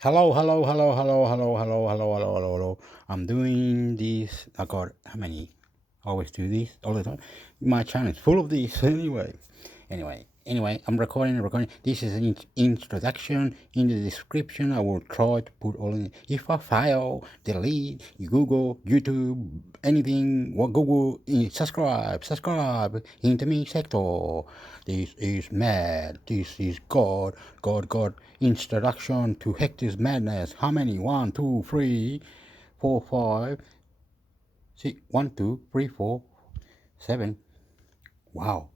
Hello, hello, hello, hello, hello, hello, hello, hello, hello, hello. I'm doing this. I got how many? I always do this all the time. My channel is full of this anyway. Anyway, I'm recording. This is an introduction. In the description, I will try to put all in. If I fail, delete, Google, YouTube, anything, what Google, subscribe, intermix hector. This is mad. This is God. Introduction to Hector's madness. How many? 1, 2, 3, 4, 5, 6. 1, 2, 3, 4, 7. Wow.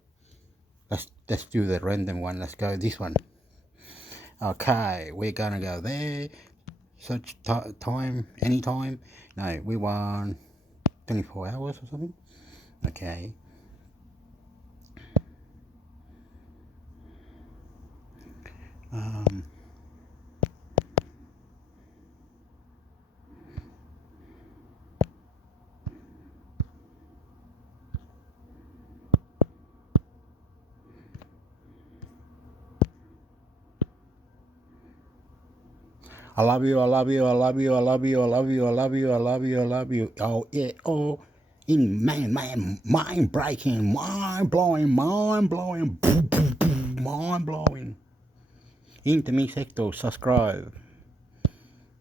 Let's do the random one. Let's go this one. Okay, we're gonna go there. Search time, anytime. No, we want 24 hours or something. Okay. Um, I love you. I love you. I love you. I love you. I love you. I love you. I love you. I love you. Oh yeah. Oh, in mind breaking, mind blowing, mind blowing, mind blowing. Intermix sector. Subscribe.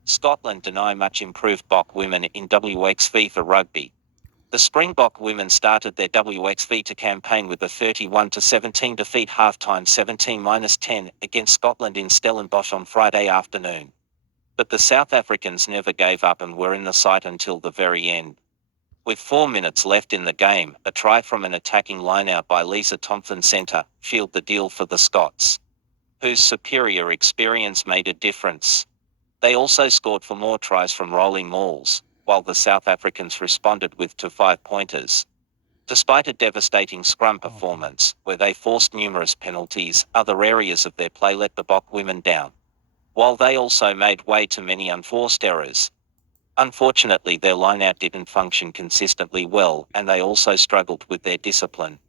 Scotland deny much improved Bok women in WXV for rugby. The Springbok women started their WXV campaign with a 31-17 defeat halftime 17-10 against Scotland in Stellenbosch on Friday afternoon. But the South Africans never gave up and were in the sight until the very end. With 4 minutes left in the game, a try from an attacking lineout by Lisa Thompson centre sealed the deal for the Scots, whose superior experience made a difference. They also scored for more tries from rolling mauls, while the South Africans responded with 2 5-pointers. Despite a devastating scrum performance, where they forced numerous penalties, other areas of their play let the Bok women down, while they also made way to many unforced errors. Unfortunately, their lineout didn't function consistently well, and they also struggled with their discipline,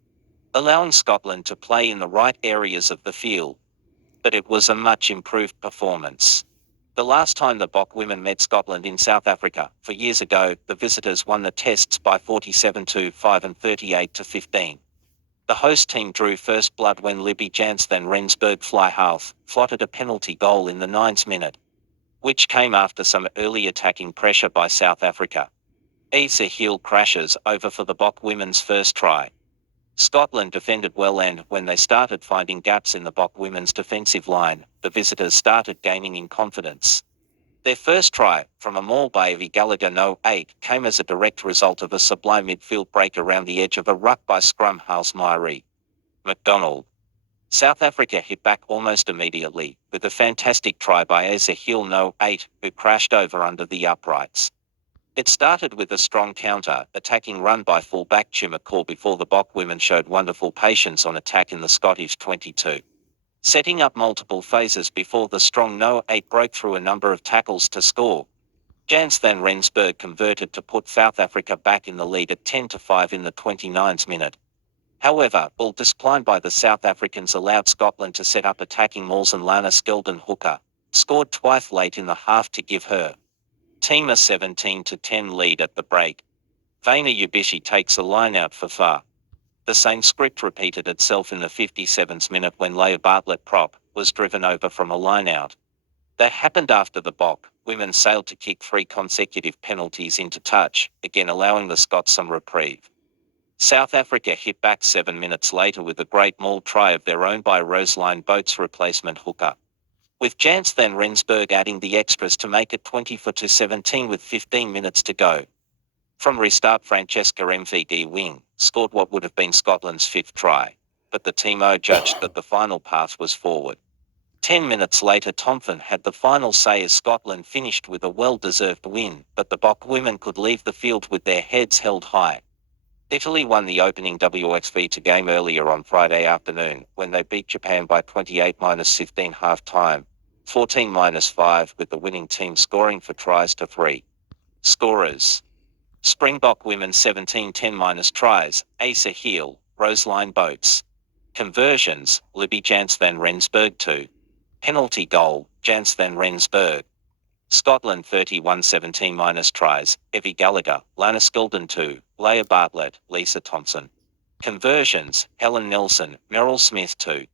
allowing Scotland to play in the right areas of the field. But it was a much improved performance. The last time the Bok women met Scotland in South Africa, 4 years ago, the visitors won the tests by 47-5 and 38-15. The host team drew first blood when Libby Jans van Rensburg fly-half flotted a penalty goal in the 9th minute, which came after some early attacking pressure by South Africa. Asa heel crashes over for the Bok women's first try. Scotland defended well, and when they started finding gaps in the Bok women's defensive line, the visitors started gaining in confidence. Their first try, from a maul by Evie Gallagher No. 8, came as a direct result of a sublime midfield break around the edge of a ruck by scrum halves Myrie McDonald. South Africa hit back almost immediately, with a fantastic try by Asa heel No. 8, who crashed over under the uprights. It started with a strong counter-attacking run by full-back McCall before the Bok women showed wonderful patience on attack in the Scottish 22, setting up multiple phases before the strong No. 8 broke through a number of tackles to score. Jans van Rensburg converted to put South Africa back in the lead at 10-5 in the 29th minute. However, ball disciplined by the South Africans allowed Scotland to set up attacking mauls, and Lana Skeldon Hooker scored twice late in the half to give her team a 17-10 lead at the break. Vaina Ubishi takes a lineout for far. The same script repeated itself in the 57th minute when Leah Bartlett prop was driven over from a lineout. That happened after the Bok women sailed to kick 3 consecutive penalties into touch, again allowing the Scots some reprieve. South Africa hit back 7 minutes later with a great maul try of their own by Roseline Boat's replacement hooker, with Jans van Rensburg adding the extras to make it 24-17 with 15 minutes to go. From restart, Francesca MVD Wing scored what would have been Scotland's 5th try, but the team judged that the final path was forward. 10 minutes later, Thompson had the final say as Scotland finished with a well-deserved win, but the Bok women could leave the field with their heads held high. Italy won the opening WXV game earlier on Friday afternoon when they beat Japan by 28-15 half-time, 14-5, with the winning team scoring for tries to 3 scorers. Springbok women 17-10 tries, Asa heel, Roseline Boats. Conversions, Libby Jans van Rensburg 2. Penalty goal, Jans van Rensburg. Scotland 31-17 minus tries, Evie Gallagher, Lana Skilden 2, Leah Bartlett, Lisa Thompson. Conversions, Helen Nelson, Meryl Smith 2.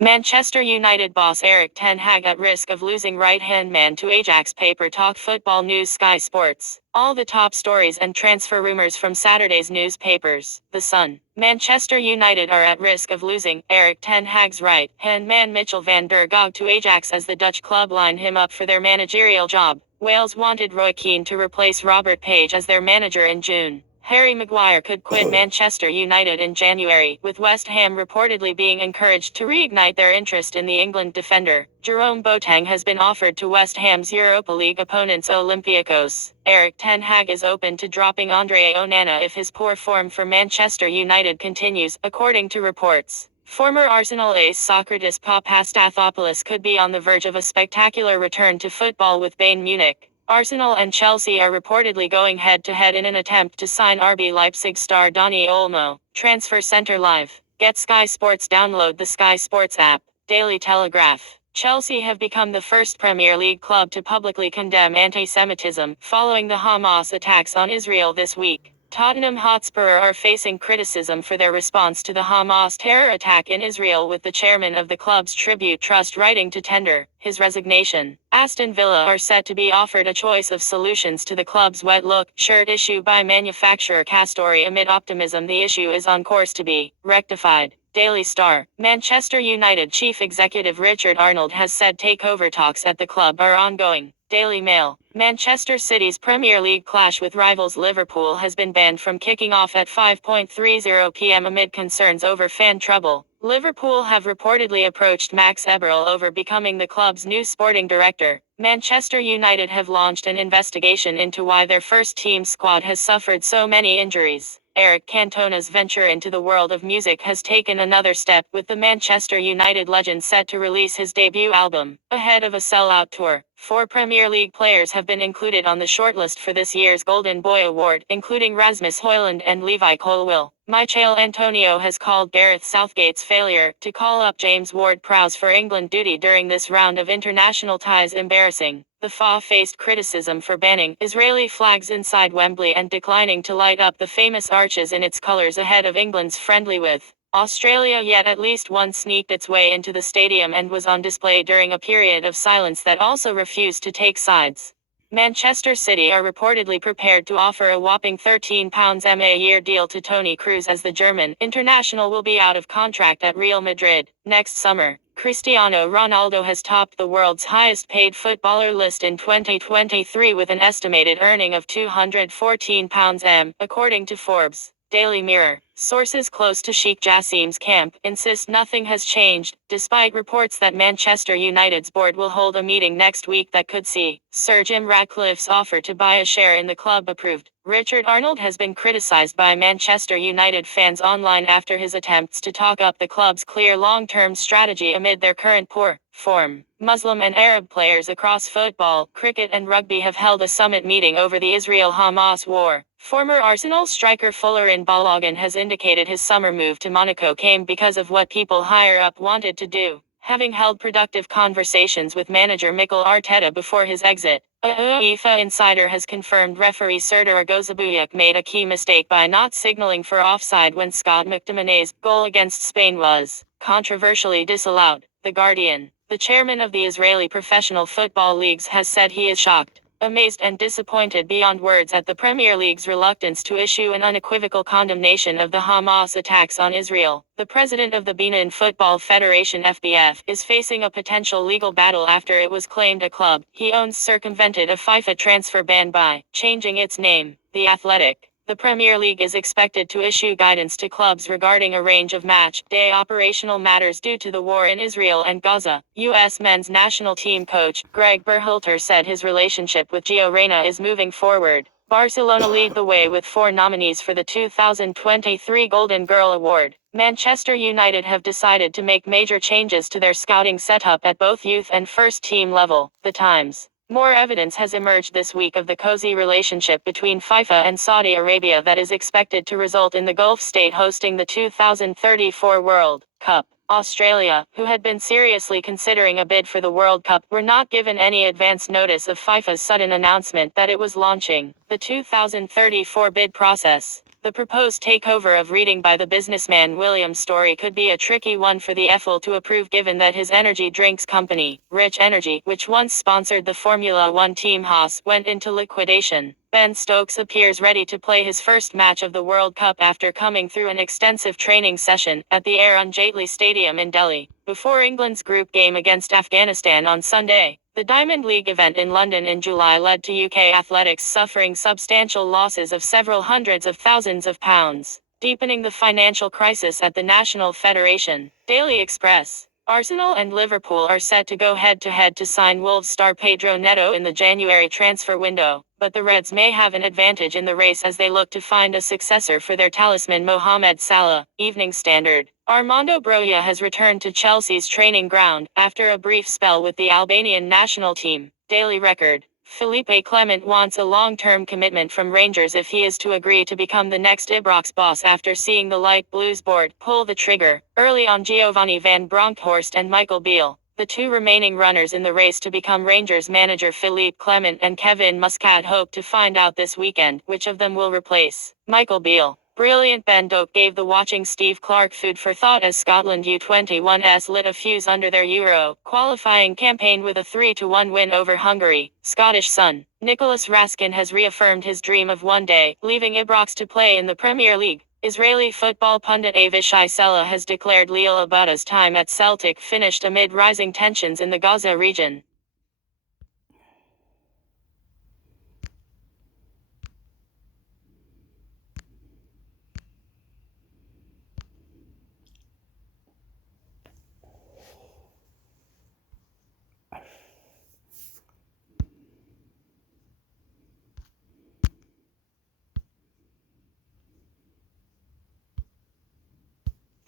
Manchester United boss Erik ten Hag at risk of losing right-hand man to Ajax. Paper Talk Football News. Sky Sports. All the top stories and transfer rumors from Saturday's newspapers. The Sun. Manchester United are at risk of losing Erik ten Hag's right-hand man Mitchell van der Gaag to Ajax as the Dutch club line him up for their managerial job. Wales wanted Roy Keane to replace Robert Page as their manager in June. Harry Maguire could quit Manchester United in January, with West Ham reportedly being encouraged to reignite their interest in the England defender. Jerome Boateng has been offered to West Ham's Europa League opponents Olympiacos. Erik ten Hag is open to dropping Andre Onana if his poor form for Manchester United continues, according to reports. Former Arsenal ace Socrates Papastathopoulos could be on the verge of a spectacular return to football with Bayern Munich. Arsenal and Chelsea are reportedly going head-to-head in an attempt to sign RB Leipzig star Dani Olmo. Transfer Center Live. Get Sky Sports. Download the Sky Sports app. Daily Telegraph. Chelsea have become the first Premier League club to publicly condemn anti-Semitism, following the Hamas attacks on Israel this week. Tottenham Hotspur are facing criticism for their response to the Hamas terror attack in Israel, with the chairman of the club's tribute trust writing to tender his resignation. Aston Villa are set to be offered a choice of solutions to the club's wet look shirt issue by manufacturer Castori amid optimism the issue is on course to be rectified. Daily Star. Manchester United chief executive Richard Arnold has said takeover talks at the club are ongoing. Daily Mail. Manchester City's Premier League clash with rivals Liverpool has been banned from kicking off at 5:30 p.m. amid concerns over fan trouble. Liverpool have reportedly approached Max Eberl over becoming the club's new sporting director. Manchester United have launched an investigation into why their first-team squad has suffered so many injuries. Eric Cantona's venture into the world of music has taken another step, with the Manchester United legend set to release his debut album ahead of a sell-out tour. 4 Premier League players have been included on the shortlist for this year's Golden Boy Award, including Rasmus Højlund and Levi Colwill. Michael Antonio has called Gareth Southgate's failure to call up James Ward-Prowse for England duty during this round of international ties embarrassing. The FA faced criticism for banning Israeli flags inside Wembley and declining to light up the famous arches in its colours ahead of England's friendly with Australia, yet at least one sneaked its way into the stadium and was on display during a period of silence that also refused to take sides. Manchester City are reportedly prepared to offer a whopping £13 a year deal to Toni Kroos as the German international will be out of contract at Real Madrid next summer. Cristiano Ronaldo has topped the world's highest-paid footballer list in 2023 with an estimated earning of £214 according to Forbes. Daily Mirror. Sources close to Sheikh Jassim's camp insist nothing has changed, despite reports that Manchester United's board will hold a meeting next week that could see Sir Jim Ratcliffe's offer to buy a share in the club approved. Richard Arnold has been criticized by Manchester United fans online after his attempts to talk up the club's clear long-term strategy amid their current poor form. Muslim and Arab players across football, cricket and rugby have held a summit meeting over the Israel-Hamas war. Former Arsenal striker Folarin Balogun has indicated his summer move to Monaco came because of what people higher up wanted to do, having held productive conversations with manager Mikel Arteta before his exit. A UEFA insider has confirmed referee Serdar Agozabuyuk made a key mistake by not signaling for offside when Scott McTominay's goal against Spain was controversially disallowed. The Guardian. The chairman of the Israeli Professional Football Leagues has said he is shocked, amazed and disappointed beyond words at the Premier League's reluctance to issue an unequivocal condemnation of the Hamas attacks on Israel. The president of the Benin Football Federation (FBF) is facing a potential legal battle after it was claimed a club he owns circumvented a FIFA transfer ban by changing its name, The Athletic. The Premier League is expected to issue guidance to clubs regarding a range of match day operational matters due to the war in Israel and Gaza. U.S. men's national team coach Greg Berhalter said his relationship with Gio Reyna is moving forward. Barcelona lead the way with 4 nominees for the 2023 Golden Girl Award. Manchester United have decided to make major changes to their scouting setup at both youth and first team level. The Times. More evidence has emerged this week of the cozy relationship between FIFA and Saudi Arabia that is expected to result in the Gulf state hosting the 2034 World Cup. Australia, who had been seriously considering a bid for the World Cup, were not given any advance notice of FIFA's sudden announcement that it was launching the 2034 bid process. The proposed takeover of Reading by the businessman William Storey could be a tricky one for the EFL to approve given that his energy drinks company, Rich Energy, which once sponsored the Formula One team Haas, went into liquidation. Ben Stokes appears ready to play his first match of the World Cup after coming through an extensive training session at the Arun Jaitley Stadium in Delhi, before England's group game against Afghanistan on Sunday. The Diamond League event in London in July led to UK athletics suffering substantial losses of several hundreds of thousands of pounds, deepening the financial crisis at the National Federation. Daily Express. Arsenal and Liverpool are set to go head-to-head to sign Wolves star Pedro Neto in the January transfer window, but the Reds may have an advantage in the race as they look to find a successor for their talisman Mohamed Salah. Evening Standard. Armando Broja has returned to Chelsea's training ground after a brief spell with the Albanian national team. Daily Record. Felipe Clement wants a long-term commitment from Rangers if he is to agree to become the next Ibrox boss after seeing the Light Blues board pull the trigger early on Giovanni van Bronckhorst and Michael Beale. The 2 remaining runners in the race to become Rangers manager Philippe Clement and Kevin Muscat hope to find out this weekend which of them will replace Michael Beale. Brilliant Ben Doak gave the watching Steve Clark food for thought as Scotland U21s lit a fuse under their Euro qualifying campaign with a 3-1 win over Hungary. Scottish Sun. Nicholas Raskin has reaffirmed his dream of one day leaving Ibrox to play in the Premier League. Israeli football pundit Avishai Sela has declared Liel Abada's time at Celtic finished amid rising tensions in the Gaza region.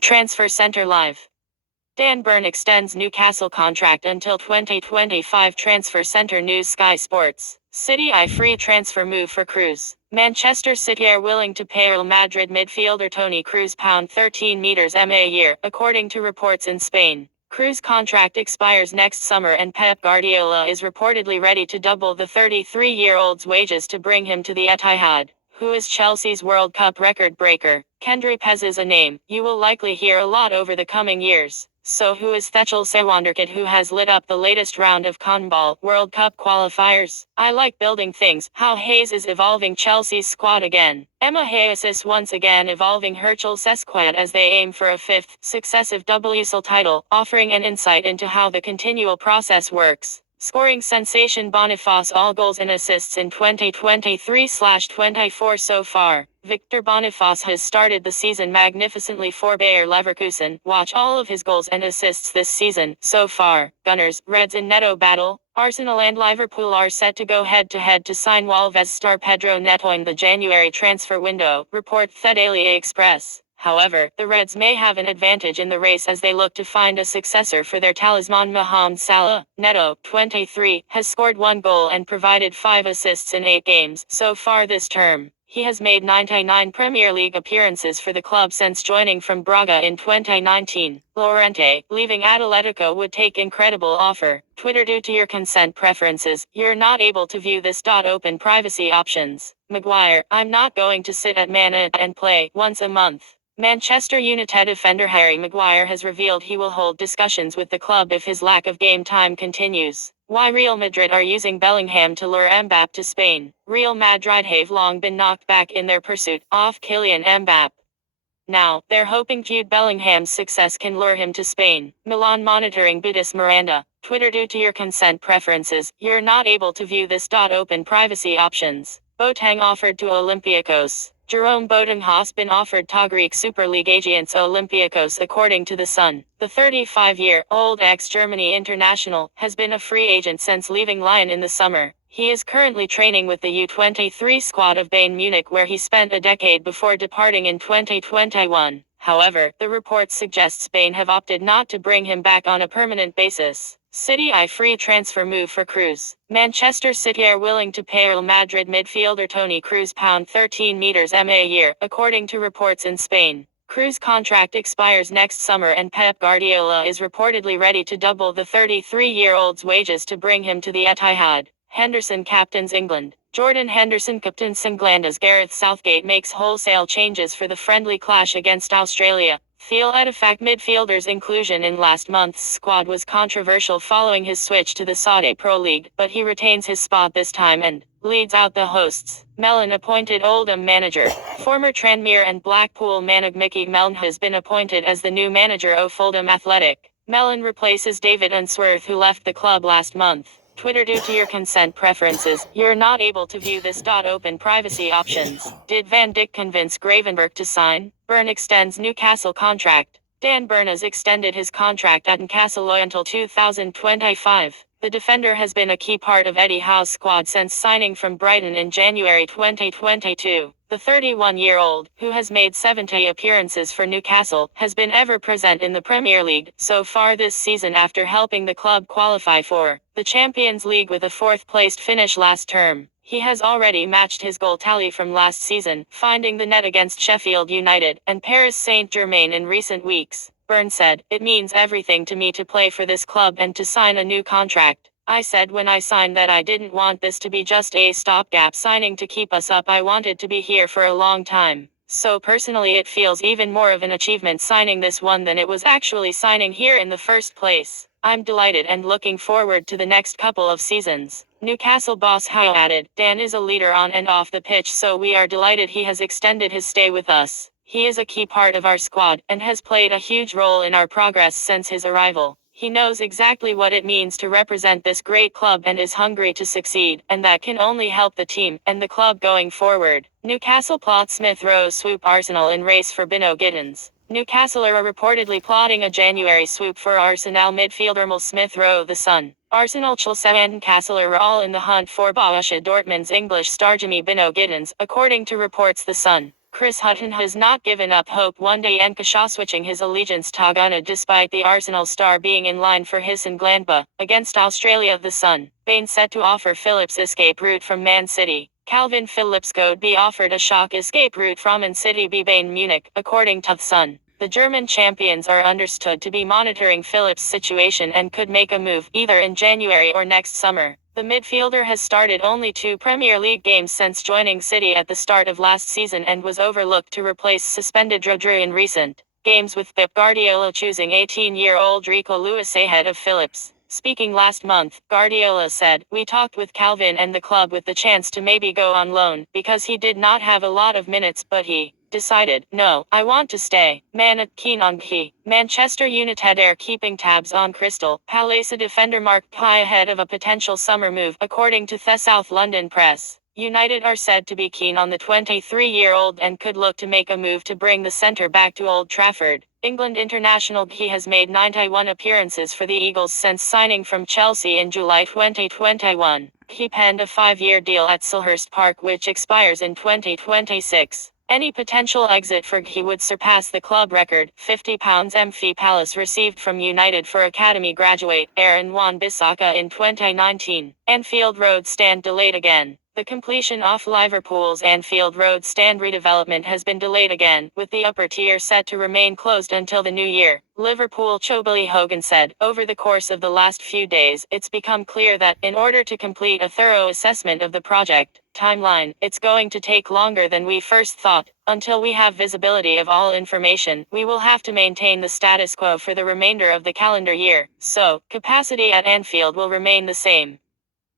Transfer Center Live. Dan Burn extends Newcastle contract until 2025. Transfer Center News. Sky Sports. City free transfer move for Cruz. Manchester City are willing to pay Real Madrid midfielder Toni Kroos £13 m a year, according to reports in Spain. Kroos' contract expires next summer and Pep Guardiola is reportedly ready to double the 33-year-old's wages to bring him to the Etihad. Who is Chelsea's World Cup record breaker? Kendry Pez is a name you will likely hear a lot over the coming years. So who is Thechel Sewanderkit, who has lit up the latest round of CONMEBOL World Cup qualifiers? I like building things. How Hayes is evolving Chelsea's squad again. Emma Hayes is once again evolving Herschel Sesquad as they aim for a 5th successive WSL title, offering an insight into how the continual process works. Scoring sensation Boniface all goals and assists in 2023/24 so far. Victor Boniface has started the season magnificently for Bayer Leverkusen. Watch all of his goals and assists this season so far. Gunners, Reds in Neto battle. Arsenal and Liverpool are set to go head-to-head to sign Wolves star Pedro Neto in the January transfer window, report The Daily Express. However, the Reds may have an advantage in the race as they look to find a successor for their talisman Mohamed Salah. Neto, 23, has scored 1 goal and provided 5 assists in 8 games so far this term. He has made 99 Premier League appearances for the club since joining from Braga in 2019. Llorente, leaving Atletico would take incredible offer. Twitter, due to your consent preferences, you're not able to view this. Open privacy options. Maguire, I'm not going to sit at Man and play once a month. Manchester United defender Harry Maguire has revealed he will hold discussions with the club if his lack of game time continues. Why Real Madrid are using Bellingham to lure Mbappe to Spain. Real Madrid have long been knocked back in their pursuit of Kylian Mbappe. Now, they're hoping Jude Bellingham's success can lure him to Spain. Milan monitoring Butis Miranda. Twitter, due to your consent preferences, you're not able to view this. Open privacy options. Boateng offered to Olympiacos. Jerome Boateng has been offered to Greek Super League agents Olympiacos, according to The Sun. The 35-year-old ex-Germany international has been a free agent since leaving Lyon in the summer. He is currently training with the U23 squad of Bayern Munich, where he spent a decade before departing in 2021. However, the reports suggest Spain have opted not to bring him back on a permanent basis. City free transfer move for Cruz. Manchester City are willing to pay Real Madrid midfielder Toni Kroos £13 million a year, according to reports in Spain. Kroos' contract expires next summer, and Pep Guardiola is reportedly ready to double the 33-year-old's wages to bring him to the Etihad. Henderson captains England. Jordan Henderson captains England as Gareth Southgate makes wholesale changes for the friendly clash against Australia. Feel Artifact midfielder's inclusion in last month's squad was controversial following his switch to the Saudi Pro League, but he retains his spot this time and leads out the hosts. Mellon appointed Oldham manager. Former Tranmere and Blackpool manager Mickey Mellon has been appointed as the new manager of Oldham Athletic. Mellon replaces David Unsworth, who left the club last month. Twitter, due to your consent preferences, you're not able to view this. Open privacy options. Did Van Dijk convince Gravenberch to sign? Burn extends Newcastle contract. Dan Burn has extended his contract at Newcastle until 2025. The defender has been a key part of Eddie Howe's squad since signing from Brighton in January 2022. The 31-year-old, who has made 70 appearances for Newcastle, has been ever present in the Premier League so far this season after helping the club qualify for the Champions League with a fourth-placed finish last term. He has already matched his goal tally from last season, finding the net against Sheffield United and Paris Saint-Germain in recent weeks. Burn said, "It means everything to me to play for this club and to sign a new contract. I said when I signed that I didn't want this to be just a stopgap signing to keep us up. I wanted to be here for a long time. So personally it feels even more of an achievement signing this one than it was actually signing here in the first place. I'm delighted and looking forward to the next couple of seasons." Newcastle boss Howe added, "Dan is a leader on and off the pitch, so we are delighted he has extended his stay with us. He is a key part of our squad and has played a huge role in our progress since his arrival. He knows exactly what it means to represent this great club and is hungry to succeed, and that can only help the team and the club going forward." Newcastle plot Smith Rowe swoop Arsenal in race for Bino Gittins. Newcastle are reportedly plotting a January swoop for Arsenal midfielder Mal Smith Rowe. The Sun. Arsenal, Chelsea and Newcastle are all in the hunt for Borussia Dortmund's English star Jimmy Bino Gittins, according to reports The Sun. Chris Hutton has not given up hope one day and Kashaw switching his allegiance to Ghana despite the Arsenal star being in line for Hissan Glanba against Australia. The Sun. Bain set to offer Phillips escape route from Man City. Calvin Phillips could be offered a shock escape route from Man City b Bayern Munich, according to The Sun. The German champions are understood to be monitoring Phillips' situation and could make a move either in January or next summer. The midfielder has started only 2 Premier League games since joining City at the start of last season and was overlooked to replace suspended Rodri in recent games, with Pep Guardiola choosing 18-year-old Rico Lewis ahead of Phillips. Speaking last month, Guardiola said, "We talked with Calvin and the club with the chance to maybe go on loan, because he did not have a lot of minutes, but he decided, no, I want to stay. Man at keen on he." Manchester United are keeping tabs on Crystal Palace defender Mark Pye ahead of a potential summer move, according to the South London Press. United are said to be keen on the 23-year-old and could look to make a move to bring the centre back to Old Trafford. England international he has made 91 appearances for the Eagles since signing from Chelsea in July 2021. He penned a 5-year deal at Selhurst Park which expires in 2026. Any potential exit for he would surpass the club record, £50 fee Palace received from United for academy graduate Aaron Wan-Bissaka in 2019. Anfield Road stand delayed again. The completion of Liverpool's Anfield Road stand redevelopment has been delayed again, with the upper tier set to remain closed until the new year. Liverpool Billy Hogan said, "Over the course of the last few days, it's become clear that, in order to complete a thorough assessment of the project, timeline, it's going to take longer than we first thought. Until we have visibility of all information, we will have to maintain the status quo for the remainder of the calendar year, so capacity at Anfield will remain the same.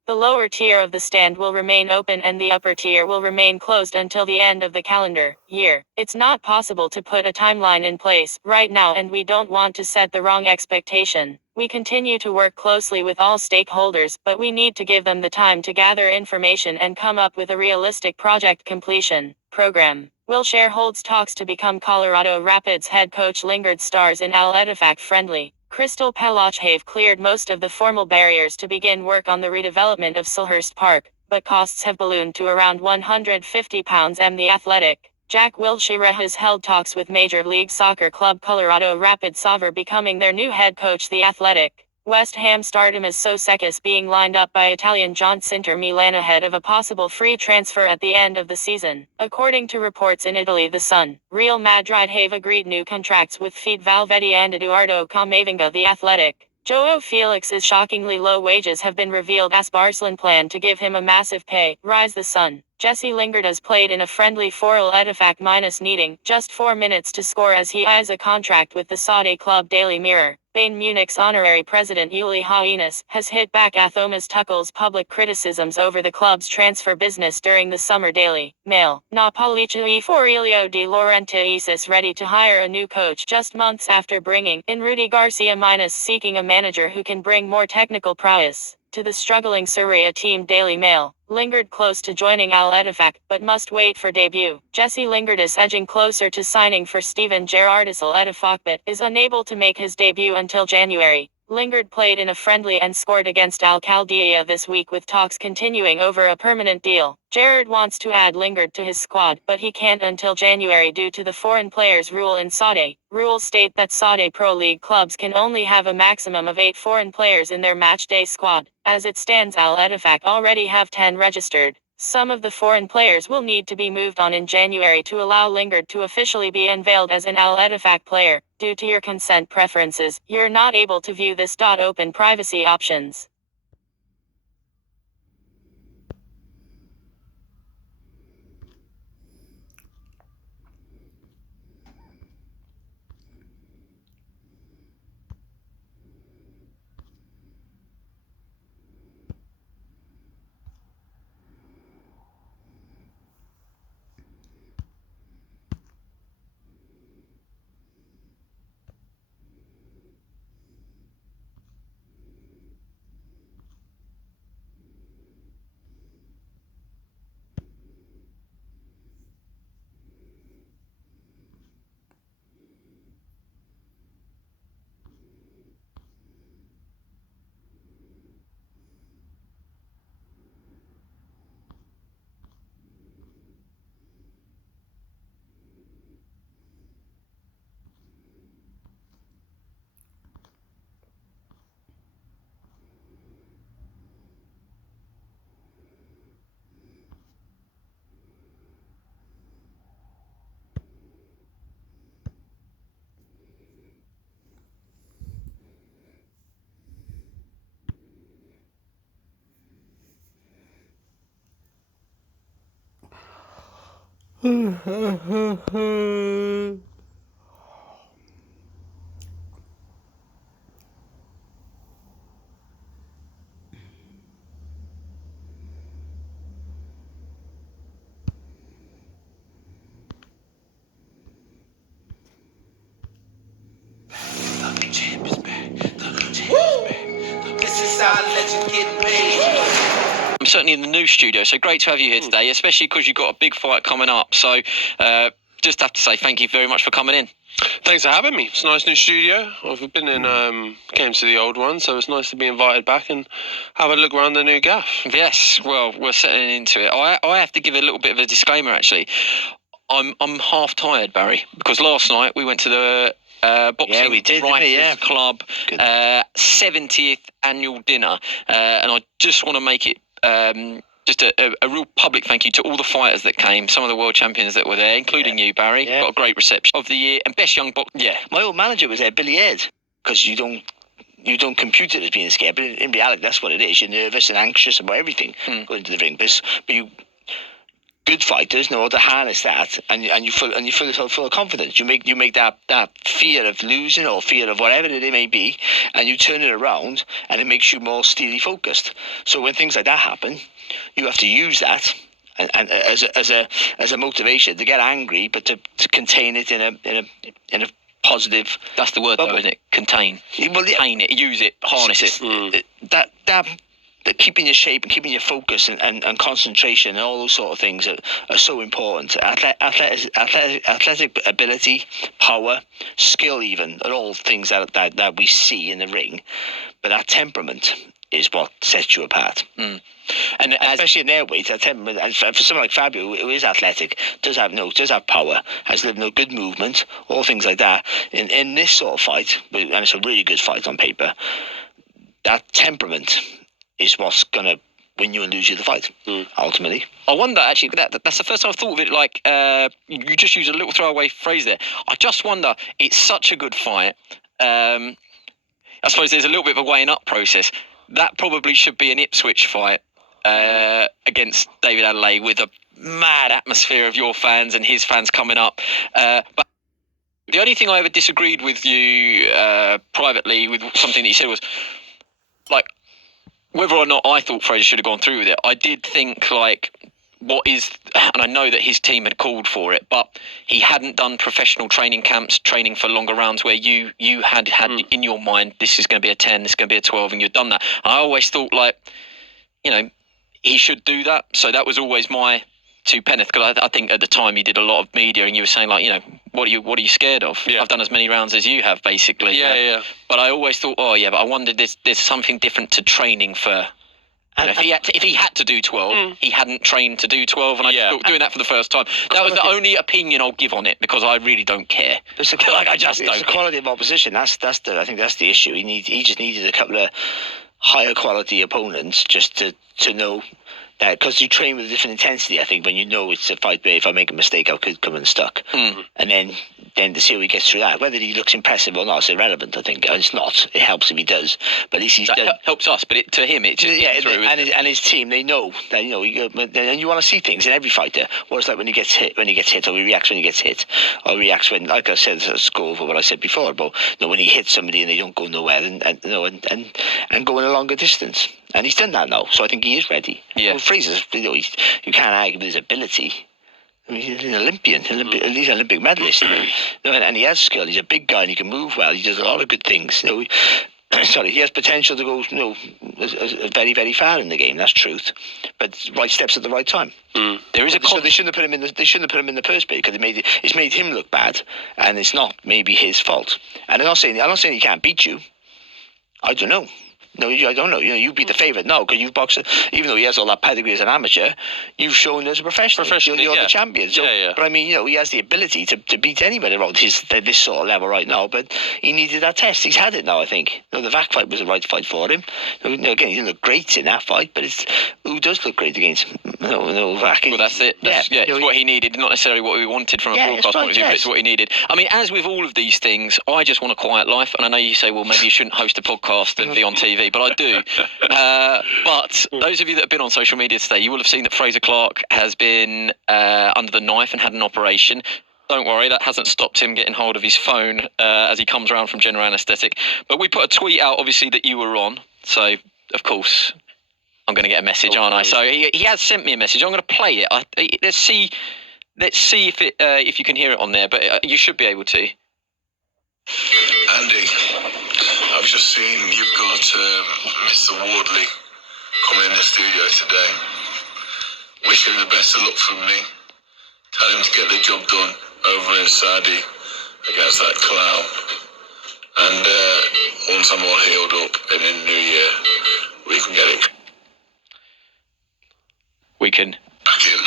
The lower tier of the stand will remain open and the upper tier will remain closed until the end of the calendar year. It's not possible to put a timeline in place right now, and we don't want to set the wrong expectation. We continue to work closely with all stakeholders, but we need to give them the time to gather information and come up with a realistic project completion program. Wilshere holds talks to become Colorado Rapids head coach. Lingard stars in Al Ettifaq friendly. Crystal Palace have cleared most of the formal barriers to begin work on the redevelopment of Selhurst Park, but costs have ballooned to around £150. The Athletic. Jack Wilshere has held talks with Major League Soccer club Colorado Rapids over becoming their new head coach. The Athletic. West Ham star Tomas Soucekis being lined up by Italian giants Inter Milan ahead of a possible free transfer at the end of the season. According to reports in Italy, The Sun, Real Madrid have agreed new contracts with Fede Valverde and Eduardo Camavinga. The Athletic. Joao Felix's shockingly low wages have been revealed as Barcelona plan to give him a massive pay rise. The Sun. Jesse Lingard has played in a friendly for Al Ettifaq minus needing just 4 minutes to score as he eyes a contract with the Saudi club. Daily Mirror. Bayern Munich's honorary president Uli Hoeneß has hit back at Thomas Tuchel's public criticisms over the club's transfer business during the summer. Daily Mail. Napoli for Elio De Laurentiis is ready to hire a new coach just months after bringing in Rudy Garcia minus seeking a manager who can bring more technical prowess to the struggling Serie A team. Daily Mail. Lingard close to joining Al Ettifaq, but must wait for debut. Jesse Lingard is edging closer to signing for Steven Gerrard's Al Ettifaq, but is unable to make his debut until January. Lingard played in a friendly and scored against Al Khaldea this week, with talks continuing over a permanent deal. Gerrard wants to add Lingard to his squad, but he can't until January due to the foreign players rule in Saudi. Rules state that Saudi Pro League clubs can only have a maximum of 8 foreign players in their matchday squad. As it stands, Al Ettifaq already have 10 registered. Some of the foreign players will need to be moved on in January to allow Lingard to officially be unveiled as an Al Ettifaq player. Due to your consent preferences, you're not able to view this. Open privacy options. I'm certainly in the new studio, so great to have you here today, especially because you've got a big fight coming up. So just have to say thank you very much for coming in. Thanks for having me. It's a nice new studio. I've been in, came to the old one, so it's nice to be invited back and have a look around the new gaff. Yes, well, we're settling into it. I have to give a little bit of a disclaimer, actually. I'm half tired, Barry, because last night we went to the Boxing Writers Club 70th annual dinner, and I just want to make it just a real public thank you to all the fighters that came, some of the world champions that were there, including you, Barry. Got a great reception of the year and best young box. Yeah, my old manager was there, Billy Ed, because you don't compute it as being scared, but in reality that's what it is. You're nervous and anxious about everything going to the ring, but good fighters know how to harness that, and you feel yourself full of confidence. You make that fear of losing or fear of whatever it may be, and you turn it around, and it makes you more steely focused. So when things like that happen, you have to use that and as a motivation to get angry, but to contain it in a positive. That's the word, though, isn't it? Contain. Well, yeah. Contain it, use it, harness it. That keeping your shape and keeping your focus and concentration and all those sort of things are so important. Athletic ability, power, skill, even are all things that we see in the ring. But that temperament is what sets you apart. And especially in their weight, that temperament, and for someone like Fabio, who is athletic, does have power, has good movement, all things like that. In this sort of fight, and it's a really good fight on paper, that temperament is what's going to win you and lose you the fight, ultimately. I wonder, actually, that's the first time I've thought of it, like, you just used a little throwaway phrase there. I just wonder, it's such a good fight. I suppose there's a little bit of a weighing up process. That probably should be an Ipswich fight against David Adelaide, with a mad atmosphere of your fans and his fans coming up. But the only thing I ever disagreed with you privately with something that you said was, like, whether or not I thought Fraser should have gone through with it. I did think, like, and I know that his team had called for it, but he hadn't done professional training camps, training for longer rounds, where you had in your mind, this is going to be a 10, this is going to be a 12, and you'd done that. I always thought, like, he should do that. So that was always my two penneth, because I think at the time you did a lot of media and you were saying, like, what are you scared of? Yeah. I've done as many rounds as you have, basically. Yeah. But I always thought, but I wondered, there's something different to training for. And if he had to do 12, he hadn't trained to do 12, and I thought doing that for the first time. That was the only opinion I'll give on it, because I really don't care. It's the quality of opposition. I think that's the issue. He just needed a couple of higher quality opponents just to know that, because you train with a different intensity. I think when you know it's a fight where if I make a mistake, I could come unstuck, and then to see how he gets through that. Whether he looks impressive or not is irrelevant, I think. It's not. It helps if he does, but at least he's done. Helps us, but to him, it just through. And his team, they know that and you want to see things in every fighter. What it's like when he gets hit, or he reacts when he gets hit, or reacts when, like I said, let's go over what I said before about when he hits somebody and they don't go nowhere, and go in a longer distance. And he's done that now, so I think he is ready. Yeah. Well, Fraser's, you can't argue with his ability. I mean, he's an Olympian. He's an Olympic medalist. And he has skill. He's a big guy and he can move well. He does a lot of good things. He has potential to go very, very far in the game. That's truth. But right steps at the right time. There is so they shouldn't have put him in the first place, because it's made him look bad, and it's not maybe his fault. And I'm not saying he can't beat you. I don't know. No, I don't know. You'd be the favourite now, because you've boxed. Even though he has all that pedigree as an amateur, you've shown as a professional. You're the champion. So, but I mean, he has the ability to beat anybody around this sort of level right now. But he needed that test. He's had it now, I think. The VAC fight was the right fight for him. Again, he didn't look great in that fight, but who does look great against VAC? Well, that's it. It's what he needed, not necessarily what we wanted from a broadcast point of view, but it's what he needed. I mean, as with all of these things, I just want a quiet life, and I know you say, well, maybe you shouldn't host a podcast and be on TV. But I do. But those of you that have been on social media today, you will have seen that Fraser Clark has been under the knife and had an operation. Don't worry, that hasn't stopped him getting hold of his phone as he comes around from general anaesthetic. But we put a tweet out, obviously, that you were on. So, of course, I'm going to get a message, aren't I? So he has sent me a message. I'm going to play it. Let's see if you can hear it on there. But you should be able to. Andy, I've just seen you've got Mr. Wardley coming in the studio today. Wish him the best of luck from me. Tell him to get the job done over in Saudi against that clown. And once I'm all healed up and in the new year, we can get it. We can. Back in.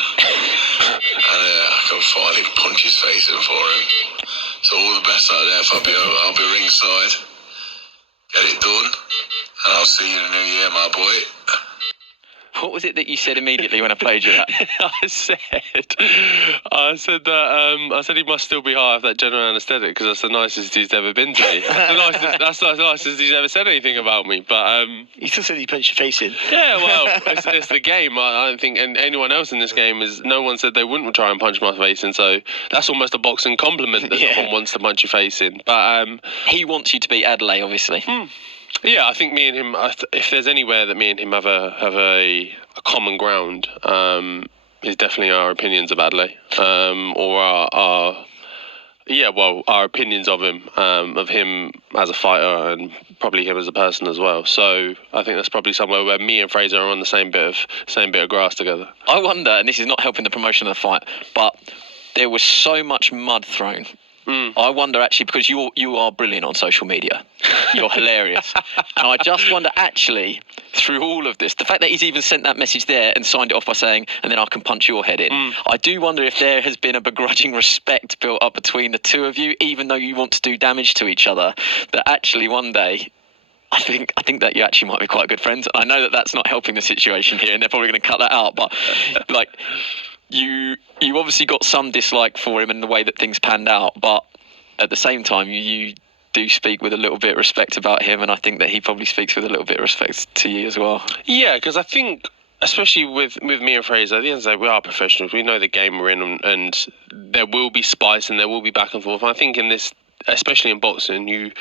And I can finally punch his face in for him. So all the best out there, Fabio. I'll be ringside. Get it done. And I'll see you in the new year, my boy. What was it that you said immediately when I played you that? I said he must still be high off that general anaesthetic because that's the nicest he's ever been to me. That's the nicest he's ever said anything about me. But he still said he punched your face in. yeah, well, it's the game. I don't think anyone else in this game is. No one said they wouldn't try and punch my face in. So that's almost a boxing compliment that someone wants to punch your face in. But he wants you to beat Adelaide, obviously. Yeah, I think me and him. If there's anywhere that me and him have a common ground, is definitely our opinions of Adelaide, or our opinions of him as a fighter, and probably him as a person as well. So I think that's probably somewhere where me and Fraser are on the same bit of grass together. I wonder, and this is not helping the promotion of the fight, but there was so much mud thrown. I wonder actually, because you are brilliant on social media, you're hilarious, and I just wonder actually through all of this, the fact that he's even sent that message there and signed it off by saying, and then I can punch your head in. I do wonder if there has been a begrudging respect built up between the two of you, even though you want to do damage to each other, that actually one day I think that you actually might be quite good friends. I know that that's not helping the situation here, and they're probably going to cut that out, but like. You obviously got some dislike for him and the way that things panned out, but at the same time, you do speak with a little bit of respect about him, and I think that he probably speaks with a little bit of respect to you as well. Yeah, because I think, especially with me and Fraser, at the end of the day, we are professionals. We know the game we're in, and there will be spice and there will be back and forth. And I think in this, especially in boxing, you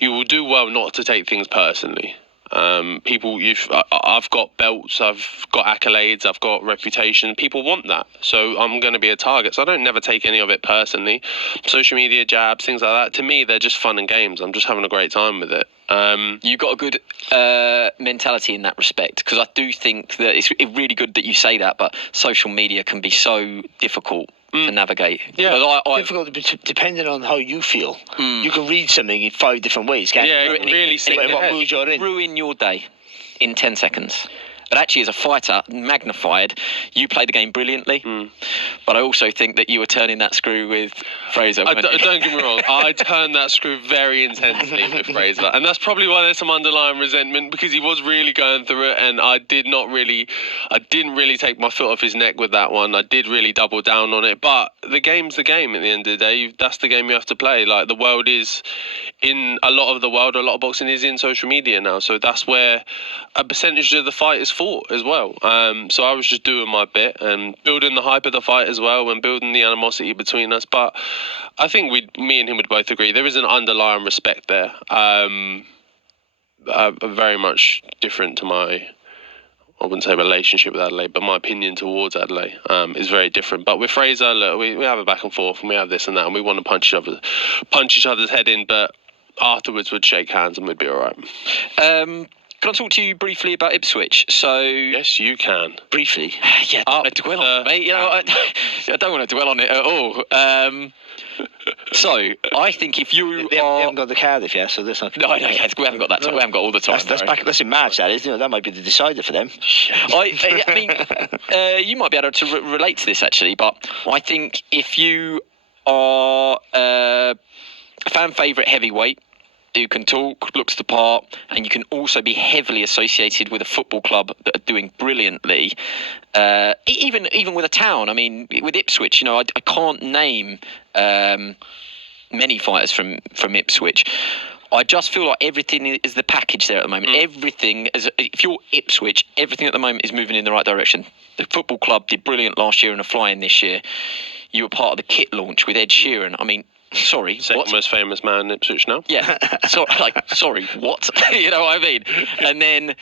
will do well not to take things personally. I've got belts, I've got accolades, I've got reputation. People want that, so I'm going to be a target. So I don't never take any of it personally. Social media jabs, things like that. To me, they're just fun and games. I'm just having a great time with it. You've got a good mentality in that respect, because I do think that it's really good that you say that, but social media can be so difficult to navigate. Yeah, difficult depending on how you feel. You can read something in 5 different ways, can't you? Yeah, really sick. What mood you're in. Ruin your day in 10 seconds. But actually, as a fighter, magnified, you played the game brilliantly. But I also think that you were turning that screw with Fraser. Don't get me wrong. I turned that screw very intensely with Fraser. And that's probably why there's some underlying resentment, because he was really going through it. And I didn't really take my foot off his neck with that one. I did really double down on it. But the game's the game at the end of the day. That's the game you have to play. Like, the world is, in a lot of boxing is in social media now. So that's where a percentage of the fight is fought as well. So I was just doing my bit and building the hype of the fight as well, and building the animosity between us. But I think me and him would both agree there is an underlying respect there. Very much different to my, I wouldn't say relationship with Adelaide, but my opinion towards Adelaide is very different. But with Fraser, look, we have a back and forth, and we have this and that, and we want to punch each other's head in, but afterwards we'd shake hands and we'd be all right. Can I talk to you briefly about Ipswich? So yes, you can. Briefly. Yeah, don't want to dwell on it, mate. You know, I don't want to dwell on it at all. So I think if you they haven't got the Cardiff yet, so this. No, we haven't got that. We haven't got all the time. That's in March. That is. You know, that might be the decider for them. I mean, you might be able to relate to this actually, but I think if you are a fan favourite heavyweight, who can talk, looks the part, and you can also be heavily associated with a football club that are doing brilliantly. Even with a town, I mean, with Ipswich, you know, I can't name many fighters from Ipswich. I just feel like everything is the package there at the moment. Everything, if you're Ipswich, everything at the moment is moving in the right direction. The football club did brilliant last year and are flying this year. You were part of the kit launch with Ed Sheeran. I mean, sorry, second most famous man in Ipswich now. Yeah, sorry, what? You know what I mean? And then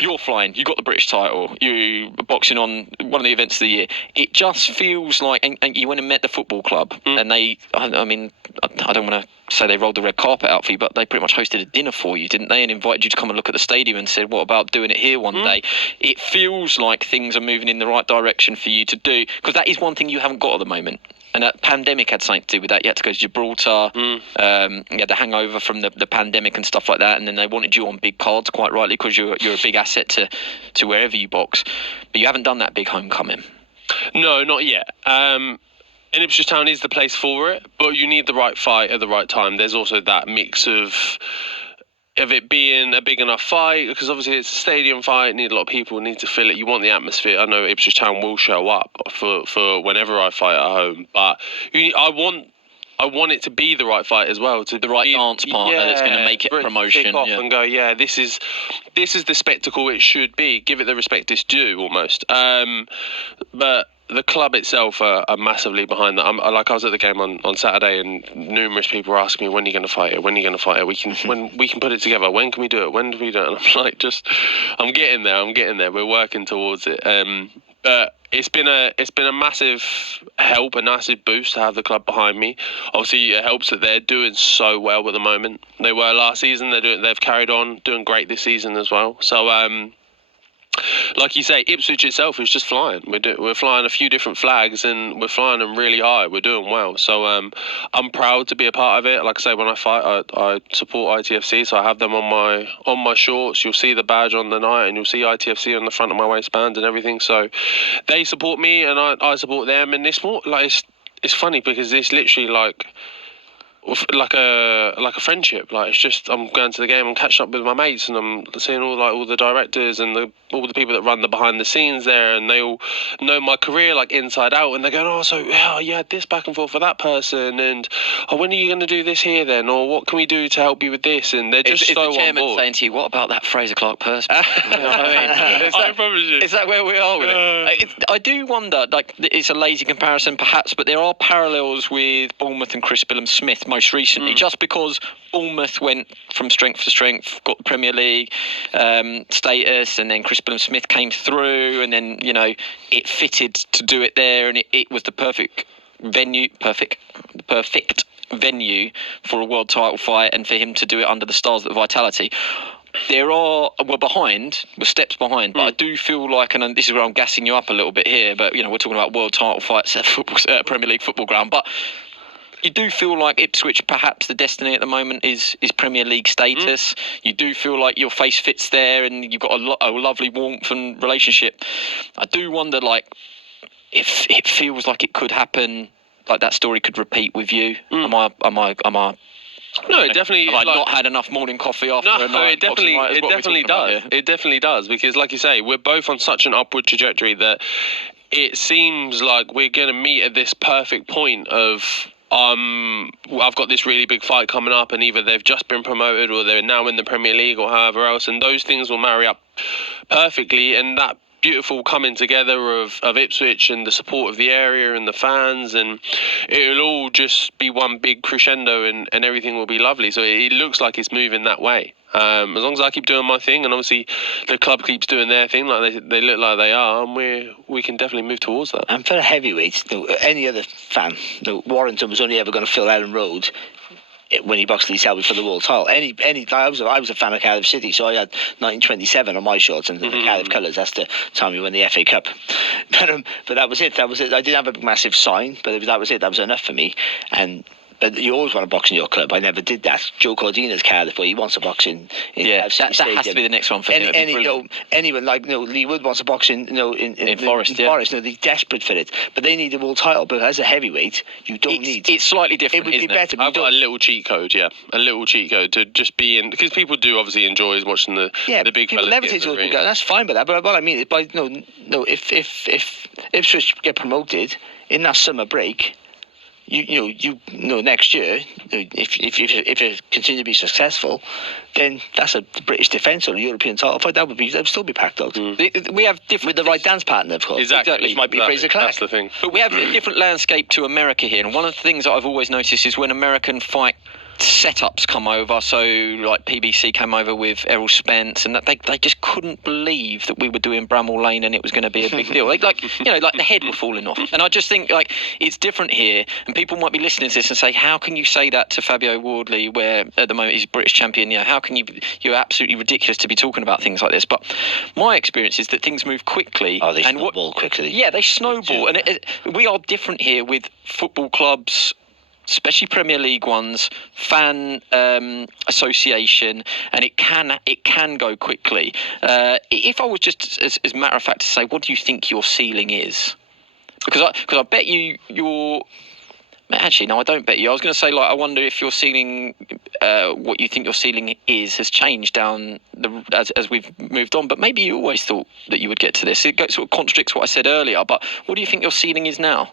you're flying. You got the British title. You boxing on one of the events of the year. It just feels like, and you went and met the football club, and they. I mean, I don't want to say they rolled the red carpet out for you, but they pretty much hosted a dinner for you, didn't they? And invited you to come and look at the stadium and said, "What about doing it here one day?" It feels like things are moving in the right direction for you to do, because that is one thing you haven't got at the moment. And that pandemic had something to do with that. You had to go to Gibraltar. You had the hangover from the pandemic and stuff like that. And then they wanted you on big cards, quite rightly, because you're a big asset to wherever you box. But you haven't done that big homecoming. No, not yet. And Ipswich Town is the place for it, but you need the right fight at the right time. There's also that mix of it being a big enough fight, because obviously it's a stadium fight, need a lot of people, need to fill it. You want the atmosphere. I know Ipswich Town will show up for whenever I fight at home, but I want it to be the right fight as well, to the right dance partner that's going to make it promotion. Kick off and go, this is the spectacle it should be. Give it the respect it's due, almost. But the club itself are massively behind that. I was at the game on Saturday, and numerous people were asking me, when are you going to fight it? When are you going to fight it? When we can put it together. When can we do it? When do we do it? And I'm like, I'm getting there. We're working towards it. But it's been a massive help, a massive boost to have the club behind me. Obviously, it helps that they're doing so well at the moment. They were last season. They've carried on doing great this season as well. So. Like you say, Ipswich itself is just flying. We're flying a few different flags, and we're flying them really high. We're doing well. So I'm proud to be a part of it. Like I say, when I fight, I support ITFC, so I have them on my shorts. You'll see the badge on the night, and you'll see ITFC on the front of my waistband and everything. So they support me, and I support them. And it's more like it's funny because it's literally like a friendship. Like, it's just, I'm going to the game, I'm catching up with my mates, and I'm seeing all the directors and all the people that run the behind the scenes there, and they all know my career like inside out, and they're going, so you had this back and forth for that person, and when are you going to do this here then, or what can we do to help you with this? And they're just so the chairman on board. saying to you, what about that Fraser Clark person? You know what I mean? I promise you. Is that where we are with it? I do wonder, like, it's a lazy comparison perhaps, but there are parallels with Bournemouth and Chris Billham-Smith most recently, just because Bournemouth went from strength to strength, got the Premier League status, and then Chris Billham-Smith came through, and then, it fitted to do it there, and it was the perfect venue for a world title fight, and for him to do it under the stars of Vitality. We're steps behind, but I do feel like, and this is where I'm gassing you up a little bit here, but we're talking about world title fights at Premier League football ground, but you do feel like Ipswich, perhaps the destiny at the moment is Premier League status. You do feel like your face fits there, and you've got a lovely warmth and relationship. I do wonder, like, if it feels like it could happen, like that story could repeat with you. Am I? No, it definitely. Have I not had enough morning coffee after a night? No, it definitely does. It definitely does, because, like you say, we're both on such an upward trajectory that it seems like we're going to meet at this perfect point of. I've got this really big fight coming up, and either they've just been promoted or they're now in the Premier League or however else, and those things will marry up perfectly, and that beautiful coming together of Ipswich and the support of the area and the fans, and it'll all just be one big crescendo, and everything will be lovely. So it looks like it's moving that way. As long as I keep doing my thing, and obviously the club keeps doing their thing, like they look like they are, and we can definitely move towards that. And for a heavyweight, any other fan, Warrington was only ever going to fill Ellen Road when he boxed Lee Selby for the world title. I was a fan of Cardiff City, so I had 1927 on my shorts and the Cardiff colours. That's the time we won the FA Cup. But that was it. I didn't have a massive sign, but that was it. That was enough for me. But you always want to box in your club. I never did that. Joe Cordina's Cardiff, but he wants to box in that has to be the next one for him. Anyone like Lee Wood wants to box in Forest. Forest, they're desperate for it, but they need a world title. But as a heavyweight, you don't need. It's slightly different. It would be better. I've got a little cheat code, to just be in, because people do obviously enjoy watching the big people fellas. Levitate towards big guys. That's fine, but what I mean is, if Ipswich get promoted in that summer break. Next year, if you continue to be successful, then that's a British defence or a European title fight. That would still be packed out. We have different, with the right dance partner, of course. Exactly. Which might be Fraser Clark. That's the thing. But we have a different landscape to America here, and one of the things that I've always noticed is when American fight setups come over, so like PBC came over with Errol Spence, and that they just couldn't believe that we were doing Bramall Lane and it was going to be a big deal. Like the head were falling off. And I just think, like, it's different here, and people might be listening to this and say, how can you say that to Fabio Wardley, where at the moment he's British champion? How can you're absolutely ridiculous to be talking about things like this. But my experience is that things move quickly. They snowball quickly. Yeah, they snowball, and we are different here with football clubs, especially Premier League ones, fan association, and it can go quickly. If I was just as a matter of fact to say, what do you think your ceiling is? Because I bet your Actually, no, I don't bet you. I was going to say, like, I wonder if your ceiling, what you think your ceiling has changed down as we've moved on. But maybe you always thought that you would get to this. It sort of contradicts what I said earlier. But what do you think your ceiling is now?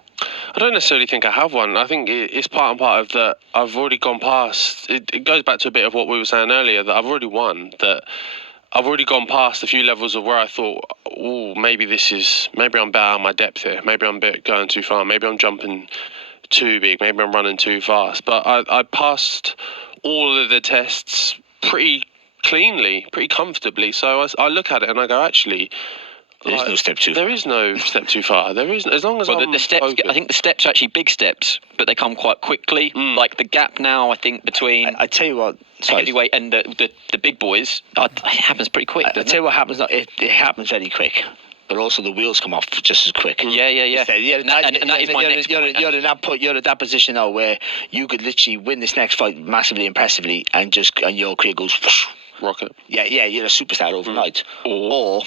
I don't necessarily think I have one. I think it's part and part of that. I've already gone past. It goes back to a bit of what we were saying earlier, that I've already won. That I've already gone past a few levels of where I thought, oh, maybe I'm better out of my depth here. Maybe I'm going too far. Maybe I'm jumping too big. Maybe I'm running too fast. But I passed all of the tests pretty cleanly, pretty comfortably. So I look at it and I go, actually, there is no step too far. There is no step too far. There isn't, as long as the steps. focused. I think the steps are actually big steps, but they come quite quickly. Like the gap now, I think between I tell you what, heavyweight and the big boys, it happens pretty quick. I tell you what happens. It happens very quick. But also the wheels come off just as quick. Yeah. And that is my next point. You're at that position now where you could literally win this next fight massively impressively, and your career goes whoosh. Rocket. Yeah, you're a superstar overnight. Or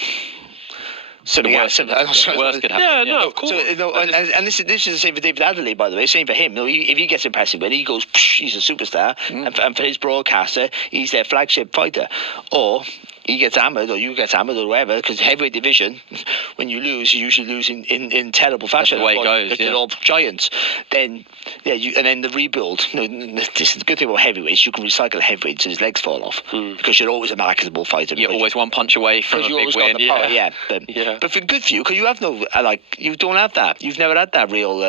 something else. Worse could happen. Yeah, no, of course. So, and this is the same for David Adderley, by the way. Same for him. If he gets impressive, when he goes, he's a superstar. And for his broadcaster, he's their flagship fighter. Or he gets hammered, or you get hammered, or whatever. Because heavyweight division, when you lose, you usually lose in terrible fashion. That's the way it goes. They're all giants. Then and then the rebuild. This is the good thing about heavyweights. You can recycle heavyweights till his legs fall off because you're always a marketable fighter. You're always one punch away from a big win. But for good for you, because you have no you don't have that. You've never had that real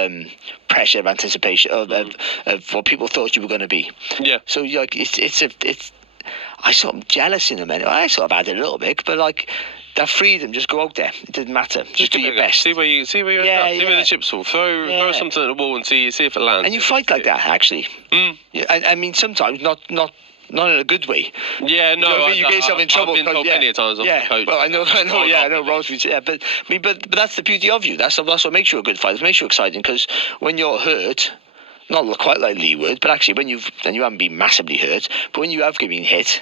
pressure of anticipation of what people thought you were going to be. Yeah. So it's. I sort of jealous in a minute. I sort of had it a little bit, but that freedom, just go out there. It doesn't matter. Just do your best. See where you end up. See where the chips fall. Throw something at the wall and see if it lands. And you fight like that, actually. Yeah, I mean, sometimes not in a good way. Yeah, no. You get yourself in trouble. I've been told many times off the coach. Well, I know. Yeah, I know. But that's the beauty of you. That's what makes you a good fighter. It makes you exciting, because when you're hurt, not quite like Lee Wood, but actually you haven't been massively hurt, but when you have been hit,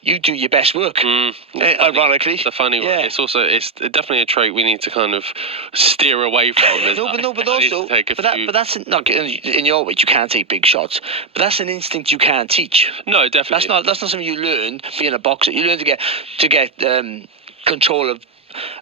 you do your best work. Ironically, the funny one. It's definitely a trait we need to kind of steer away from. But that's not in your weight. You can't take big shots, but that's an instinct you can't teach. No, definitely. That's not something you learn being a boxer. You learn to get control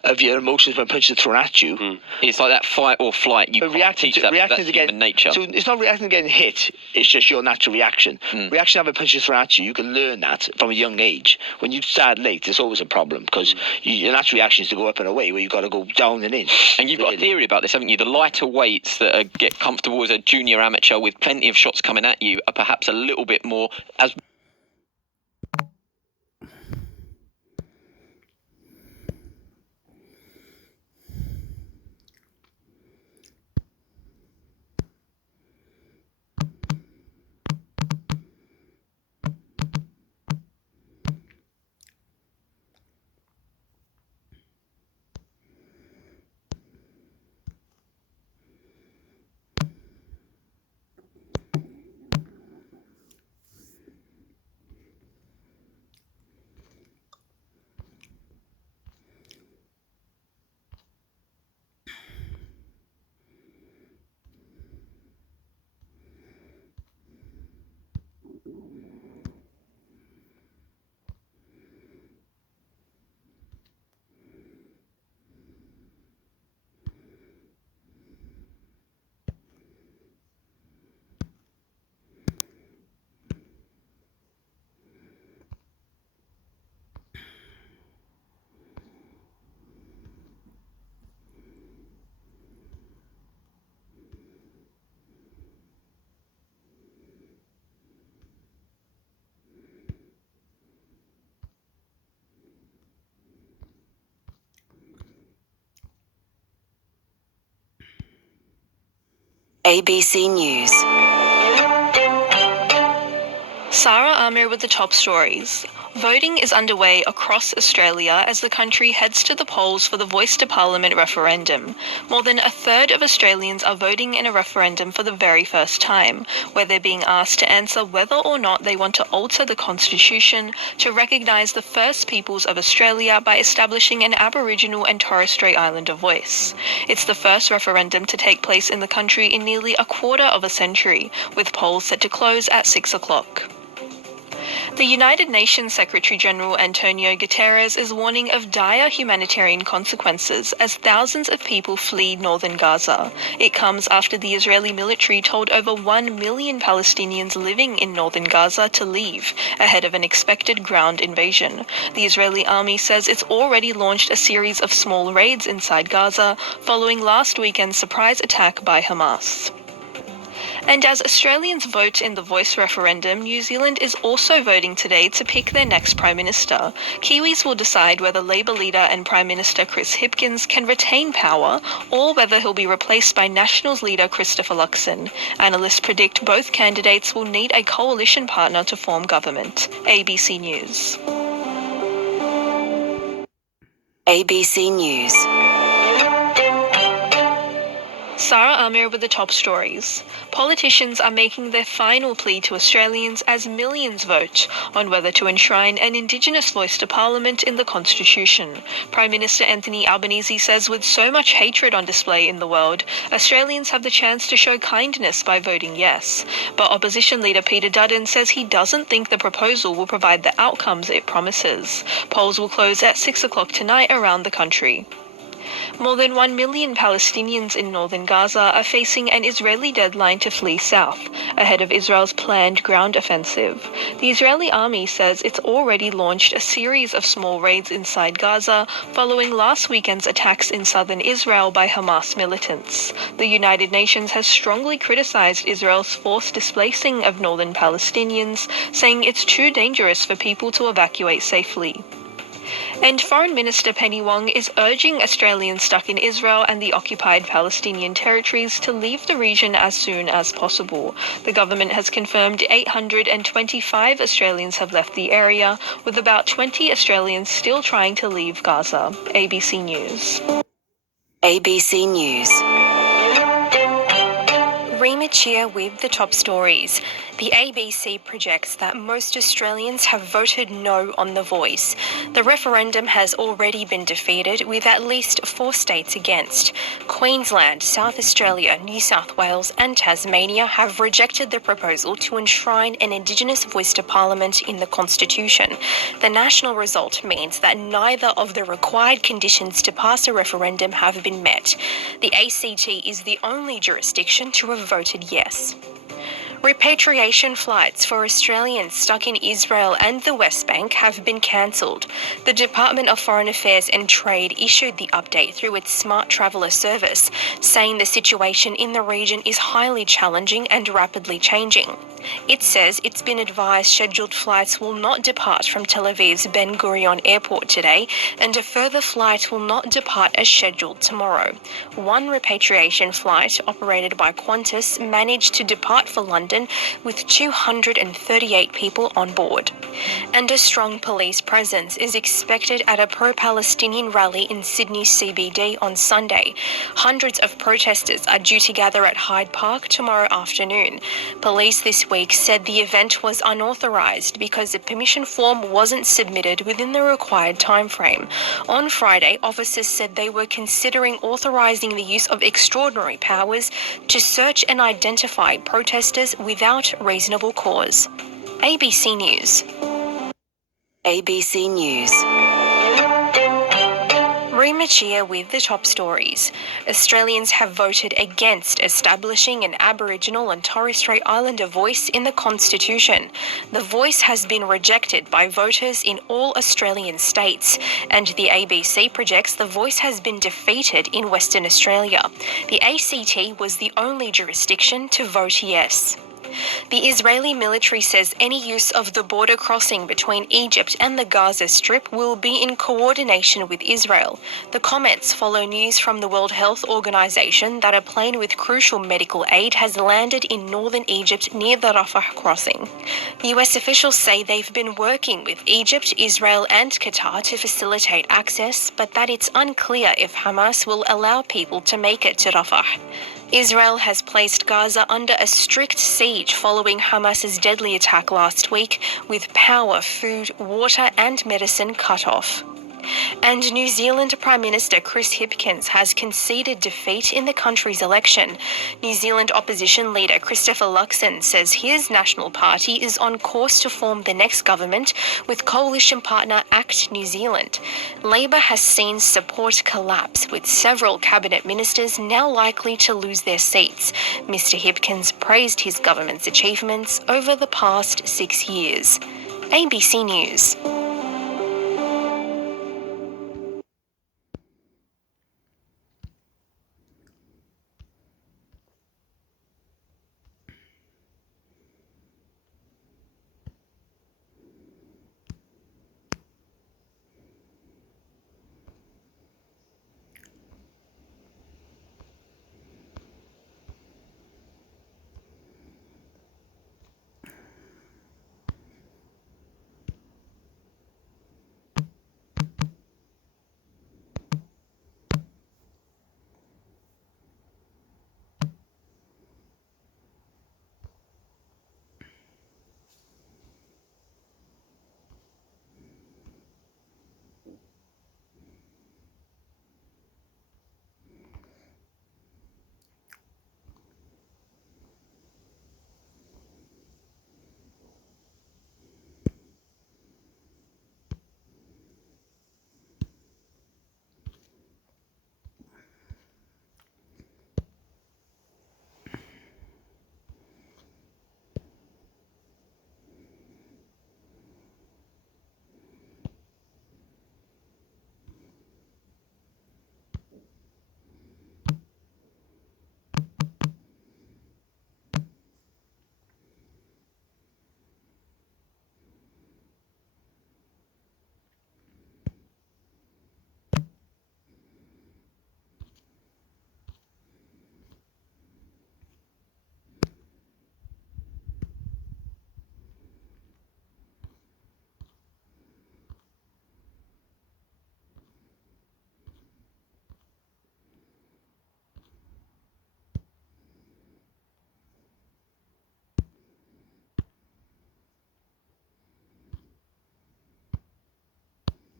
of your emotions when punches are thrown at you. It's like that fight or flight. You can't teach that. That's human nature. So it's not reacting to getting hit. It's just your natural reaction. Reaction of a punch thrown at you. You can learn that from a young age. When you start late, it's always a problem, because your natural reaction is to go up and away, where you've got to go down and in. And you've got a theory about this, haven't you? The lighter weights that get comfortable as a junior amateur with plenty of shots coming at you are perhaps a little bit more as. ABC News. Sarah Amir with the top stories. Voting is underway across Australia as the country heads to the polls for the Voice to Parliament referendum. More than a third of Australians are voting in a referendum for the very first time, where they're being asked to answer whether or not they want to alter the Constitution to recognise the First Peoples of Australia by establishing an Aboriginal and Torres Strait Islander voice. It's the first referendum to take place in the country in nearly a quarter of a century, with polls set to close at 6 o'clock. The United Nations Secretary-General Antonio Guterres is warning of dire humanitarian consequences as thousands of people flee northern Gaza. It comes after the Israeli military told over 1 million Palestinians living in northern Gaza to leave, ahead of an expected ground invasion. The Israeli army says it's already launched a series of small raids inside Gaza, following last weekend's surprise attack by Hamas. And as Australians vote in the Voice referendum, New Zealand is also voting today to pick their next Prime Minister. Kiwis will decide whether Labour leader and Prime Minister Chris Hipkins can retain power or whether he'll be replaced by Nationals leader Christopher Luxon. Analysts predict both candidates will need a coalition partner to form government. ABC News. ABC News. Sarah Amir with the top stories. Politicians are making their final plea to Australians as millions vote on whether to enshrine an Indigenous voice to Parliament in the Constitution. Prime Minister Anthony Albanese says with so much hatred on display in the world, Australians have the chance to show kindness by voting yes. But opposition leader Peter Dutton says he doesn't think the proposal will provide the outcomes it promises. Polls will close at 6 o'clock tonight around the country. More than 1 million Palestinians in northern Gaza are facing an Israeli deadline to flee south, ahead of Israel's planned ground offensive. The Israeli army says it's already launched a series of small raids inside Gaza following last weekend's attacks in southern Israel by Hamas militants. The United Nations has strongly criticized Israel's forced displacing of northern Palestinians, saying it's too dangerous for people to evacuate safely. And Foreign Minister Penny Wong is urging Australians stuck in Israel and the occupied Palestinian territories to leave the region as soon as possible. The government has confirmed 825 Australians have left the area, with about 20 Australians still trying to leave Gaza. ABC News. ABC News. Rima Chia with the top stories. The ABC projects that most Australians have voted no on the Voice. The referendum has already been defeated, with at least 4 states against. Queensland, South Australia, New South Wales and Tasmania have rejected the proposal to enshrine an Indigenous voice to Parliament in the Constitution. The national result means that neither of the required conditions to pass a referendum have been met. The ACT is the only jurisdiction to have voted yes. Repatriation flights for Australians stuck in Israel and the West Bank have been cancelled. The Department of Foreign Affairs and Trade issued the update through its Smart Traveller service, saying the situation in the region is highly challenging and rapidly changing. It says it's been advised scheduled flights will not depart from Tel Aviv's Ben Gurion Airport today, and a further flight will not depart as scheduled tomorrow. One repatriation flight, operated by Qantas, managed to depart for London with 238 people on board. And a strong police presence is expected at a pro-Palestinian rally in Sydney CBD on Sunday. Hundreds of protesters are due to gather at Hyde Park tomorrow afternoon. Police this week said the event was unauthorised because the permission form wasn't submitted within the required timeframe. On Friday, officers said they were considering authorising the use of extraordinary powers to search and identify protesters without reasonable cause. ABC News. ABC News. Rima Chia with the top stories. Australians have voted against establishing an Aboriginal and Torres Strait Islander voice in the Constitution. The voice has been rejected by voters in all Australian states, and the ABC projects the voice has been defeated in Western Australia. The ACT was the only jurisdiction to vote yes. The Israeli military says any use of the border crossing between Egypt and the Gaza Strip will be in coordination with Israel. The comments follow news from the World Health Organization that a plane with crucial medical aid has landed in northern Egypt near the Rafah crossing. US officials say they've been working with Egypt, Israel and Qatar to facilitate access, but that it's unclear if Hamas will allow people to make it to Rafah. Israel has placed Gaza under a strict siege following Hamas's deadly attack last week, with power, food, water and medicine cut off. And New Zealand Prime Minister Chris Hipkins has conceded defeat in the country's election. New Zealand opposition leader Christopher Luxon says his National Party is on course to form the next government with coalition partner ACT New Zealand. Labor has seen support collapse, with several cabinet ministers now likely to lose their seats. Mr Hipkins praised his government's achievements over the past 6 years. ABC News.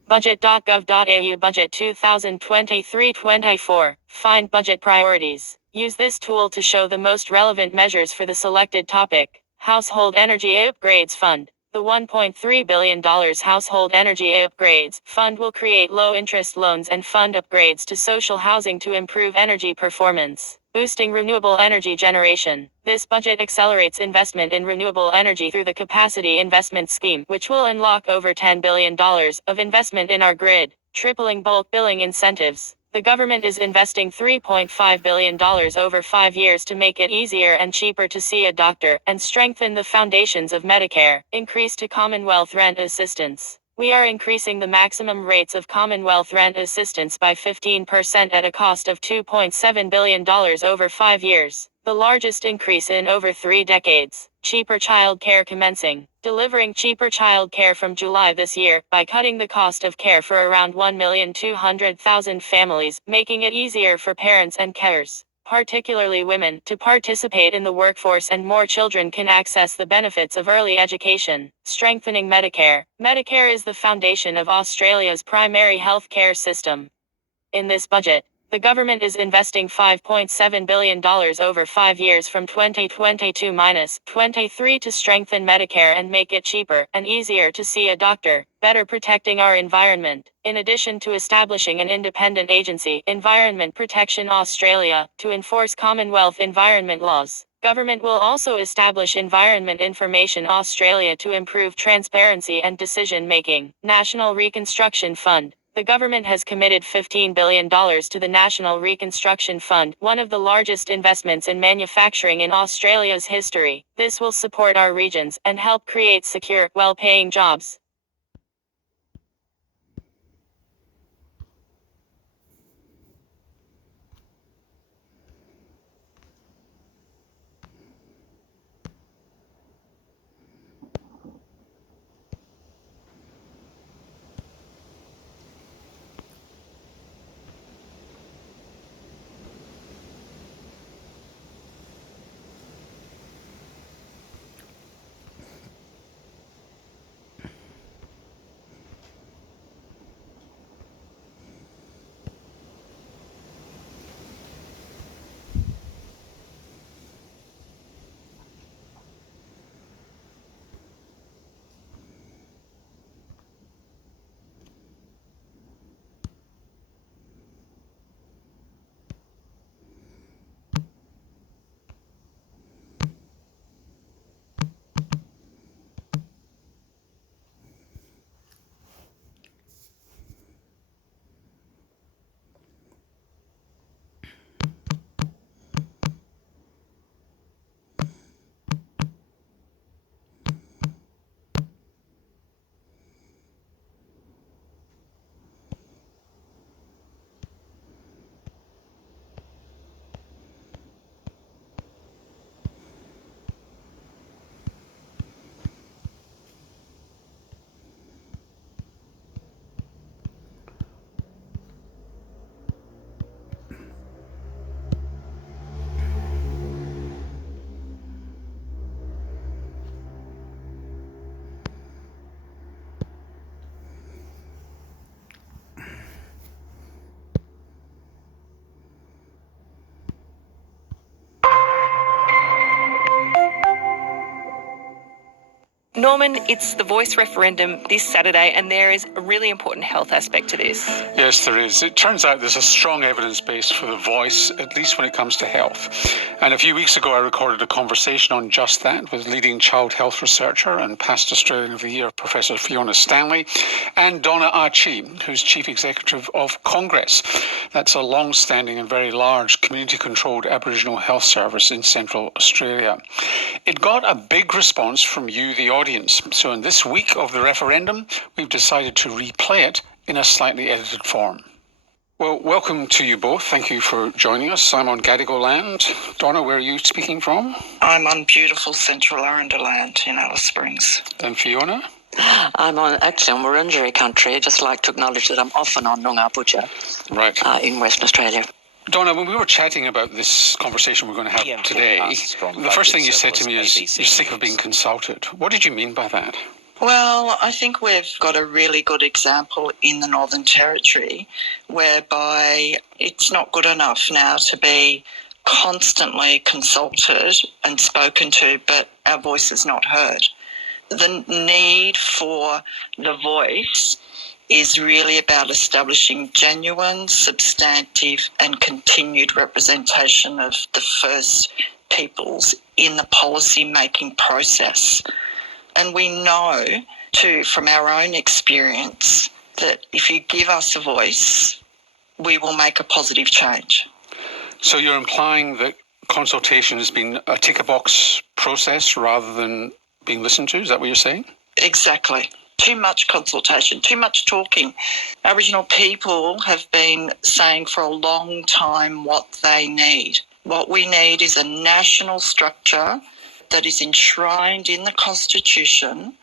Budget.gov.au Budget 2023-24. Find budget priorities. Use this tool to show the most relevant measures for the selected topic. Household Energy Upgrades Fund. The $1.3 billion Household Energy Upgrades Fund will create low-interest loans and fund upgrades to social housing to improve energy performance, boosting renewable energy generation. This budget accelerates investment in renewable energy through the Capacity Investment Scheme, which will unlock over $10 billion of investment in our grid, tripling bulk billing incentives. The government is investing $3.5 billion over 5 years to make it easier and cheaper to see a doctor and strengthen the foundations of Medicare. Increase to Commonwealth rent assistance. We are increasing the maximum rates of Commonwealth rent assistance by 15% at a cost of $2.7 billion over 5 years, the largest increase in over 3 decades. Cheaper child care commencing. Delivering cheaper child care from July this year by cutting the cost of care for around 1,200,000 families, making it easier for parents and carers, particularly women, to participate in the workforce, and more children can access the benefits of early education. Strengthening Medicare. Medicare is the foundation of Australia's primary health care system. In this budget, the government is investing $5.7 billion over 5 years from 2022-23 to strengthen Medicare and make it cheaper and easier to see a doctor, better protecting our environment. In addition to establishing an independent agency, Environment Protection Australia, to enforce Commonwealth environment laws. Government will also establish Environment Information Australia to improve transparency and decision-making. National Reconstruction Fund. The government has committed $15 billion to the National Reconstruction Fund, one of the largest investments in manufacturing in Australia's history. This will support our regions and help create secure, well-paying jobs. Norman, it's the Voice referendum this Saturday, and there is a really important health aspect to this. Yes, there is. It turns out there's a strong evidence base for the voice, at least when it comes to health. And a few weeks ago, I recorded a conversation on just that with leading child health researcher and past Australian of the Year, Professor Fiona Stanley, and Donna Archie, who's Chief Executive of Congress. That's a long-standing and very large community-controlled Aboriginal health service in Central Australia. It got a big response from you, the audience. So in this week of the referendum, we've decided to replay it in a slightly edited form. Well, welcome to you both. Thank you for joining us. I'm on Gadigal land. Donna, where are you speaking from? I'm on beautiful central Arundel land in Alice Springs. And Fiona? I'm on Wurundjeri country. I'd just like to acknowledge that I'm often on Noongar Butcher in Western Australia. Donna, when we were chatting about this conversation we're going to have today, the first thing you said to me is you're sick of being consulted. What did you mean by that? Well, I think we've got a really good example in the Northern Territory whereby it's not good enough now to be constantly consulted and spoken to, but our voice is not heard. The need for the voice is really about establishing genuine, substantive and continued representation of the First Peoples in the policy-making process. And we know, too, from our own experience, that if you give us a voice, we will make a positive change. So you're implying that consultation has been a tick-a-box process rather than being listened to? Is that what you're saying? Exactly. Too much consultation, too much talking. Aboriginal people have been saying for a long time what they need. What we need is a national structure that is enshrined in the Constitution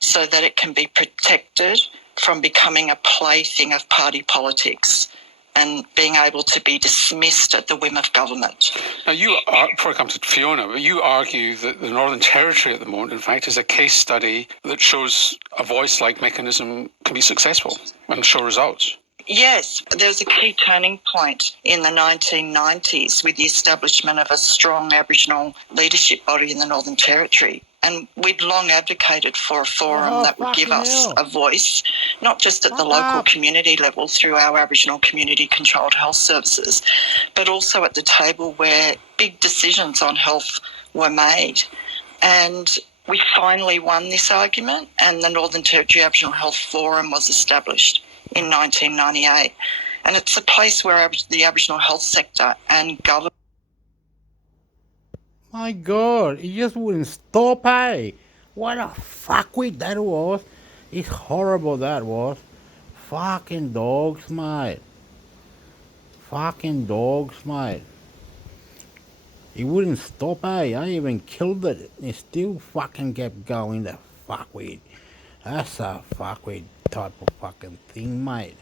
so that it can be protected from becoming a plaything of party politics and being able to be dismissed at the whim of government. Now, before I come to Fiona, you argue that the Northern Territory at the moment, in fact, is a case study that shows a voice-like mechanism can be successful and show results. Yes, there was a key turning point in the 1990s with the establishment of a strong Aboriginal leadership body in the Northern Territory. And we'd long advocated for a forum that would give us a voice, not just at the local community level through our Aboriginal community-controlled health services, but also at the table where big decisions on health were made. And we finally won this argument, and the Northern Territory Aboriginal Health Forum was established. in 1998. And it's a place where the Aboriginal health sector and government... My God, it just wouldn't stop, eh? What a fuckwit that was. It's horrible that was. Fucking dogs, mate. Fucking dogs, mate. It wouldn't stop, eh? I even killed it. It still fucking kept going, that fuckwit. That's a fuckwit type of fucking thing, mate.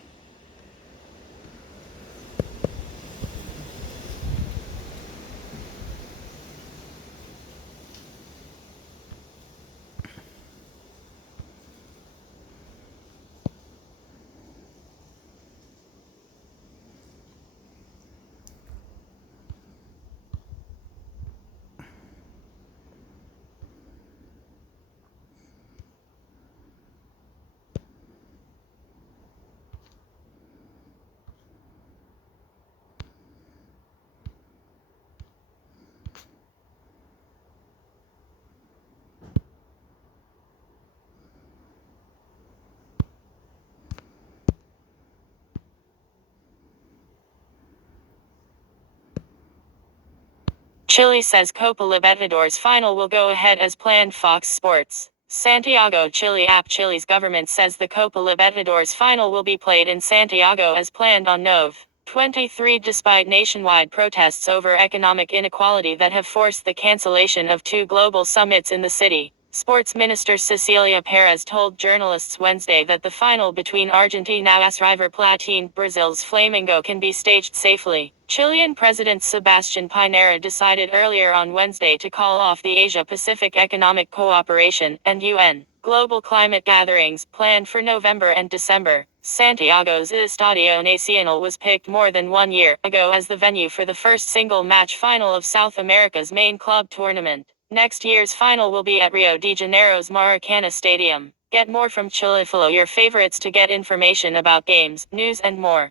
Chile says Copa Libertadores final will go ahead as planned. Fox Sports. Santiago, Chile. Chile's government says the Copa Libertadores final will be played in Santiago as planned on Nov. 23 despite nationwide protests over economic inequality that have forced the cancellation of 2 global summits in the city. Sports Minister Cecilia Perez told journalists Wednesday that the final between Argentina's River Plate and Brazil's Flamengo can be staged safely. Chilean President Sebastián Piñera decided earlier on Wednesday to call off the Asia-Pacific Economic Cooperation and UN global climate gatherings planned for November and December. Santiago's Estadio Nacional was picked more than 1 year ago as the venue for the first single-match final of South America's main club tournament. Next year's final will be at Rio de Janeiro's Maracana Stadium. Get more from Chile. Follow your favorites to get information about games, news and more.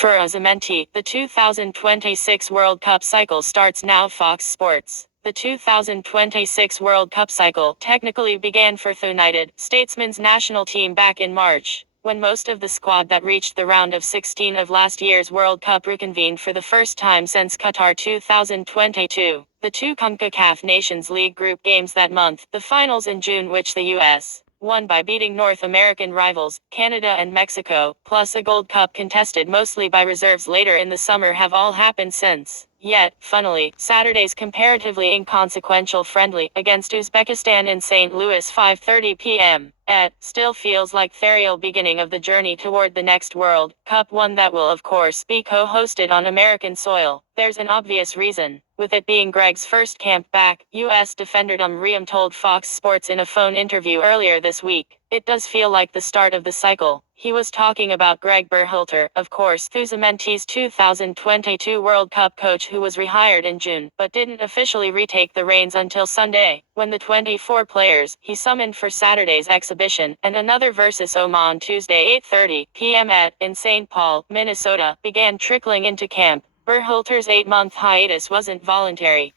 For Azamenti, the 2026 World Cup cycle starts now. Fox Sports. The 2026 World Cup cycle technically began for the United States' national team back in March, when most of the squad that reached the round of 16 of last year's World Cup reconvened for the first time since Qatar 2022. The 2 CONCACAF Nations League group games that month, the finals in June, which the U.S. won by beating North American rivals, Canada and Mexico, plus a Gold Cup contested mostly by reserves later in the summer, have all happened since. Yet, funnily, Saturday's comparatively inconsequential friendly against Uzbekistan in St. Louis 5:30 p.m. still feels like the real beginning of the journey toward the next World Cup, one that will of course be co-hosted on American soil. There's an obvious reason, with it being Greg's first camp back, U.S. defender Tom Riem told Fox Sports in a phone interview earlier this week. It does feel like the start of the cycle. He was talking about Greg Berhalter, of course, Thuzamenti's 2022 World Cup coach, who was rehired in June, but didn't officially retake the reins until Sunday, when the 24 players he summoned for Saturday's exhibition, and another versus Oman Tuesday 8:30 p.m. in St. Paul, Minnesota, began trickling into camp. Berhalter's 8-month hiatus wasn't voluntary.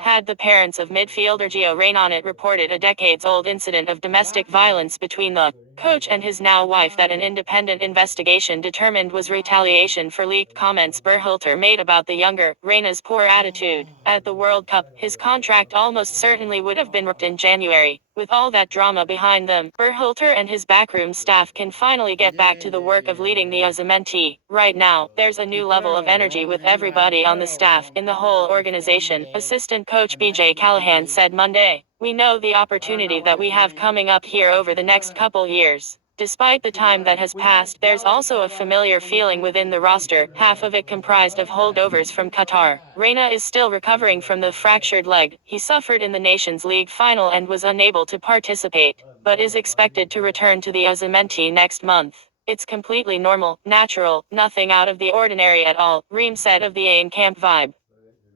Had the parents of midfielder Gio Reynaud reported a decades-old incident of domestic violence between the coach and his now wife that an independent investigation determined was retaliation for leaked comments Berhalter made about the younger Reynaud's poor attitude at the World Cup. His contract almost certainly would have been ripped in January. With all that drama behind them, Berhalter and his backroom staff can finally get back to the work of leading the Azamenti. Right now, there's a new level of energy with everybody on the staff, in the whole organization, assistant coach BJ Callahan said Monday. We know the opportunity that we have coming up here over the next couple years. Despite the time that has passed, there's also a familiar feeling within the roster, half of it comprised of holdovers from Qatar. Reyna is still recovering from the fractured leg he suffered in the Nations League final and was unable to participate, but is expected to return to the Osimhen next month. It's completely normal, natural, nothing out of the ordinary at all, Ream said of the AIM camp vibe.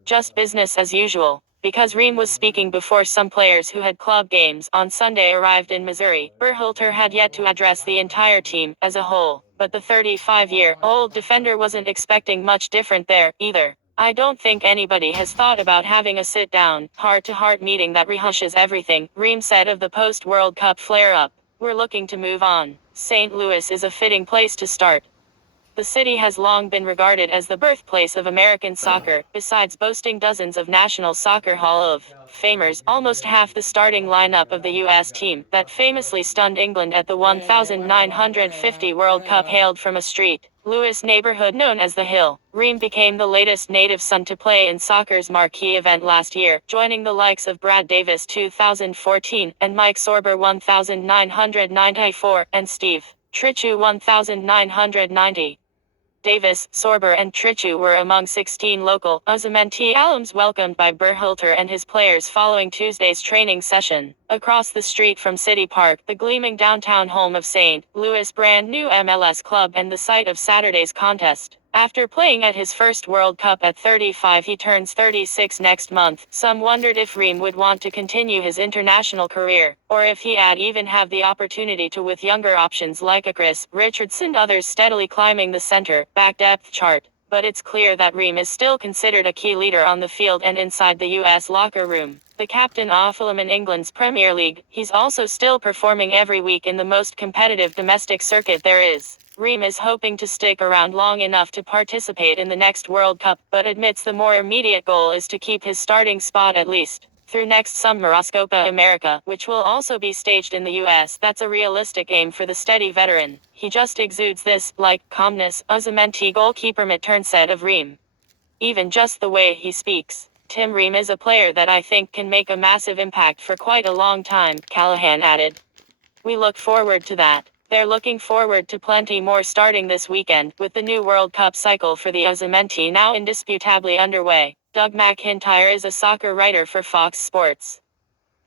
Just business as usual. Because Ream was speaking before some players who had club games on Sunday arrived in Missouri, Berhalter had yet to address the entire team as a whole, but the 35-year-old defender wasn't expecting much different there, either. I don't think anybody has thought about having a sit-down, heart-to-heart meeting that rehushes everything, Ream said of the post-World Cup flare-up. We're looking to move on. St. Louis is a fitting place to start. The city has long been regarded as the birthplace of American soccer, besides boasting dozens of National Soccer Hall of Famers, almost half the starting lineup of the U.S. team that famously stunned England at the 1950 World Cup hailed from a St. Louis neighborhood known as The Hill. Ream became the latest native son to play in soccer's marquee event last year, joining the likes of Brad Davis 2014, and Mike Sorber 1994, and Steve Trichu 1990. Davis, Sorber and Trichu were among 16 local Osimhen alums welcomed by Berhalter and his players following Tuesday's training session. Across the street from City Park, the gleaming downtown home of St. Louis' brand new MLS club and the site of Saturday's contest. After playing at his first World Cup at 35, he turns 36 next month. Some wondered if Ream would want to continue his international career, or if he'd even have the opportunity to with younger options like a Chris Richardson, others steadily climbing the center-back depth chart. But it's clear that Ream is still considered a key leader on the field and inside the U.S. locker room. The captain of Fulham in England's Premier League, he's also still performing every week in the most competitive domestic circuit there is. Ream is hoping to stick around long enough to participate in the next World Cup, but admits the more immediate goal is to keep his starting spot at least through next summer's Copa America, which will also be staged in the US. That's a realistic aim for the steady veteran. He just exudes this, calmness, Osimhen goalkeeper Matern said of Ream. Even just the way he speaks. Tim Ream is a player that I think can make a massive impact for quite a long time, Callahan added. We look forward to that. They're looking forward to plenty more starting this weekend, with the new World Cup cycle for the Osimhen now indisputably underway. Doug McIntyre is a soccer writer for Fox Sports.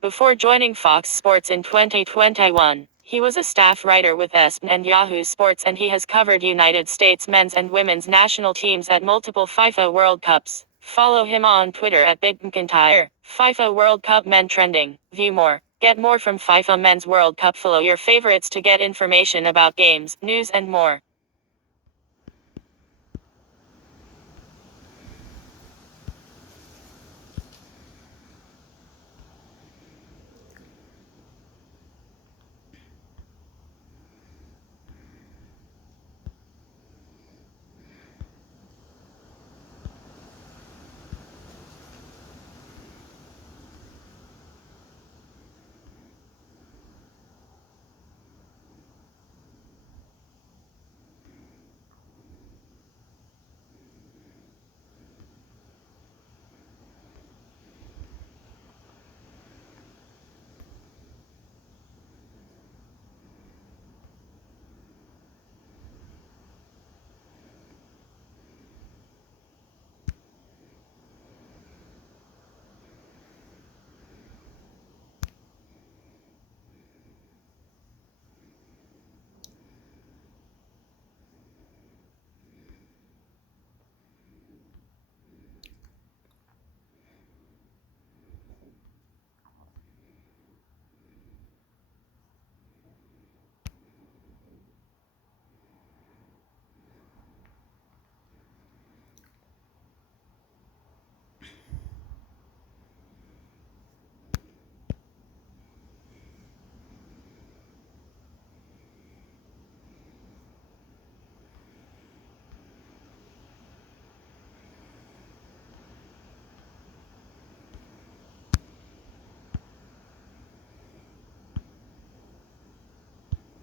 Before joining Fox Sports in 2021, he was a staff writer with ESPN and Yahoo Sports, and he has covered United States men's and women's national teams at multiple FIFA World Cups. Follow him on Twitter at @McIntyre. FIFA World Cup Men Trending. View more. Get more from FIFA Men's World Cup. Follow your favorites to get information about games, news and more.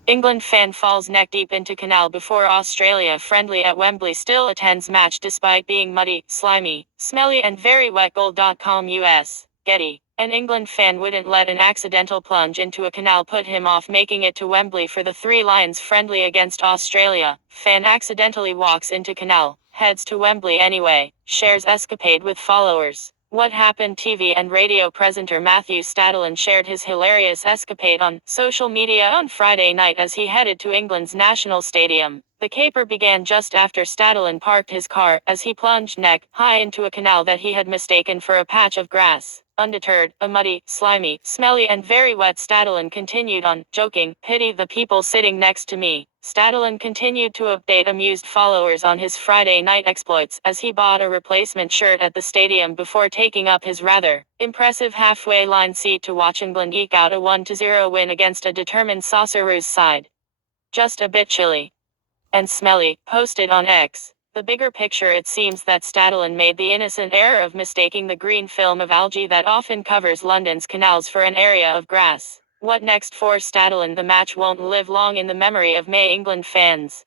England fan falls neck deep into canal before Australia friendly at Wembley. Still attends match despite being muddy, slimy, smelly and very wet. Goal.com US. Getty. An England fan wouldn't let an accidental plunge into a canal put him off making it to Wembley for the Three Lions friendly against Australia. Fan accidentally walks into canal, heads to Wembley anyway, shares escapade with followers. What Happened TV and radio presenter Matthew Stadlen shared his hilarious escapade on social media on Friday night as he headed to England's national stadium. The caper began just after Stadlen parked his car, as he plunged neck-high into a canal that he had mistaken for a patch of grass. Undeterred, a muddy, slimy, smelly and very wet Stadlen continued on, joking, "Pity the people sitting next to me." Stadlen continued to update amused followers on his Friday night exploits, as he bought a replacement shirt at the stadium before taking up his rather impressive halfway line seat to watch England eke out a 1-0 win against a determined Socceroos side. "Just a bit chilly and smelly," posted on X. The bigger picture, it seems that Stadlen made the innocent error of mistaking the green film of algae that often covers London's canals for an area of grass. What next for Stadlen? The match won't live long in the memory of May England fans,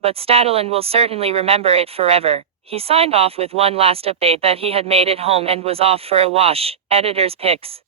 but Stadlen will certainly remember it forever. He signed off with one last update that he had made it home and was off for a wash. Editor's picks.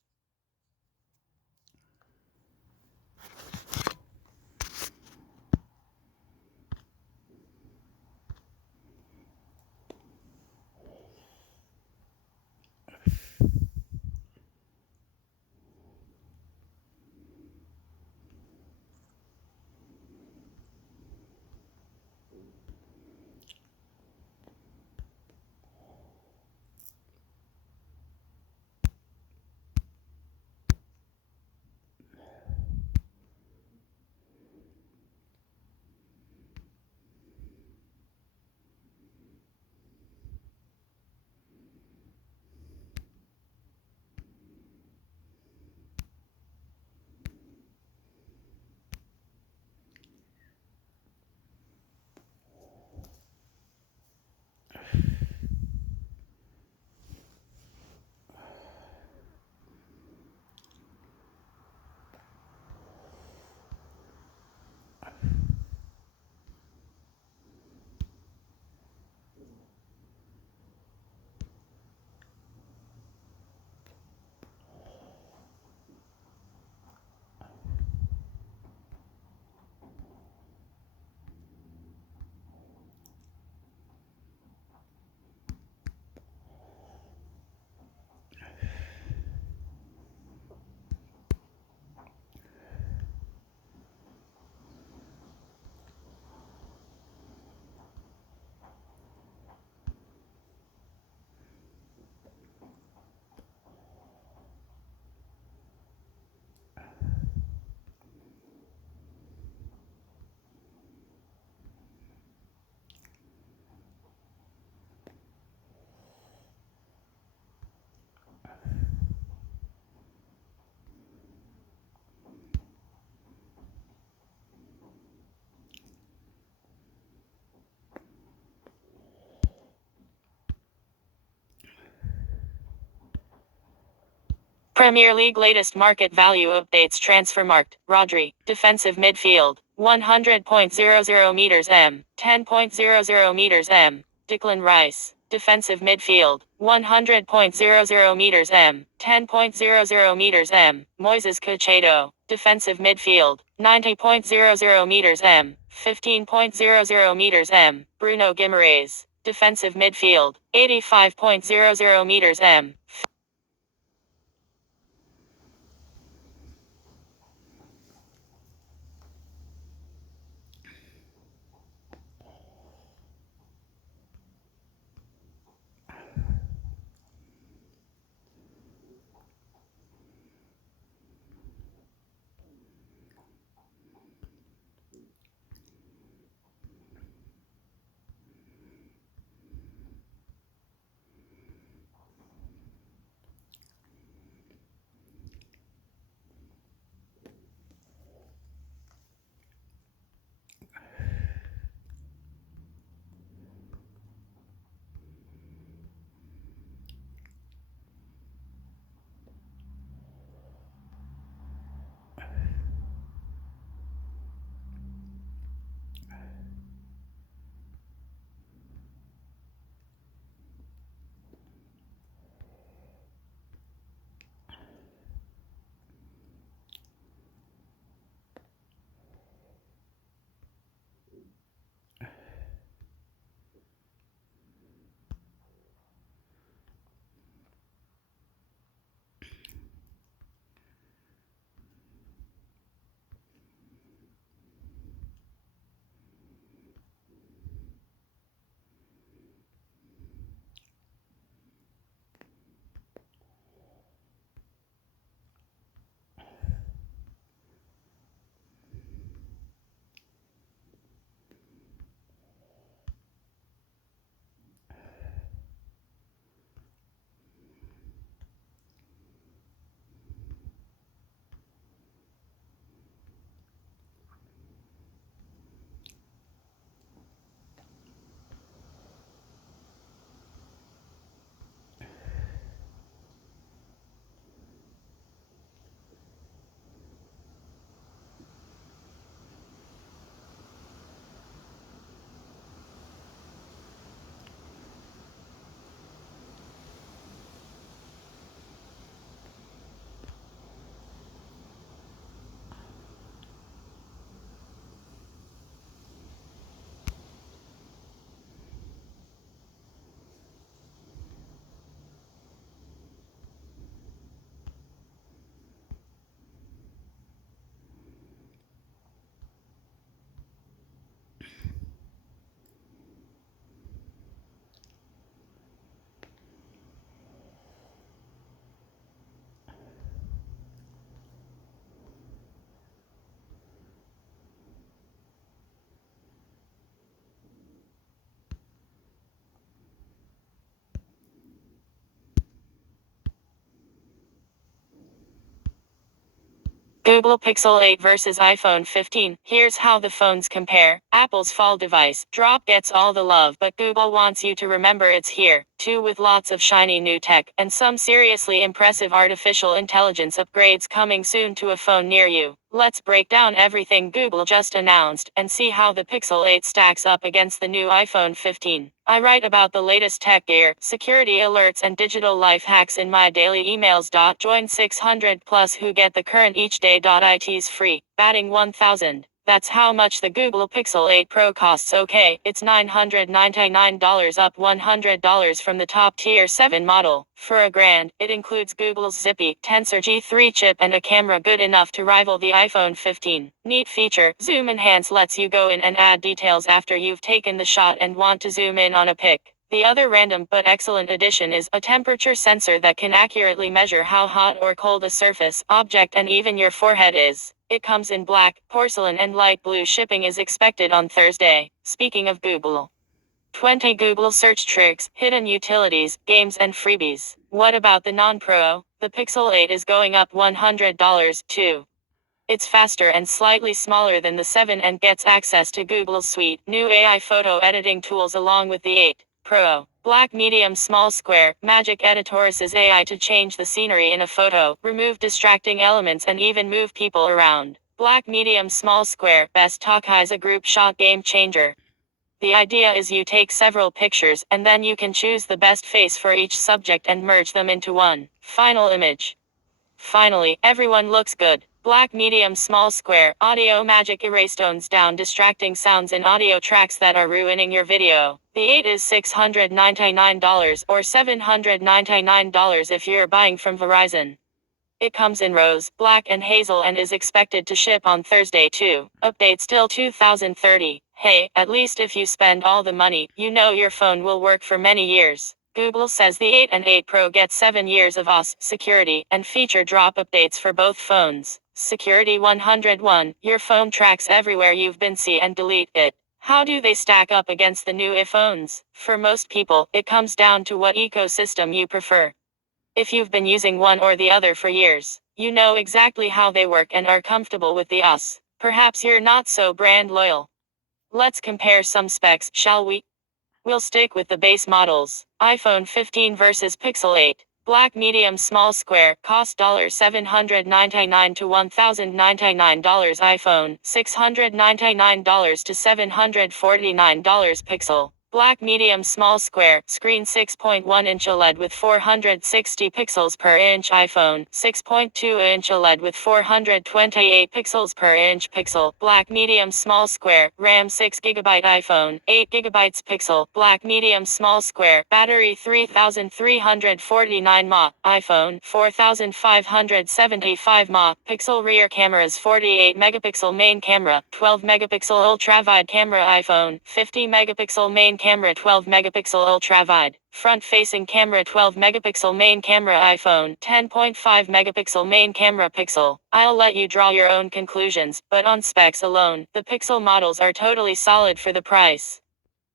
Premier League latest market value updates. Transfermarkt. Rodri, defensive midfield, 100.00 meters M, 10.00 meters M. Declan Rice, defensive midfield, 100.00 meters M, 10.00 meters M. Moises Caicedo, defensive midfield, 90.00 meters M, 15.00 meters M. Bruno Guimaraes, defensive midfield, 85.00 meters M. Google Pixel 8 versus iPhone 15. Here's how the phones compare. Apple's fall device drop gets all the love, but Google wants you to remember it's here, too, with lots of shiny new tech and some seriously impressive artificial intelligence upgrades coming soon to a phone near you. Let's break down everything Google just announced and see how the Pixel 8 stacks up against the new iPhone 15. I write about the latest tech gear, security alerts and digital life hacks in my daily emails. Join 600 plus who get the current each day. It's free, batting 1000. That's how much the Google Pixel 8 Pro costs. Okay, it's $999, up $100 from the top tier 7 model. For $1,000, it includes Google's Zippy Tensor G3 chip and a camera good enough to rival the iPhone 15. Neat feature, Zoom Enhance lets you go in and add details after you've taken the shot and want to zoom in on a pic. The other random but excellent addition is a temperature sensor that can accurately measure how hot or cold a surface, object and even your forehead is. It comes in black, porcelain and light blue. Shipping is expected on Thursday. Speaking of Google, 20 Google search tricks, hidden utilities, games and freebies. What about the non-pro? The Pixel 8 is going up $100 too. It's faster and slightly smaller than the 7 and gets access to Google's suite new AI photo editing tools along with the 8 Pro. Black medium small square, Magic Editoris's AI to change the scenery in a photo, remove distracting elements and even move people around. Black medium small square, Best Talk a group shot game changer. The idea is you take several pictures and then you can choose the best face for each subject and merge them into one final image. Finally, everyone looks good. Black medium small square, audio magic erase tones down distracting sounds in audio tracks that are ruining your video. The 8 is $699 or $799 if you're buying from Verizon. It comes in rose, black and hazel and is expected to ship on Thursday too. Update still 2030. Hey, at least if you spend all the money, you know your phone will work for many years. Google says the 8 and 8 Pro get 7 years of OS, security, and feature drop updates for both phones. Security 101, your phone tracks everywhere you've been, see and delete it. How do they stack up against the new iPhones? For most people, it comes down to what ecosystem you prefer. If you've been using one or the other for years, you know exactly how they work and are comfortable with the OS. Perhaps you're not so brand loyal. Let's compare some specs, shall we? We'll stick with the base models. iPhone 15 versus Pixel 8. Black medium small square, cost $799 to $1,099. iPhone, $699 to $749. Pixel. Black medium small square, screen 6.1-inch OLED with 460 pixels per inch. iPhone, 6.2-inch OLED with 428 pixels per inch. Pixel. Black medium small square, RAM 6GB. iPhone, 8GB. Pixel. Black medium small square, battery 3349 mAh. iPhone, 4575 mAh. Pixel. Rear cameras 48 megapixel main camera, 12 megapixel ultra wide camera. iPhone, 50 megapixel main camera, 12 megapixel ultra wide. Front facing camera, 12 megapixel main camera. iPhone, 10.5 megapixel main camera. Pixel. I'll let you draw your own conclusions, but on specs alone, the Pixel models are totally solid for the price.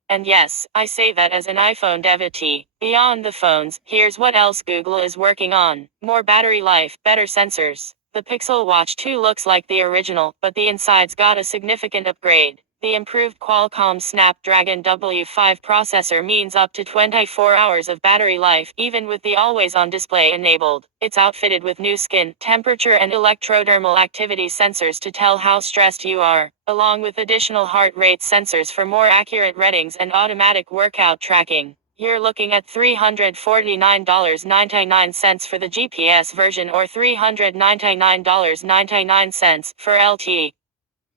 And yes, I say that as an iPhone devotee. Beyond the phones, here's what else Google is working on. More battery life, better sensors. The Pixel Watch 2 looks like the original, but the inside's got a significant upgrade. The improved Qualcomm Snapdragon W5 processor means up to 24 hours of battery life, even with the always-on display enabled. It's outfitted with new skin, temperature and electrodermal activity sensors to tell how stressed you are, along with additional heart rate sensors for more accurate readings and automatic workout tracking. You're looking at $349.99 for the GPS version or $399.99 for LTE.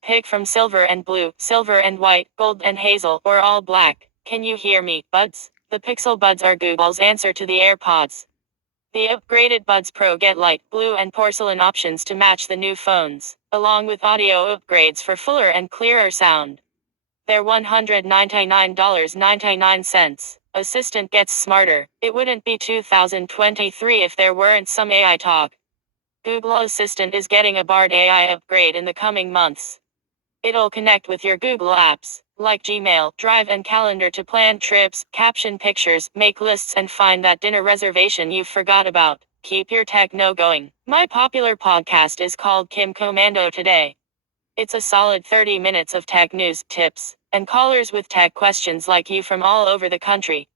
Pick from silver and blue, silver and white, gold and hazel, or all black. Can you hear me, buds? The Pixel Buds are Google's answer to the AirPods. The upgraded Buds Pro get light, blue and porcelain options to match the new phones, along with audio upgrades for fuller and clearer sound. They're $199.99. Assistant gets smarter. It wouldn't be 2023 if there weren't some AI talk. Google Assistant is getting a Bard AI upgrade in the coming months. It'll connect with your Google apps, like Gmail, Drive and Calendar to plan trips, caption pictures, make lists and find that dinner reservation you forgot about. Keep your techno going. My popular podcast is called Kim Commando Today. It's a solid 30 minutes of tech news, tips, and callers with tech questions like you from all over the country.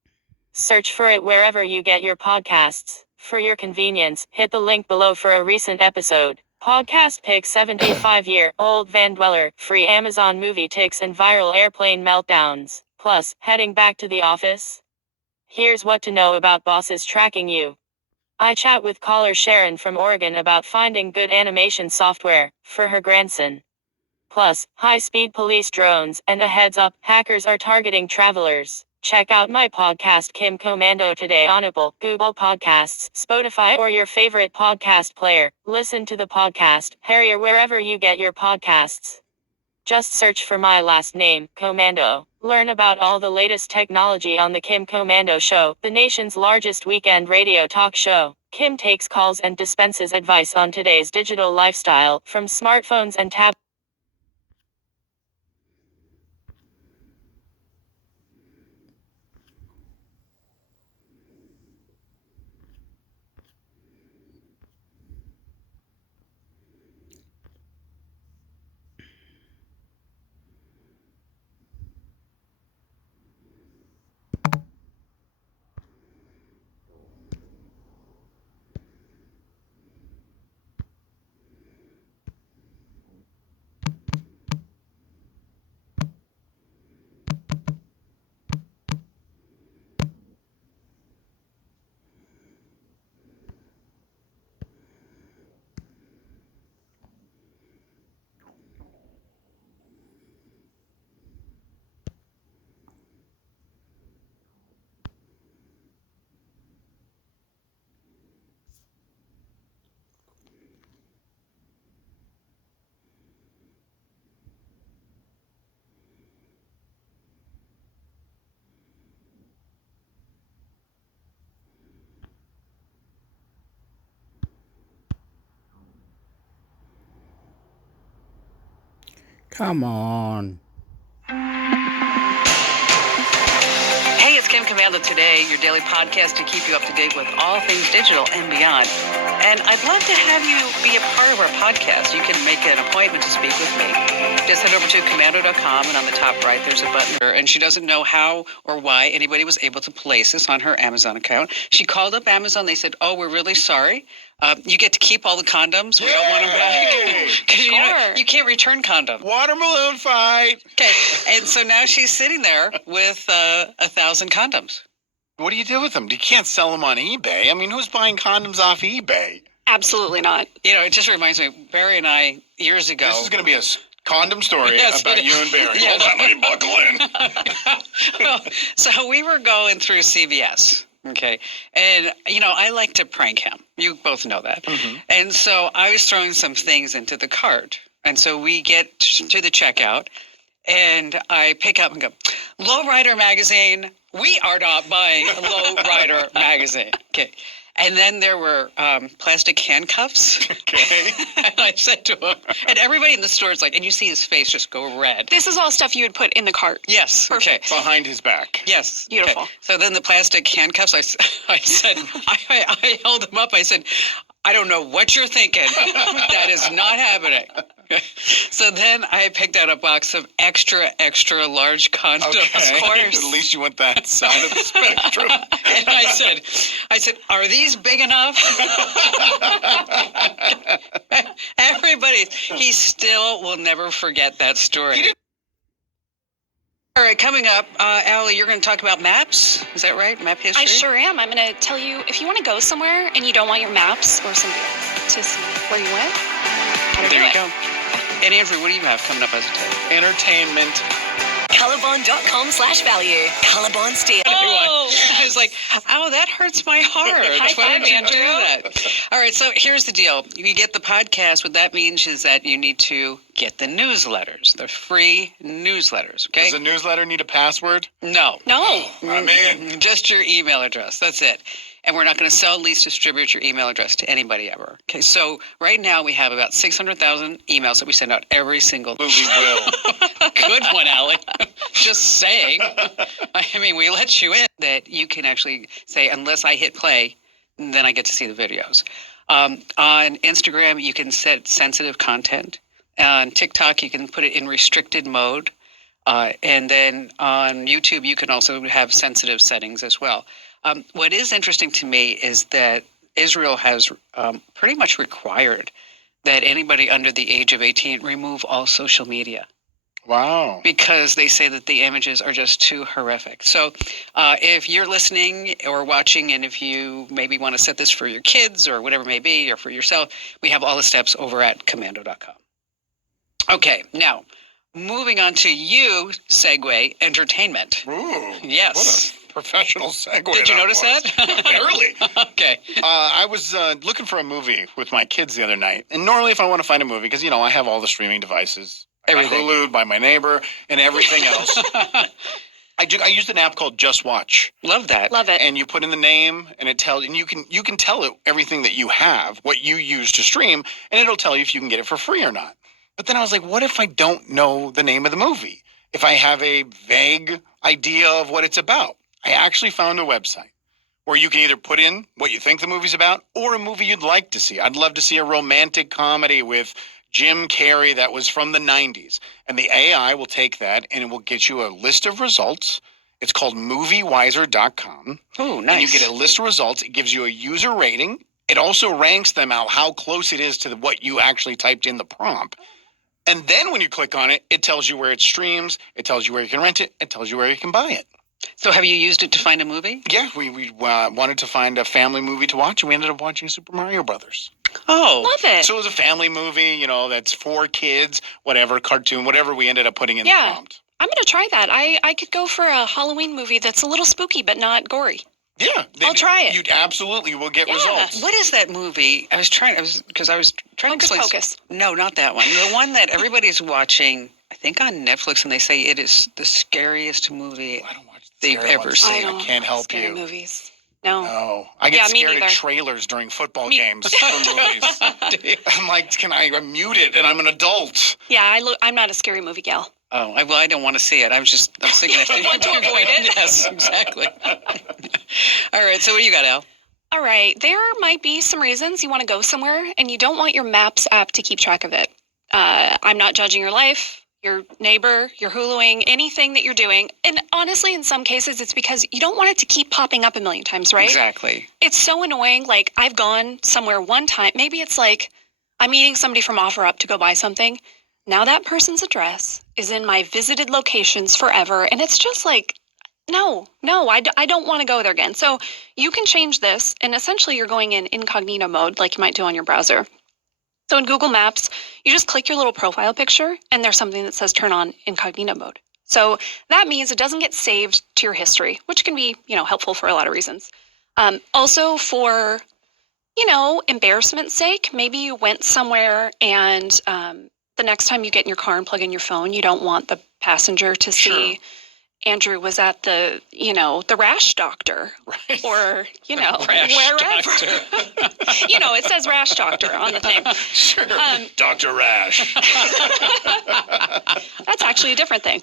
Search for it wherever you get your podcasts. For your convenience, hit the link below for a recent episode. Podcast pick 75-year-old Van Dweller, free Amazon movie ticks and viral airplane meltdowns. Plus, heading back to the office? Here's what to know about bosses tracking you. I chat with caller Sharon from Oregon about finding good animation software for her grandson. Plus, high-speed police drones and a heads up, hackers are targeting travelers. Check out my podcast Kim Commando Today on Apple, Google Podcasts, Spotify, or your favorite podcast player. Listen to the podcast, Harrier, wherever you get your podcasts. Just search for my last name, Commando. Learn about all the latest technology on the Kim Commando Show, the nation's largest weekend radio talk show. Kim takes calls and dispenses advice on today's digital lifestyle, from smartphones and tablets. Come on. Hey, it's Kim Commando Today, your daily podcast to keep you up to date with all things digital and beyond. And I'd love to have you be a part of our podcast. You can make an appointment to speak with me. Just head over to commando.com, and on the top right, there's a button. And she doesn't know how or why anybody was able to place this on her Amazon account. She called up Amazon. They said, oh, we're really sorry. You get to keep all the condoms. We don't want them back. Because you can't return condoms. Water balloon fight. Okay, and so now she's sitting there with 1,000 condoms. What do you do with them? You can't sell them on eBay. I mean, who's buying condoms off eBay? Absolutely not. You know, it just reminds me, Barry and I, years ago. This is going to be a condom story Yes, about you and Barry. Yes. Hold on, let me buckle in. So we were going through CVS. Okay. And, you know, I like to prank him. You both know that. Mm-hmm. And so I was throwing some things into the cart. And so we get to the checkout, and I pick up and go, Lowrider Magazine. We are not buying a Lowrider Magazine. Okay. And then there were plastic handcuffs. Okay. And I said to him, and everybody in the store is like, and you see his face just go red. This is all stuff you would put in the cart. Yes. Perfect. Okay. Behind his back. Yes. Beautiful. Okay. So then the plastic handcuffs, I said, I held them up. I said, I don't know what you're thinking. That is not happening. So then I picked out a box of extra large condoms. Okay. Of course. At least you went that side of the spectrum. And I said, are these big enough? He still will never forget that story. All right, coming up, Allie, you're going to talk about maps. Is that right? Map history? I sure am. I'm going to tell you, if you want to go somewhere and you don't want your maps or somebody else to see where you went, there you go. And Andrew, what do you have coming up as a tip? Entertainment. Colorbond.com/value. Colorbond Steel. Oh, I was like, oh, that hurts my heart. High Why five, did you Andrew. do that? All right, so here's the deal. You get the podcast. What that means is that you need to get the newsletters, the free newsletters, okay? Does a newsletter need a password? No. No. I'm in. Just your email address. That's it. And we're not going to sell, lease, distribute your email address to anybody ever. Okay, so right now we have about 600,000 emails that we send out every single We will. Good one, Allie. Just saying. I mean, we let you in that you can actually say, unless I hit play, then I get to see the videos. On Instagram, you can set sensitive content. On TikTok, you can put it in restricted mode. And then on YouTube, you can also have sensitive settings as well. What is interesting to me is that Israel has pretty much required that anybody under the age of 18 remove all social media. Wow. Because they say that the images are just too horrific. So if you're listening or watching, and if you maybe want to set this for your kids or whatever it may be, or for yourself, we have all the steps over at commando.com. Okay, now, moving on to you, Segue Entertainment. Ooh. Yes. What a professional segue. Did you notice that? Barely. Okay. I was looking for a movie with my kids the other night. And normally if I want to find a movie, because, I have all the streaming devices. Everything. Hulu, by my neighbor, and everything else. I used an app called Just Watch. Love that. Love it. And you put in the name, and it tells, and you can tell it everything that you have, what you use to stream, and it'll tell you if you can get it for free or not. But then I was like, what if I don't know the name of the movie? If I have a vague idea of what it's about? I actually found a website where you can either put in what you think the movie's about or a movie you'd like to see. I'd love to see a romantic comedy with Jim Carrey that was from the 90s. And the AI will take that and it will get you a list of results. It's called moviewiser.com. Oh, nice. And you get a list of results. It gives you a user rating. It also ranks them out how close it is to what you actually typed in the prompt. And then when you click on it, it tells you where it streams. It tells you where you can rent it. It tells you where you can buy it. So have you used it to find a movie? Yeah, we wanted to find a family movie to watch, and we ended up watching Super Mario Brothers. Oh. Love it. So it was a family movie, that's for kids, whatever, cartoon, whatever we ended up putting in the prompt. I'm going to try that. I could go for a Halloween movie that's a little spooky but not gory. Yeah. I'll try it. You absolutely will get results. What is that movie? I was trying to Hocus Pocus. No, not that one. The one that everybody's watching, I think on Netflix, and they say it is the scariest movie they've ever seen. I can't help scary you. Movies. No. No. I get me scared neither. at trailers during football games for movies. I'm like, I'm muted and I'm an adult. Yeah, I'm not a scary movie gal. Oh, I don't want to see it. I was thinking I want to avoid it. Yes, exactly. All right, so what do you got, Al? All right, there might be some reasons you want to go somewhere and you don't want your Maps app to keep track of it. I'm not judging your life, your neighbor, your Huluing, anything that you're doing. And honestly, in some cases, it's because you don't want it to keep popping up a million times, right? Exactly. It's so annoying. Like, I've gone somewhere one time. Maybe it's like I'm meeting somebody from OfferUp to go buy something. Now that person's address is in my visited locations forever. And it's just like, no, I don't want to go there again. So you can change this. And essentially, you're going in incognito mode like you might do on your browser. So in Google Maps, you just click your little profile picture and there's something that says turn on incognito mode. So that means it doesn't get saved to your history, which can be, helpful for a lot of reasons. Also for, embarrassment's sake, maybe you went somewhere and the next time you get in your car and plug in your phone, you don't want the passenger to see Andrew was at the rash doctor, right. Or, rash wherever. doctor. It says rash doctor on the thing. Sure. Dr. Rash. That's actually a different thing.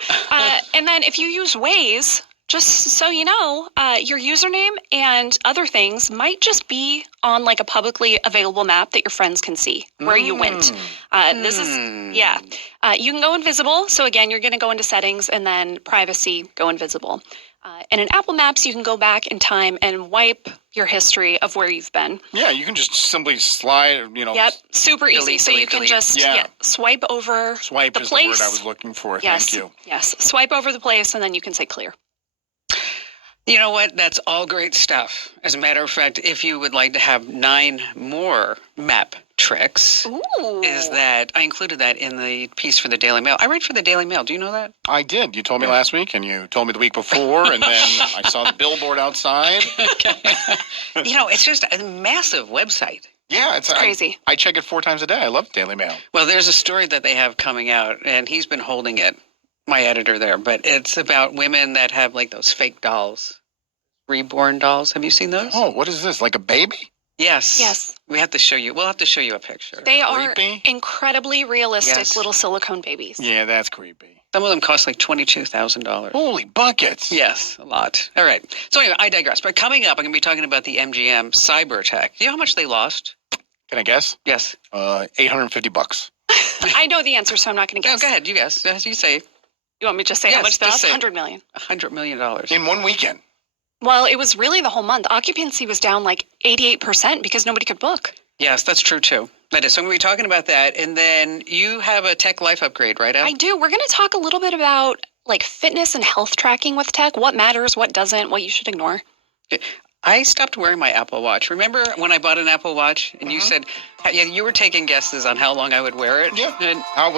And then if you use Waze, just so you know, your username and other things might just be on like a publicly available map that your friends can see where you went. This is, you can go invisible. So again, you're going to go into settings and then privacy, go invisible. And in Apple Maps, you can go back in time and wipe your history of where you've been. Yeah, you can just simply slide, Yep, super easy. So you can just swipe over Swipe the is place. the word I was looking for. Yes, Thank you. yes. Swipe over the place and then you can say clear. You know what? That's all great stuff. As a matter of fact, if you would like to have 9 more map tricks, is that I included that in the piece for the Daily Mail. I write for the Daily Mail. Do you know that? I did. You told me last week, and you told me the week before, and then I saw the billboard outside. It's just a massive website. Yeah, it's crazy. I check it 4 times a day. I love Daily Mail. Well, there's a story that they have coming out, and he's been holding it, my editor there, but it's about women that have like those fake dolls, reborn dolls. Have you seen those? Oh, what is this? Like a baby? Yes. Yes. We'll have to show you a picture. They are Creepy? incredibly realistic little silicone babies. Yeah, that's creepy. Some of them cost like $22,000. Holy buckets. Yes, a lot. All right. So anyway, I digress. But coming up, I'm going to be talking about the MGM cyber attack. Do you know how much they lost? Can I guess? Yes. $850. I know the answer, so I'm not going to guess. No, go ahead. You guess. As you say. You want me to just say Yes, how much they just lost? say. $100 million. $100 million. In one weekend. Well, it was really the whole month. Occupancy was down like 88% because nobody could book. Yes, that's true too. That is. So I'm going to be talking about that. And then you have a tech life upgrade, right, Em? I do. We're going to talk a little bit about like fitness and health tracking with tech, what matters, what doesn't, what you should ignore. I stopped wearing my Apple Watch. Remember when I bought an Apple Watch and you said, yeah, you were taking guesses on how long I would wear it? Yeah. And How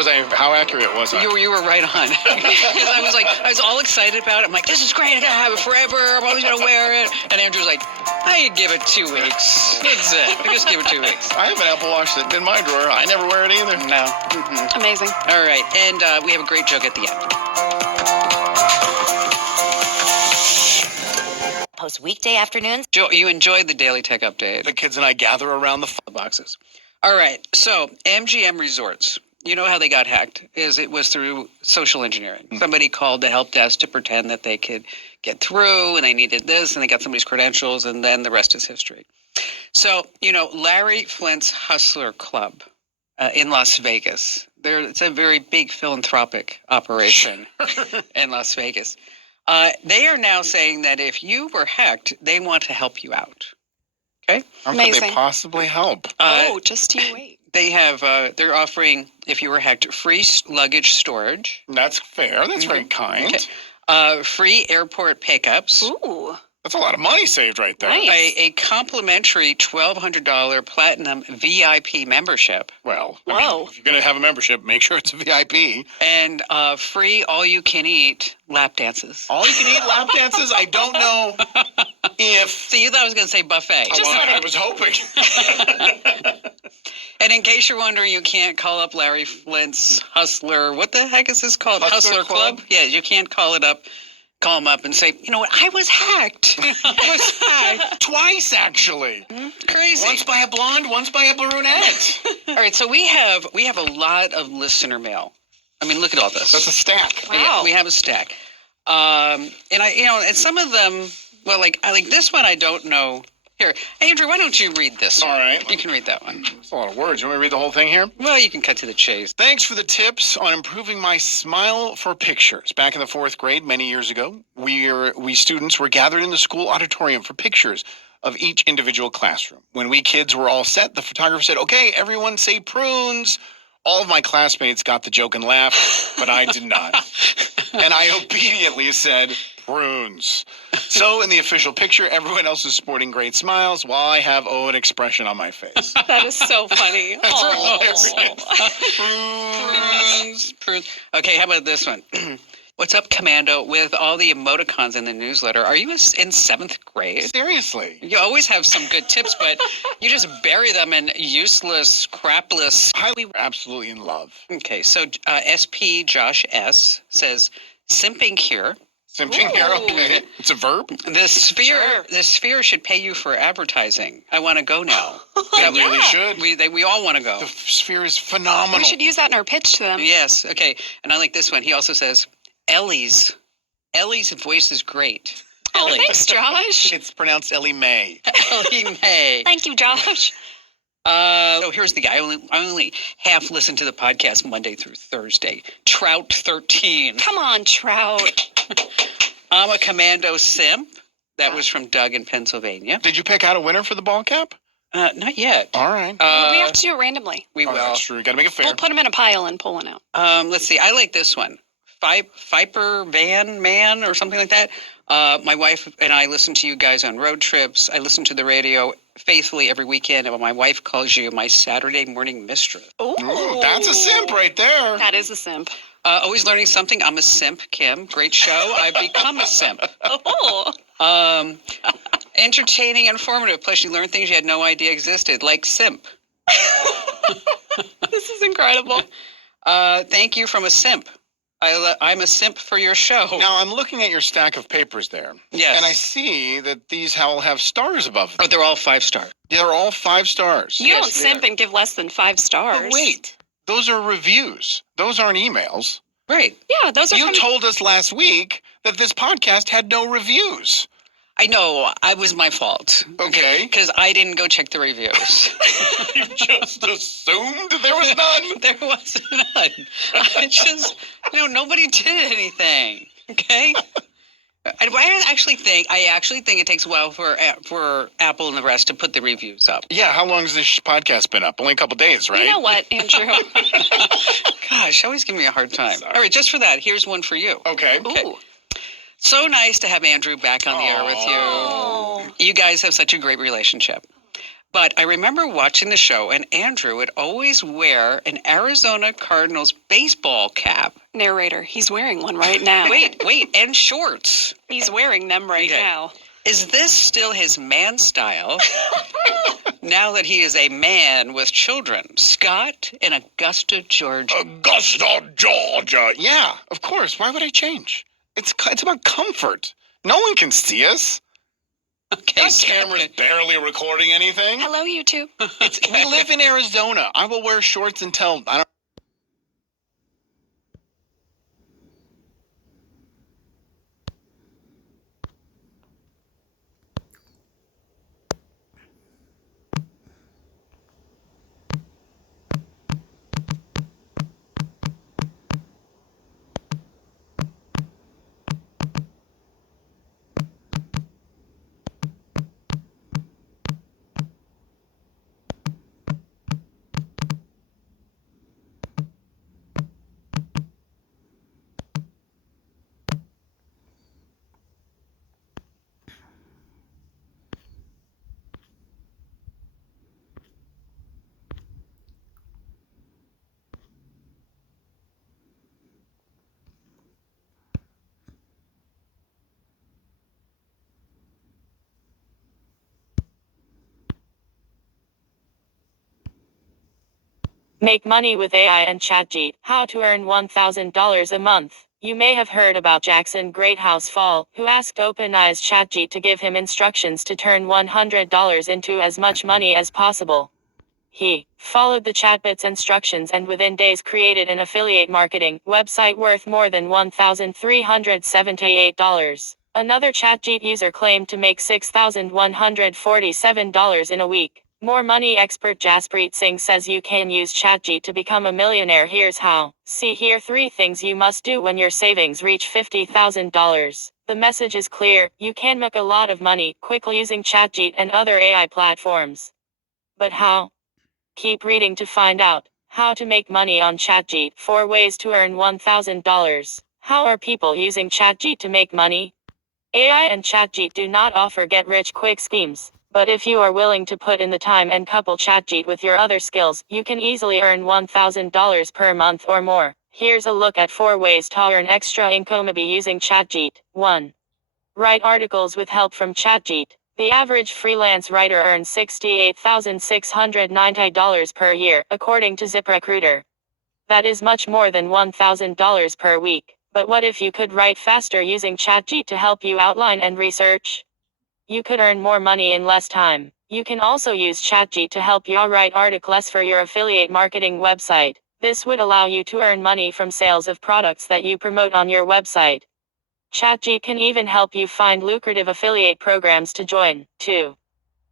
accurate was I? you were right on. Because I was all excited about it. I'm like, this is great. I gotta have it forever. I'm always gonna wear it. And Andrew's like, I give it 2 weeks. That's it. I just give it 2 weeks. I have an Apple Watch sitting in my drawer. I never wear it either. No. Amazing. All right. And we have a great joke at the end. Post weekday afternoons. Joe, you enjoyed the Daily Tech Update. The kids and I gather around the boxes. All right. So MGM Resorts, you know how they got hacked? It was through social engineering. Somebody called the help desk to pretend that they could get through and they needed this and they got somebody's credentials and then the rest is history. So, Larry Flint's Hustler Club in Las Vegas. It's a very big philanthropic operation in Las Vegas. They are now saying that if you were hacked, they want to help you out. Okay? How could they possibly help? Just you wait. They have, they're offering, if you were hacked, free luggage storage. That's fair. That's very kind. Okay. Free airport pickups. Ooh. That's a lot of money saved right there. Nice. A complimentary $1,200 platinum VIP membership. Well, if you're going to have a membership, make sure it's a VIP. And free all-you-can-eat lap dances. All-you-can-eat lap dances? I don't know if... See, you thought I was going to say buffet. I was hoping. And in case you're wondering, you can't call up Larry Flint's Hustler. What the heck is this called? Hustler Club? Yeah, you can't call him up and say, you know what, I was hacked. I was hacked. Twice, actually. Crazy. Once by a blonde, once by a brunette. All right, so we have a lot of listener mail. I mean, look at all this. That's a stack. Wow. Yeah, we have a stack. And and some of them, well, like this one, I don't know. Here, Andrew, why don't you read this one? All right. You can read that one. That's a lot of words. You want me to read the whole thing here? Well, you can cut to the chase. Thanks for the tips on improving my smile for pictures. Back in the 4th grade, many years ago, we students were gathered in the school auditorium for pictures of each individual classroom. When we kids were all set, the photographer said, "Okay, everyone say prunes." All of my classmates got the joke and laughed, but I did not. And I obediently said, prunes. So in the official picture, everyone else is sporting great smiles while I have an expression on my face. That is so funny. Prunes. Okay, how about this one? What's up, Commando? With all the emoticons in the newsletter, are you in 7th grade? Seriously. You always have some good tips, but you just bury them in useless, crapless. Highly, absolutely in love. Okay, so SP Josh S says, simping here. Simping here, okay. It's a verb? The sphere should pay you for advertising. I want to go now. They really should. We all want to go. The sphere is phenomenal. We should use that in our pitch to them. Yes, okay. And I like this one. He also says, Ellie's voice is great. Oh, thanks, Josh. It's pronounced Ellie Mae. Ellie Mae. Thank you, Josh. Here's the guy. I only half listen to the podcast Monday through Thursday. Trout 13. Come on, Trout. I'm a Commando simp. That was from Doug in Pennsylvania. Did you pick out a winner for the ball cap? Not yet. All right. We have to do it randomly. We will. That's true. Got to make it fair. We'll put them in a pile and pull one out. Let's see. I like this one. Viper Van Man or something like that. My wife and I listen to you guys on road trips. I listen to the radio faithfully every weekend. And my wife calls you my Saturday morning mistress. Ooh, that's a simp right there. That is a simp. Always learning something. I'm a simp, Kim. Great show. I've become a simp. Oh. Entertaining, informative. Plus, you learn things you had no idea existed, like simp. This is incredible. Thank you from a simp. I'm a simp for your show. Now, I'm looking at your stack of papers there. Yes. And I see that these all have stars above them. Oh, they're all 5-star. They're all 5 stars. You don't simp and give less than 5 stars. But wait, those are reviews. Those aren't emails. Right. Yeah, those are You told us last week that this podcast had no reviews. I know. It was my fault. Okay. Because I didn't go check the reviews. You just assumed there was none? There was none. I just, nobody did anything. Okay? I actually think it takes a while for Apple and the rest to put the reviews up. Yeah, how long has this podcast been up? Only a couple days, right? You know what, Andrew? Gosh, always give me a hard time. All right, just for that, here's one for you. Okay. Ooh. So nice to have Andrew back on the air with you. You guys have such a great relationship. But I remember watching the show, and Andrew would always wear an Arizona Cardinals baseball cap. Narrator, he's wearing one right now. Wait, and shorts. He's wearing them right now. Is this still his man style? Now that he is a man with children, Scott in Augusta, Georgia. Augusta, Georgia. Yeah, of course. Why would I change? It's about comfort. No one can see us. Okay. That camera's barely recording anything. Hello, YouTube. We live in Arizona. I will wear shorts until I don't. Make money with AI and ChatGPT. How to earn $1,000 a month. You may have heard about Jackson Greathouse Fall, who asked OpenAI's ChatGPT to give him instructions to turn $100 into as much money as possible. He followed the chatbot's instructions and within days created an affiliate marketing website worth more than $1,378. Another ChatGPT user claimed to make $6,147 in a week. More money expert Jaspreet Singh says you can use ChatGPT to become a millionaire. Here's how. See here 3 things you must do when your savings reach $50,000. The message is clear. You can make a lot of money quickly using ChatGPT and other AI platforms. But how? Keep reading to find out. How to make money on ChatGPT. 4 ways to earn $1,000. How are people using ChatGPT to make money? AI and ChatGPT do not offer get-rich-quick schemes. But if you are willing to put in the time and couple ChatGPT with your other skills, you can easily earn $1,000 per month or more. Here's a look at 4 ways to earn extra income by using ChatGPT. 1. Write articles with help from ChatGPT. The average freelance writer earns $68,690 per year, according to ZipRecruiter. That is much more than $1,000 per week. But what if you could write faster using ChatGPT to help you outline and research? You could earn more money in less time. You can also use ChatGPT to help you write articles for your affiliate marketing website. This would allow you to earn money from sales of products that you promote on your website. ChatGPT can even help you find lucrative affiliate programs to join. 2.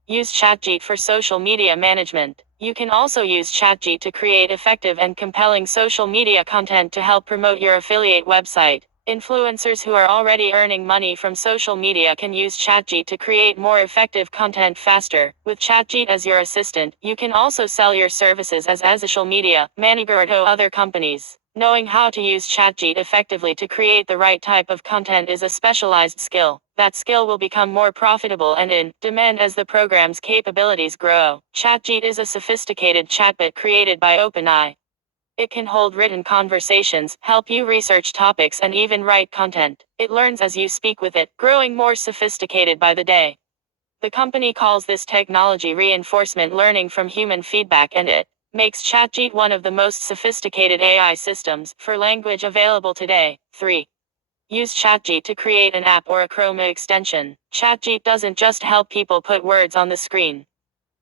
Use ChatGPT for social media management. You can also use ChatGPT to create effective and compelling social media content to help promote your affiliate website. Influencers who are already earning money from social media can use ChatGPT to create more effective content faster. With ChatGPT as your assistant, you can also sell your services as social media manager to other companies. Knowing how to use ChatGPT effectively to create the right type of content is a specialized skill. That skill will become more profitable and in demand as the program's capabilities grow. ChatGPT is a sophisticated chatbot created by OpenAI. It can hold written conversations, help you research topics, and even write content. It learns as you speak with it, growing more sophisticated by the day. The company calls this technology reinforcement learning from human feedback, and it makes ChatGPT one of the most sophisticated AI systems for language available today. 3. Use ChatGPT to create an app or a Chrome extension. ChatGPT doesn't just help people put words on the screen.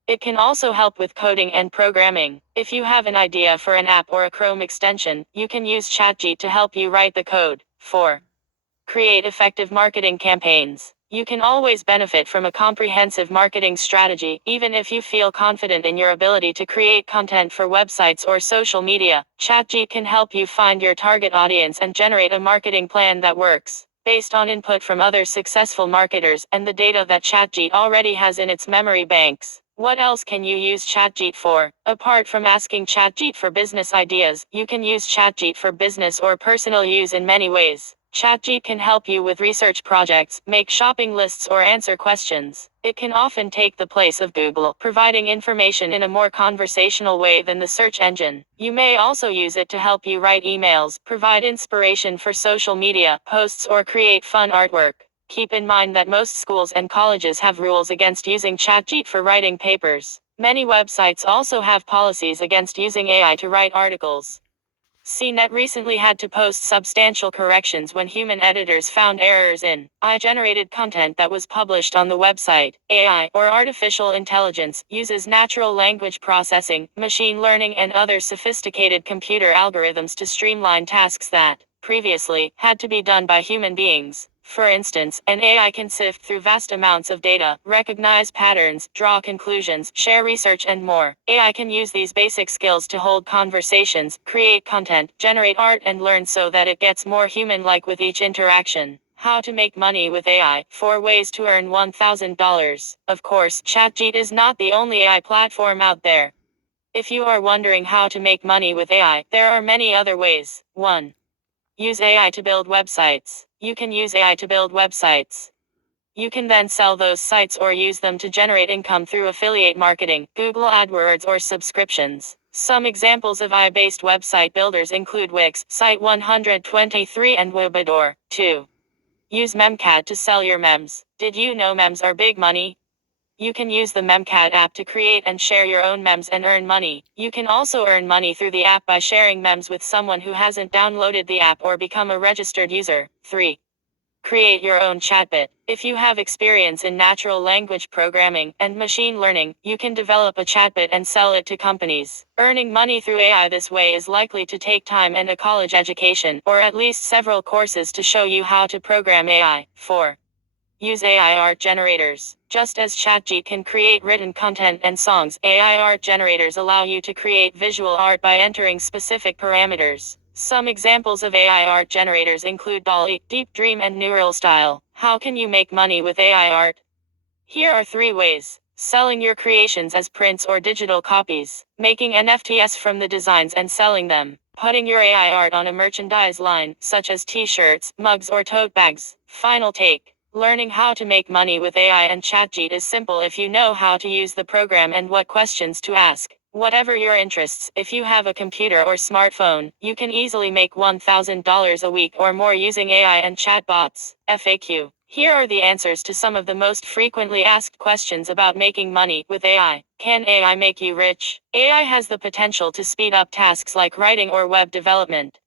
It can also help with coding and programming. If you have an idea for an app or a Chrome extension, you can use ChatGPT to help you write the code. 4. Create effective marketing campaigns. You can always benefit from a comprehensive marketing strategy, even if you feel confident in your ability to create content for websites or social media. ChatGPT can help you find your target audience and generate a marketing plan that works, based on input from other successful marketers and the data that ChatGPT already has in its memory banks. What else can you use ChatGPT for? Apart from asking ChatGPT for business ideas, you can use ChatGPT for business or personal use in many ways. ChatGPT can help you with research projects, make shopping lists, or answer questions. It can often take the place of Google, providing information in a more conversational way than the search engine. You may also use it to help you write emails, provide inspiration for social media posts, or create fun artwork. Keep in mind that most schools and colleges have rules against using ChatGPT for writing papers. Many websites also have policies against using AI to write articles. CNET recently had to post substantial corrections when human editors found errors in AI-generated content that was published on the website. AI, or artificial intelligence, uses natural language processing, machine learning, and other sophisticated computer algorithms to streamline tasks that previously had to be done by human beings. For instance, an AI can sift through vast amounts of data, recognize patterns, draw conclusions, share research, and more. AI can use these basic skills to hold conversations, create content, generate art, and learn so that it gets more human-like with each interaction. How to make money with AI. 4 ways to earn $1,000. Of course, ChatGPT is not the only AI platform out there. If you are wondering how to make money with AI, there are many other ways. 1. Use AI to build websites. You can use AI to build websites. You can then sell those sites or use them to generate income through affiliate marketing, Google AdWords, or subscriptions. Some examples of AI-based website builders include Wix, Site 123, and Webador. 2. Use Memcat to sell your memes. Did you know memes are big money? You can use the Memcat app to create and share your own memes and earn money. You can also earn money through the app by sharing memes with someone who hasn't downloaded the app or become a registered user. 3. Create your own chatbot. If you have experience in natural language programming and machine learning, you can develop a chatbot and sell it to companies. Earning money through AI this way is likely to take time and a college education, or at least several courses to show you how to program AI. 4. Use AI art generators. Just as ChatGPT can create written content and songs, AI art generators allow you to create visual art by entering specific parameters. Some examples of AI art generators include DALL-E, Deep Dream, and Neural Style. How can you make money with AI art? Here are 3 ways. Selling your creations as prints or digital copies. Making NFTs from the designs and selling them. Putting your AI art on a merchandise line, such as t-shirts, mugs, or tote bags. Final take. Learning how to make money with AI and ChatGPT is simple if you know how to use the program and what questions to ask. Whatever your interests, if you have a computer or smartphone, you can easily make $1,000 a week or more using AI and chatbots. FAQ. Here are the answers to some of the most frequently asked questions about making money with AI. Can AI make you rich? AI has the potential to speed up tasks like writing or web development.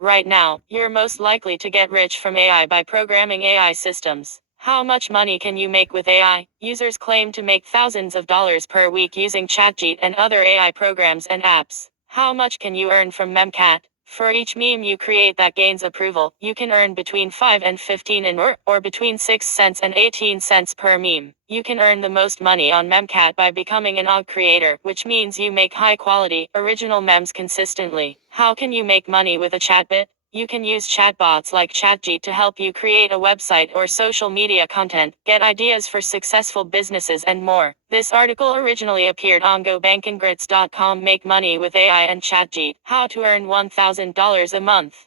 Right now, you're most likely to get rich from AI by programming AI systems. How much money can you make with AI? Users claim to make thousands of dollars per week using ChatGPT and other AI programs and apps. How much can you earn from Memcat? For each meme you create that gains approval, you can earn between 5 and 15 in or between 6 cents and 18 cents per meme. You can earn the most money on Memcat by becoming an OG creator, which means you make high quality, original memes consistently. How can you make money with a chatbot? You can use chatbots like ChatGPT to help you create a website or social media content, get ideas for successful businesses, and more. This article originally appeared on GoBankingGrits.com. Make money with AI and ChatGPT. How to earn $1,000 a month.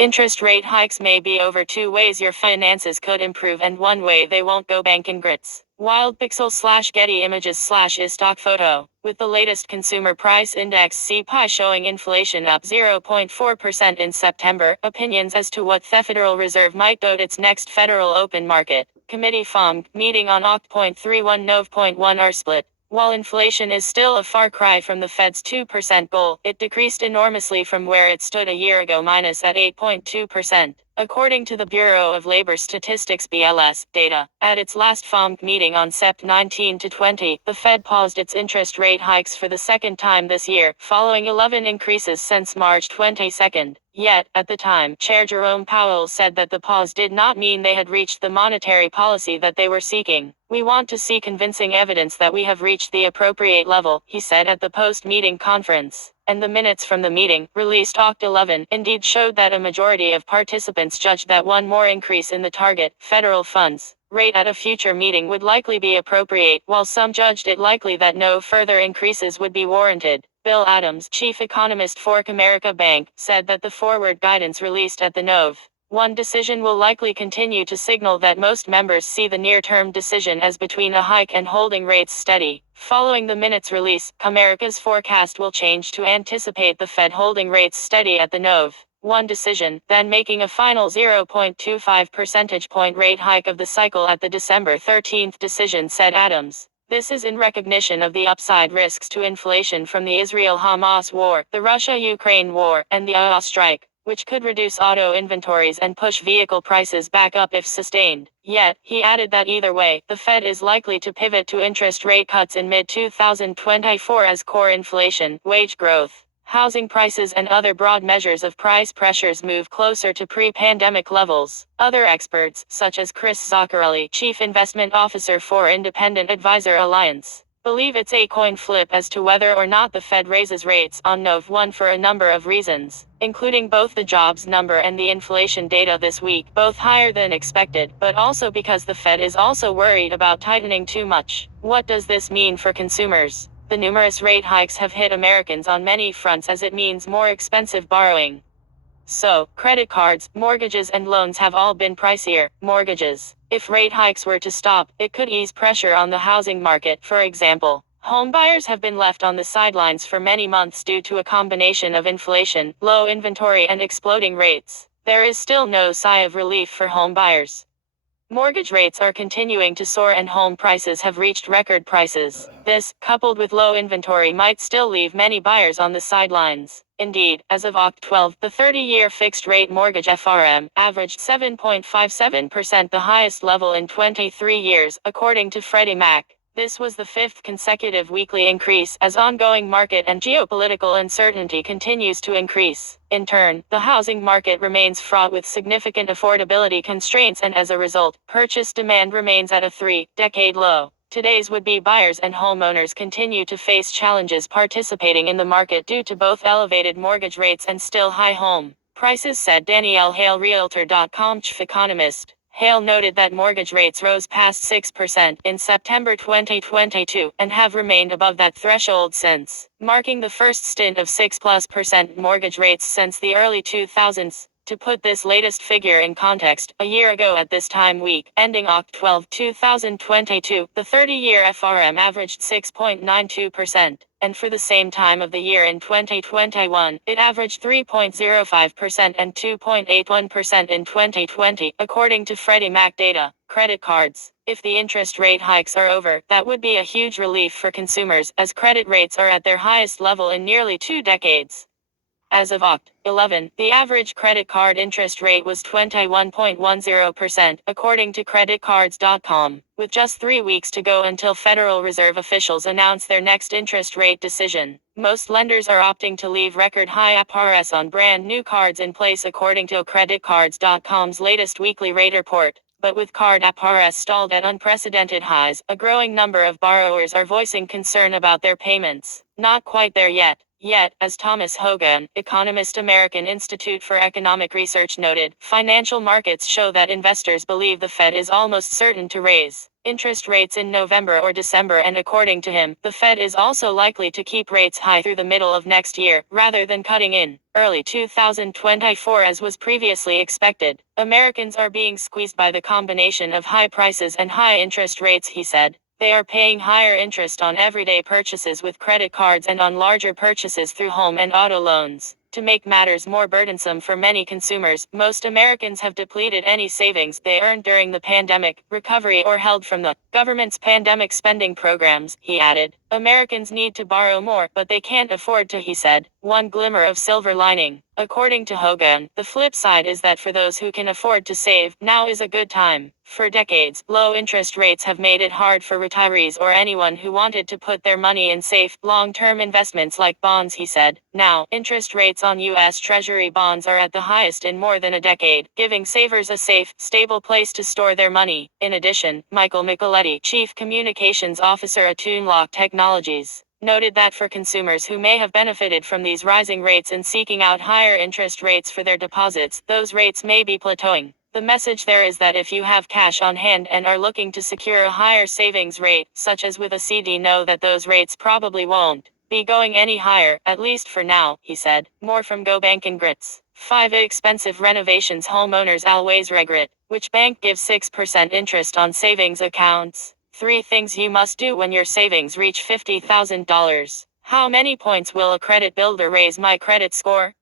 Interest rate hikes may be over. 2 ways your finances could improve and 1 way they won't go banking grits. Wild Pixel / Getty Images / is stock photo. With the latest consumer price index CPI showing inflation up 0.4% in September, opinions as to what the Federal Reserve might do at its next Federal Open Market Committee FOMC meeting on Oct. 31 are split. While inflation is still a far cry from the Fed's 2% goal, it decreased enormously from where it stood a year ago, minus at 8.2%. According to the Bureau of Labor Statistics (BLS) data, at its last FOMC meeting on Sept. 19-20, the Fed paused its interest rate hikes for the second time this year, following 11 increases since March 22. Yet, at the time, Chair Jerome Powell said that the pause did not mean they had reached the monetary policy that they were seeking. "We want to see convincing evidence that we have reached the appropriate level," he said at the post-meeting conference. And the minutes from the meeting, released Oct. 11, indeed showed that a majority of participants judged that one more increase in the target federal funds rate at a future meeting would likely be appropriate, while some judged it likely that no further increases would be warranted. Bill Adams, chief economist for Comerica Bank, said that the forward guidance released at the Nov.1 decision will likely continue to signal that most members see the near-term decision as between a hike and holding rates steady. Following the minutes release, Comerica's forecast will change to anticipate the Fed holding rates steady at the Nov.1 decision, then making a final 0.25 percentage point rate hike of the cycle at the December 13 decision, said Adams. This is in recognition of the upside risks to inflation from the Israel-Hamas war, the Russia-Ukraine war, and the IAEA strike, which could reduce auto inventories and push vehicle prices back up if sustained. Yet, he added that either way, the Fed is likely to pivot to interest rate cuts in mid-2024 as core inflation, wage growth, housing prices and other broad measures of price pressures move closer to pre-pandemic levels. Other experts, such as Chris Zaccarelli, chief investment officer for Independent Advisor Alliance, believe it's a coin flip as to whether or not the Fed raises rates on Nov.1 for a number of reasons, including both the jobs number and the inflation data this week, both higher than expected, but also because the Fed is also worried about tightening too much. What does this mean for consumers? The numerous rate hikes have hit Americans on many fronts, as it means more expensive borrowing. So, credit cards, mortgages and loans have all been pricier. Mortgages. If rate hikes were to stop, it could ease pressure on the housing market. For example, home buyers have been left on the sidelines for many months due to a combination of inflation, low inventory and exploding rates. There is still no sigh of relief for home buyers. Mortgage rates are continuing to soar and home prices have reached record prices. This, coupled with low inventory, might still leave many buyers on the sidelines. Indeed, as of Oct. 12, the 30-year fixed-rate mortgage FRM averaged 7.57%, the highest level in 23 years, according to Freddie Mac. This was the 5th consecutive weekly increase, as ongoing market and geopolitical uncertainty continues to increase. In turn, the housing market remains fraught with significant affordability constraints, and as a result, purchase demand remains at a 3-decade low. Today's would-be buyers and homeowners continue to face challenges participating in the market due to both elevated mortgage rates and still high home prices, said Danielle Hale, Realtor.com chief economist. Hale noted that mortgage rates rose past 6% in September 2022 and have remained above that threshold since, marking the first stint of 6+% mortgage rates since the early 2000s. To put this latest figure in context, a year ago at this time week, ending Oct. 12, 2022, the 30-year FRM averaged 6.92%, and for the same time of the year in 2021, it averaged 3.05% and 2.81% in 2020, according to Freddie Mac data. Credit cards. If the interest rate hikes are over, that would be a huge relief for consumers, as credit rates are at their highest level in nearly 2 decades. As of Oct. 11, the average credit card interest rate was 21.10%, according to creditcards.com. With just 3 weeks to go until Federal Reserve officials announce their next interest rate decision, most lenders are opting to leave record-high APRs on brand-new cards in place, according to creditcards.com's latest weekly rate report. But with card APRs stalled at unprecedented highs, a growing number of borrowers are voicing concern about their payments. Not quite there yet. Yet, as Thomas Hogan, economist, American Institute for Economic Research, noted, financial markets show that investors believe the Fed is almost certain to raise interest rates in November or December, and according to him, the Fed is also likely to keep rates high through the middle of next year, rather than cutting in early 2024 as was previously expected. Americans are being squeezed by the combination of high prices and high interest rates, he said. They are paying higher interest on everyday purchases with credit cards and on larger purchases through home and auto loans. To make matters more burdensome for many consumers, most Americans have depleted any savings they earned during the pandemic recovery or held from the government's pandemic spending programs, he added. Americans need to borrow more, but they can't afford to, he said. One glimmer of silver lining. According to Hogan, the flip side is that for those who can afford to save, now is a good time. For decades, low interest rates have made it hard for retirees or anyone who wanted to put their money in safe, long-term investments like bonds, he said. Now, interest rates on U.S. Treasury bonds are at the highest in more than a decade, giving savers a safe, stable place to store their money. In addition, Michael Micheletti, Chief Communications Officer at Toonlock Technologies, noted that for consumers who may have benefited from these rising rates and seeking out higher interest rates for their deposits, those rates may be plateauing. The message there is that if you have cash on hand and are looking to secure a higher savings rate, such as with a CD, know that those rates probably won't be going any higher, at least for now, he said. More from Go Bank and Grits. 5 expensive renovations homeowners always regret. Which bank gives 6% interest on savings accounts? 3 things you must do when your savings reach $50,000. How many points will a credit builder raise my credit score?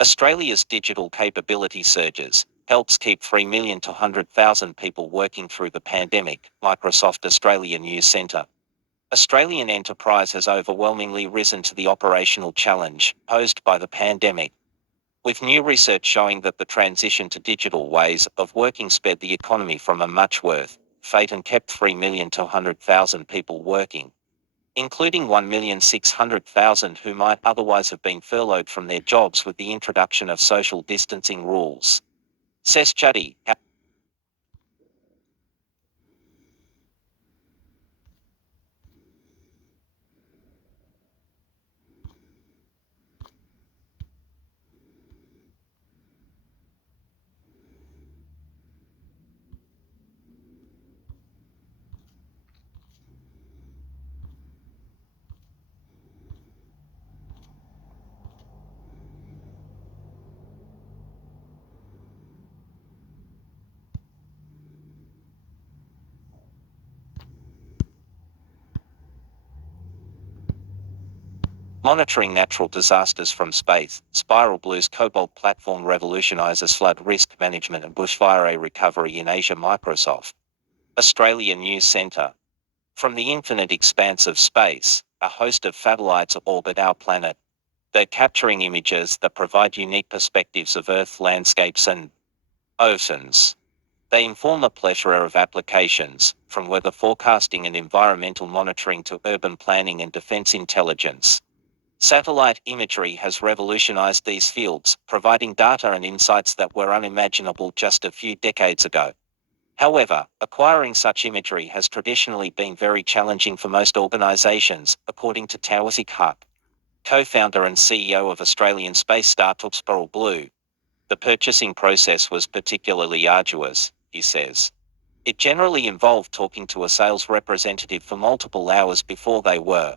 Australia's digital capability surges, helps keep 3 million to 100,000 people working through the pandemic, Microsoft Australia News Centre. Australian enterprise has overwhelmingly risen to the operational challenge posed by the pandemic, with new research showing that the transition to digital ways of working spared the economy from a much worse fate and kept 3 million to 100,000 people working, including 1,600,000 who might otherwise have been furloughed from their jobs with the introduction of social distancing rules. Says Chuddy. Monitoring natural disasters from space, Spiral Blue's Cobalt platform revolutionizes flood risk management and bushfire recovery in Asia. Microsoft Australia News Centre. From the infinite expanse of space, a host of satellites orbit our planet. They're capturing images that provide unique perspectives of Earth landscapes and oceans. They inform a plethora of applications, from weather forecasting and environmental monitoring to urban planning and defense intelligence. Satellite imagery has revolutionized these fields, providing data and insights that were unimaginable just a few decades ago. However, acquiring such imagery has traditionally been very challenging for most organizations, according to Tawfiq Haq, co-founder and CEO of Australian space startup Spiral Blue. The purchasing process was particularly arduous, he says. It generally involved talking to a sales representative for multiple hours before they were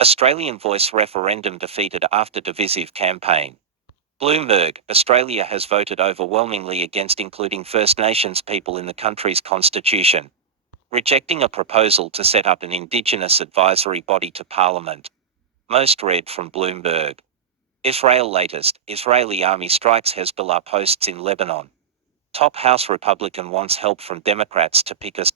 Australian voice referendum defeated after divisive campaign. Bloomberg, Australia has voted overwhelmingly against including First Nations people in the country's constitution, rejecting a proposal to set up an Indigenous advisory body to Parliament. Most read from Bloomberg. Israel latest, Israeli army strikes Hezbollah posts in Lebanon. Top House Republican wants help from Democrats to pick a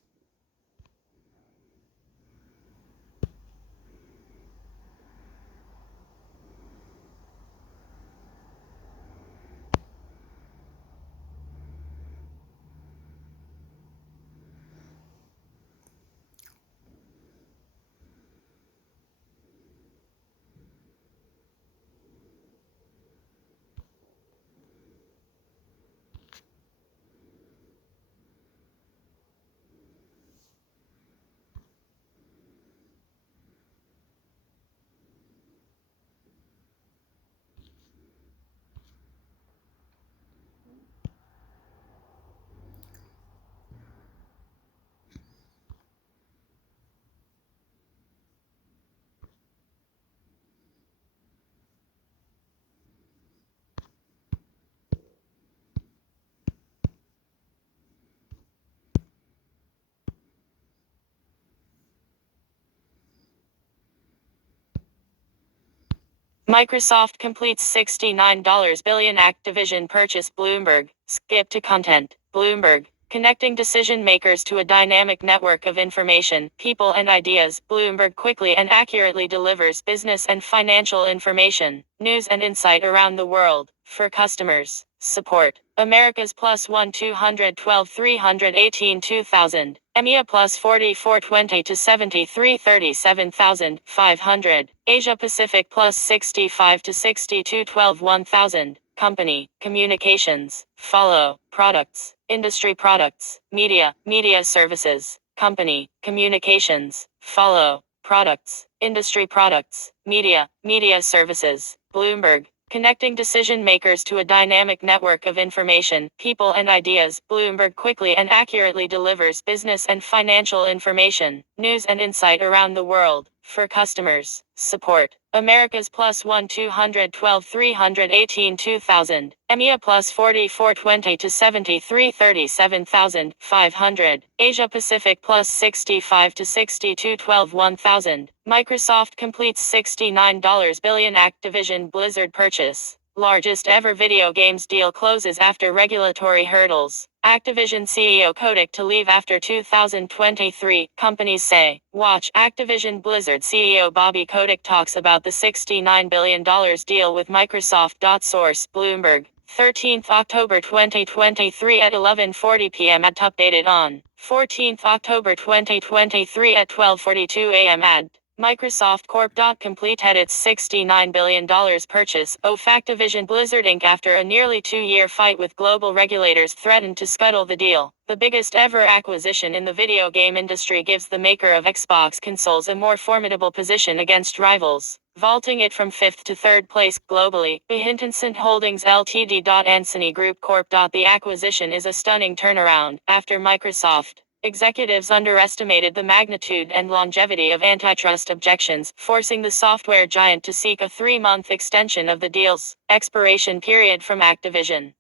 Microsoft completes $69 billion Activision purchase. Bloomberg. Skip to content. Bloomberg. Connecting decision makers to a dynamic network of information, people and ideas. Bloomberg quickly and accurately delivers business and financial information, news and insight around the world, for customers. Support. Americas +1 212 318 2000. EMEA +40 420 to 73 37,500. Asia Pacific +65 to 62 12 1000. company, communications, follow, products, industry products, media, media services, company, communications, follow, products, industry products, media, media services, Bloomberg, connecting decision makers to a dynamic network of information, people and ideas. Bloomberg quickly and accurately delivers business and financial information, news and insight around the world, for customers. Support. Americas +1 212 318 2000, EMEA +40 420 to 73 37,000 500, Asia Pacific +65 to 62 12 1000. Microsoft completes $69 billion Activision Blizzard purchase. Largest ever video games deal closes after regulatory hurdles. Activision CEO Kotick to leave after 2023, companies say. Watch. Activision Blizzard CEO Bobby Kotick talks about the $69 billion deal with Microsoft. Source. Bloomberg. 13th October 2023 at 11:40 p.m. at updated on 14th October 2023 at 12:42 a.m. at Microsoft Corp. Completed its $69 billion purchase of Activision Blizzard Inc. after a nearly two-year fight with global regulators threatened to scuttle the deal. The biggest ever acquisition in the video game industry gives the maker of Xbox consoles a more formidable position against rivals, vaulting it from 5th to 3rd place globally. Hintonson Holdings Ltd. Anthony Group Corp. The acquisition is a stunning turnaround after Microsoft executives underestimated the magnitude and longevity of antitrust objections, forcing the software giant to seek a 3-month extension of the deal's expiration period from Activision.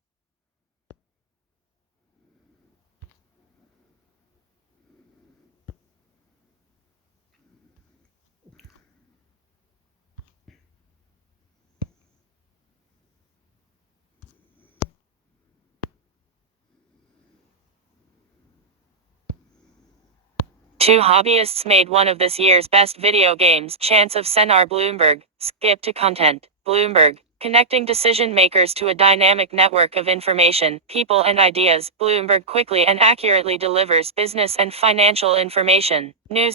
Two hobbyists made one of this year's best video games. Chance of Senar. Bloomberg. Skip to content. Bloomberg. Connecting decision makers to a dynamic network of information, people and ideas. Bloomberg quickly and accurately delivers business and financial information, news.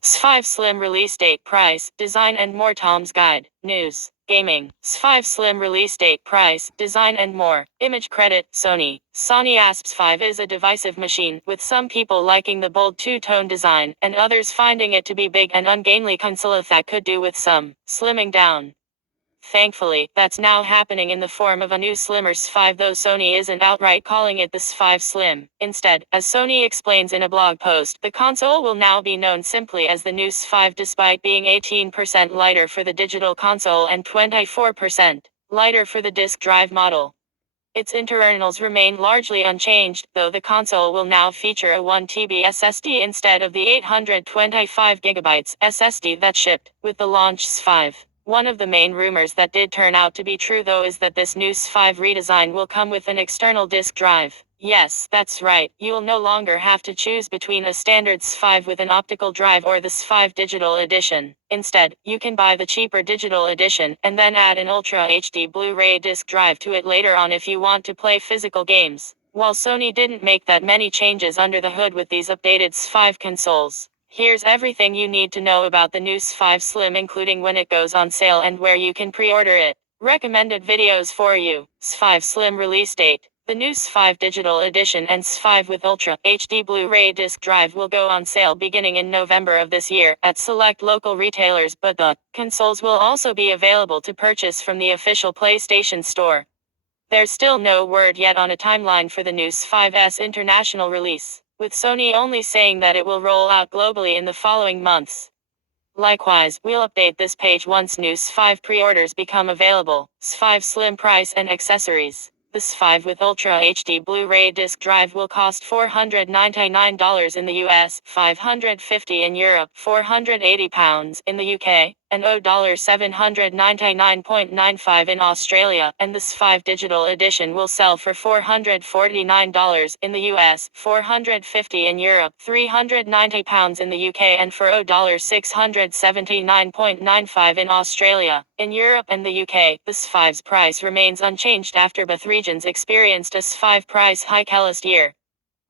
S5 Slim release date, price, design and more. Tom's Guide, news, gaming. S5 Slim release date, price, design and more. Image credit, Sony. Sony ASPS 5 is a divisive machine, with some people liking the bold two-tone design, and others finding it to be big and ungainly console that could do with some slimming down. Thankfully, that's now happening in the form of a new slimmer S5, though Sony isn't outright calling it the S5 Slim. Instead, as Sony explains in a blog post, the console will now be known simply as the new S5 despite being 18% lighter for the digital console and 24% lighter for the disk drive model. Its internals remain largely unchanged, though the console will now feature a 1TB SSD instead of the 825GB SSD that shipped with the launch S5. One of the main rumors that did turn out to be true though is that this new S5 redesign will come with an external disk drive. Yes, that's right, you'll no longer have to choose between a standard S5 with an optical drive or the S5 digital edition. Instead, you can buy the cheaper digital edition, and then add an Ultra HD Blu-ray disc drive to it later on if you want to play physical games. While Sony didn't make that many changes under the hood with these updated S5 consoles, here's everything you need to know about the new S5 Slim, including when it goes on sale and where you can pre-order it. Recommended videos for you. S5 Slim release date. The new S5 Digital Edition and S5 with Ultra HD Blu-ray disc drive will go on sale beginning in November of this year at select local retailers, but the consoles will also be available to purchase from the official PlayStation Store. There's still no word yet on a timeline for the new S5's international release, with Sony only saying that it will roll out globally in the following months. Likewise, we'll update this page once new S5 pre-orders become available. S5 Slim price and accessories. The S5 with Ultra HD Blu-ray disc drive will cost $499 in the US, $550 in Europe, £480 in the UK, and $799.95 in Australia, and the S5 Digital Edition will sell for $449 in the US, $450 in Europe, £390 in the UK, and for $679.95 in Australia. In Europe and the UK, the S5's price remains unchanged after both regions experienced a S5 price hike last year.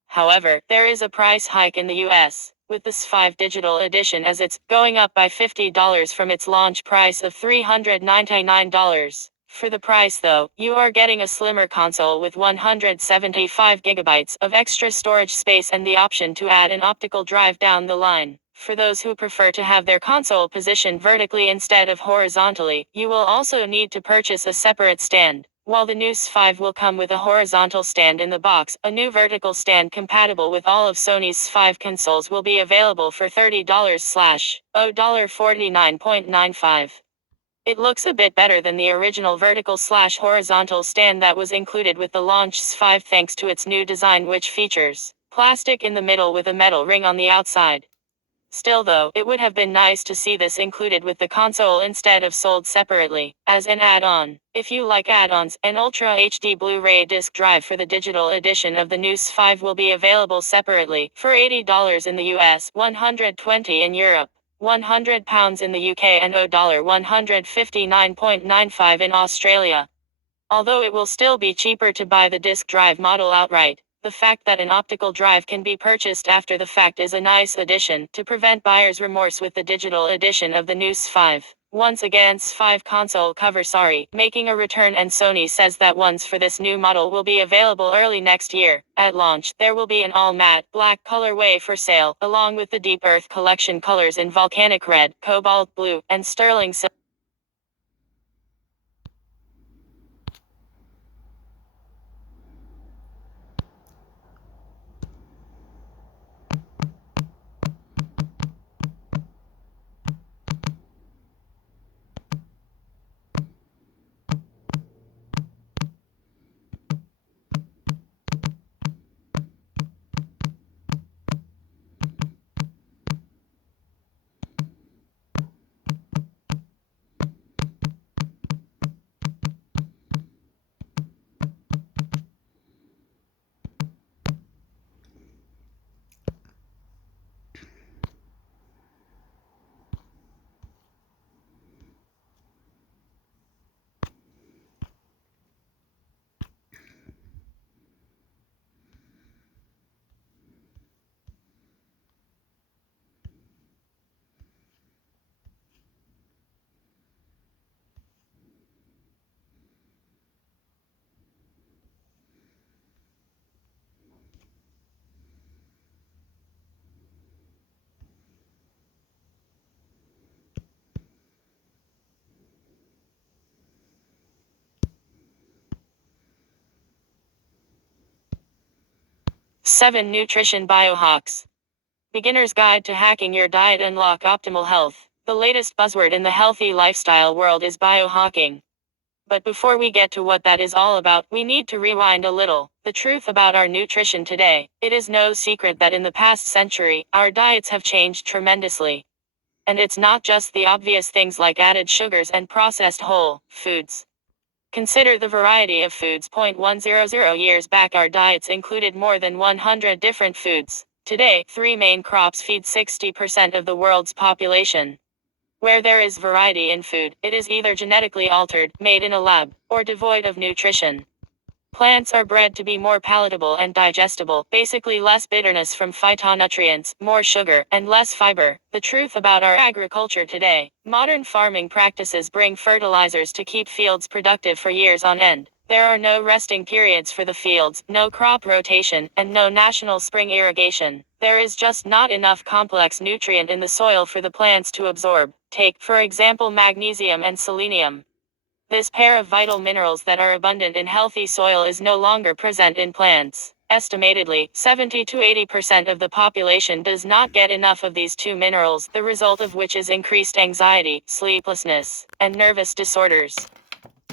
However, there is a price hike in the US, with the S5 Digital Edition as it's going up by $50 from its launch price of $399. For the price though, you are getting a slimmer console with 175 gigabytes of extra storage space and the option to add an optical drive down the line. For those who prefer to have their console positioned vertically instead of horizontally, you will also need to purchase a separate stand. While the new S5 will come with a horizontal stand in the box, a new vertical stand compatible with all of Sony's S5 consoles will be available for $30/$49.95. It looks a bit better than the original vertical/horizontal stand that was included with the launch S5 thanks to its new design, which features plastic in the middle with a metal ring on the outside. Still though, it would have been nice to see this included with the console instead of sold separately, as an add-on. If you like add-ons, an Ultra HD Blu-ray disc drive for the digital edition of the new S5 will be available separately, for $80 in the US, $120 in Europe, £100 in the UK, and $159.95 in Australia. Although it will still be cheaper to buy the disc drive model outright, the fact that an optical drive can be purchased after the fact is a nice addition to prevent buyer's remorse with the digital edition of the new S5. Once again, S5 console cover making a return, and Sony says that ones for this new model will be available early next year. At launch, there will be an all-matte black colorway for sale, along with the Deep Earth collection colors in volcanic red, cobalt blue, and sterling silver. Seven Nutrition Biohacks. Beginner's Guide to Hacking Your Diet. Unlock Optimal Health. The latest buzzword in the healthy lifestyle world is biohacking. But before we get to what that is all about, we need to rewind a little. The truth about our nutrition today. It is no secret that in the past century, our diets have changed tremendously. And it's not just the obvious things like added sugars and processed whole foods. Consider the variety of foods. 100 years back, our diets included more than 100 different foods. Today, 3 main crops feed 60% of the world's population. Where there is variety in food, it is either genetically altered, made in a lab, or devoid of nutrition. Plants are bred to be more palatable and digestible, basically less bitterness from phytonutrients, more sugar, and less fiber. The truth about our agriculture today. Modern farming practices bring fertilizers to keep fields productive for years on end. There are no resting periods for the fields, no crop rotation, and no national spring irrigation. There is just not enough complex nutrient in the soil for the plants to absorb. Take, for example, magnesium and selenium. This pair of vital minerals that are abundant in healthy soil is no longer present in plants. Estimatedly, 70 to 80% of the population does not get enough of these two minerals, the result of which is increased anxiety, sleeplessness, and nervous disorders.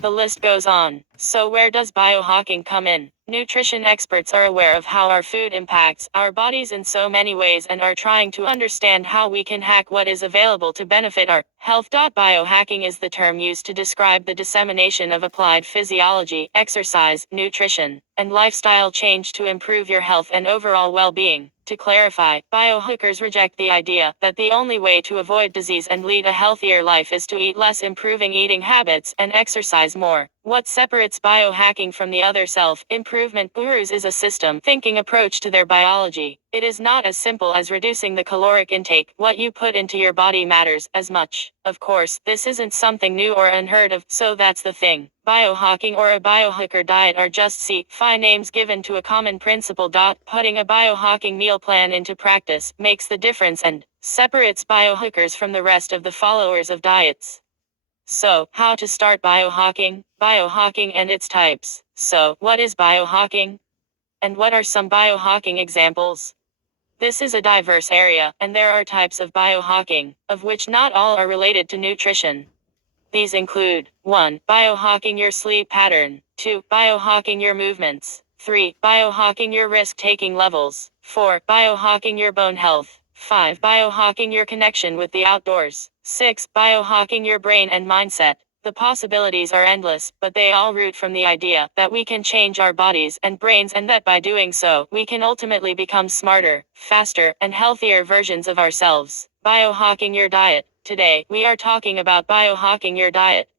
The list goes on. So where does biohacking come in? Nutrition experts are aware of how our food impacts our bodies in so many ways and are trying to understand how we can hack what is available to benefit our health. Biohacking is the term used to describe the dissemination of applied physiology, exercise, nutrition, and lifestyle change to improve your health and overall well-being. To clarify, biohackers reject the idea that the only way to avoid disease and lead a healthier life is to eat less, improving eating habits, and exercise more. What separates biohacking from the other self-improvement gurus is a system-thinking approach to their biology. It is not as simple as reducing the caloric intake. What you put into your body matters as much. Of course, this isn't something new or unheard of, so that's the thing. Biohacking or a biohacker diet are just sci-fi names given to a common principle. Putting a biohacking meal plan into practice makes the difference and separates biohackers from the rest of the followers of diets. So, how to start biohacking? Biohacking and its types. So, what is biohacking? And what are some biohacking examples? This is a diverse area, and there are types of biohacking, of which not all are related to nutrition. These include 1. Biohacking your sleep pattern. 2. Biohacking your movements. 3. Biohacking your risk-taking levels. 4. Biohacking your bone health. 5. Biohacking your connection with the outdoors. 6. Biohacking your brain and mindset. The possibilities are endless, but they all root from the idea that we can change our bodies and brains, and that by doing so, we can ultimately become smarter, faster, and healthier versions of ourselves. Biohacking your diet. Today, we are talking about biohacking your diet.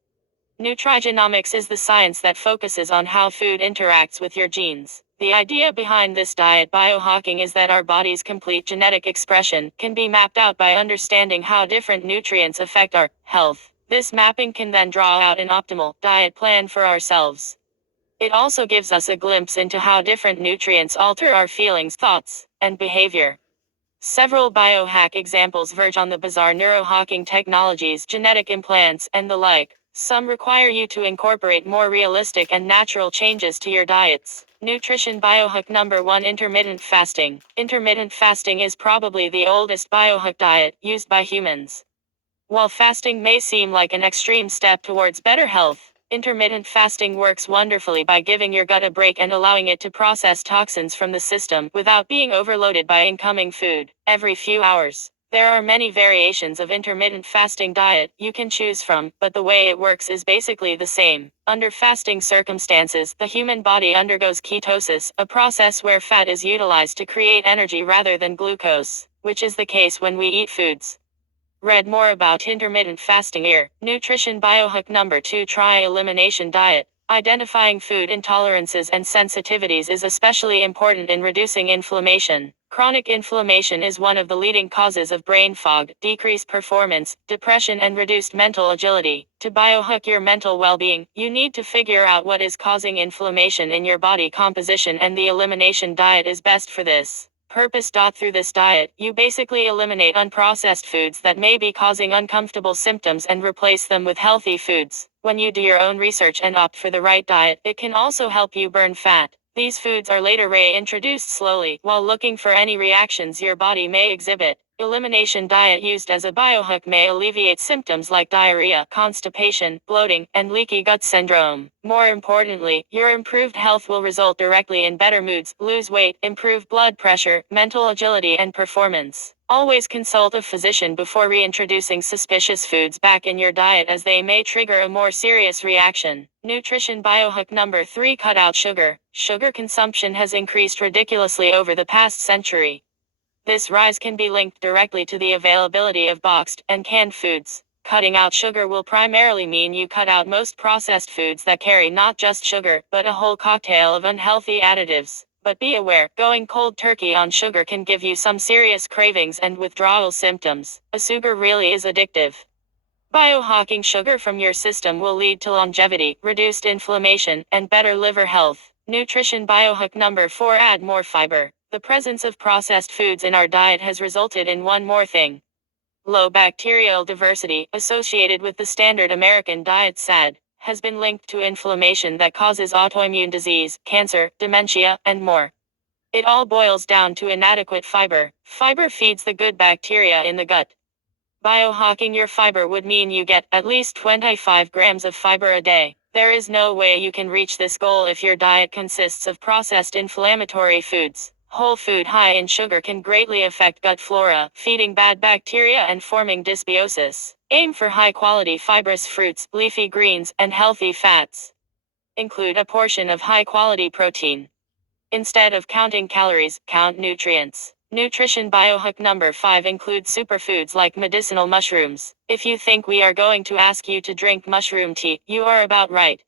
Nutrigenomics is the science that focuses on how food interacts with your genes. The idea behind this diet biohacking is that our body's complete genetic expression can be mapped out by understanding how different nutrients affect our health. This mapping can then draw out an optimal diet plan for ourselves. It also gives us a glimpse into how different nutrients alter our feelings, thoughts, and behavior. Several biohack examples verge on the bizarre neurohacking technologies, genetic implants, and the like. Some require you to incorporate more realistic and natural changes to your diets. Nutrition biohack number 1: intermittent fasting. Intermittent fasting is probably the oldest biohack diet used by humans. While fasting may seem like an extreme step towards better health, intermittent fasting works wonderfully by giving your gut a break and allowing it to process toxins from the system without being overloaded by incoming food every few hours. There are many variations of intermittent fasting diet you can choose from, but the way it works is basically the same. Under fasting circumstances, the human body undergoes ketosis, a process where fat is utilized to create energy rather than glucose, which is the case when we eat foods. Read more about intermittent fasting here. Nutrition biohack number 2: try elimination diet. Identifying food intolerances and sensitivities is especially important in reducing inflammation. Chronic inflammation is one of the leading causes of brain fog, decreased performance, depression, and reduced mental agility. To biohack your mental well-being, you need to figure out what is causing inflammation in your body composition, and the elimination diet is best for this purpose. Through this diet, you basically eliminate unprocessed foods that may be causing uncomfortable symptoms and replace them with healthy foods. When you do your own research and opt for the right diet, it can also help you burn fat. These foods are later reintroduced slowly, while looking for any reactions your body may exhibit. Elimination diet used as a biohack may alleviate symptoms like diarrhea, constipation, bloating, and leaky gut syndrome. More importantly, your improved health will result directly in better moods, lose weight, improve blood pressure, mental agility, and performance. Always consult a physician before reintroducing suspicious foods back in your diet, as they may trigger a more serious reaction. Nutrition biohack number 3: cut out sugar. Sugar consumption has increased ridiculously over the past century. This rise can be linked directly to the availability of boxed and canned foods. Cutting out sugar will primarily mean you cut out most processed foods that carry not just sugar, but a whole cocktail of unhealthy additives. But be aware, going cold turkey on sugar can give you some serious cravings and withdrawal symptoms. Sugar really is addictive. Biohacking sugar from your system will lead to longevity, reduced inflammation, and better liver health. Nutrition biohack number 4: add more fiber. The presence of processed foods in our diet has resulted in one more thing. Low bacterial diversity, associated with the standard American diet SAD, has been linked to inflammation that causes autoimmune disease, cancer, dementia, and more. It all boils down to inadequate fiber. Fiber feeds the good bacteria in the gut. Biohacking your fiber would mean you get at least 25 grams of fiber a day. There is no way you can reach this goal if your diet consists of processed inflammatory foods. Whole food high in sugar can greatly affect gut flora, feeding bad bacteria and forming dysbiosis. Aim for high-quality fibrous fruits, leafy greens, and healthy fats. Include a portion of high-quality protein. Instead of counting calories, count nutrients. Nutrition biohack number 5 includes superfoods like medicinal mushrooms. If you think we are going to ask you to drink mushroom tea, you are about right.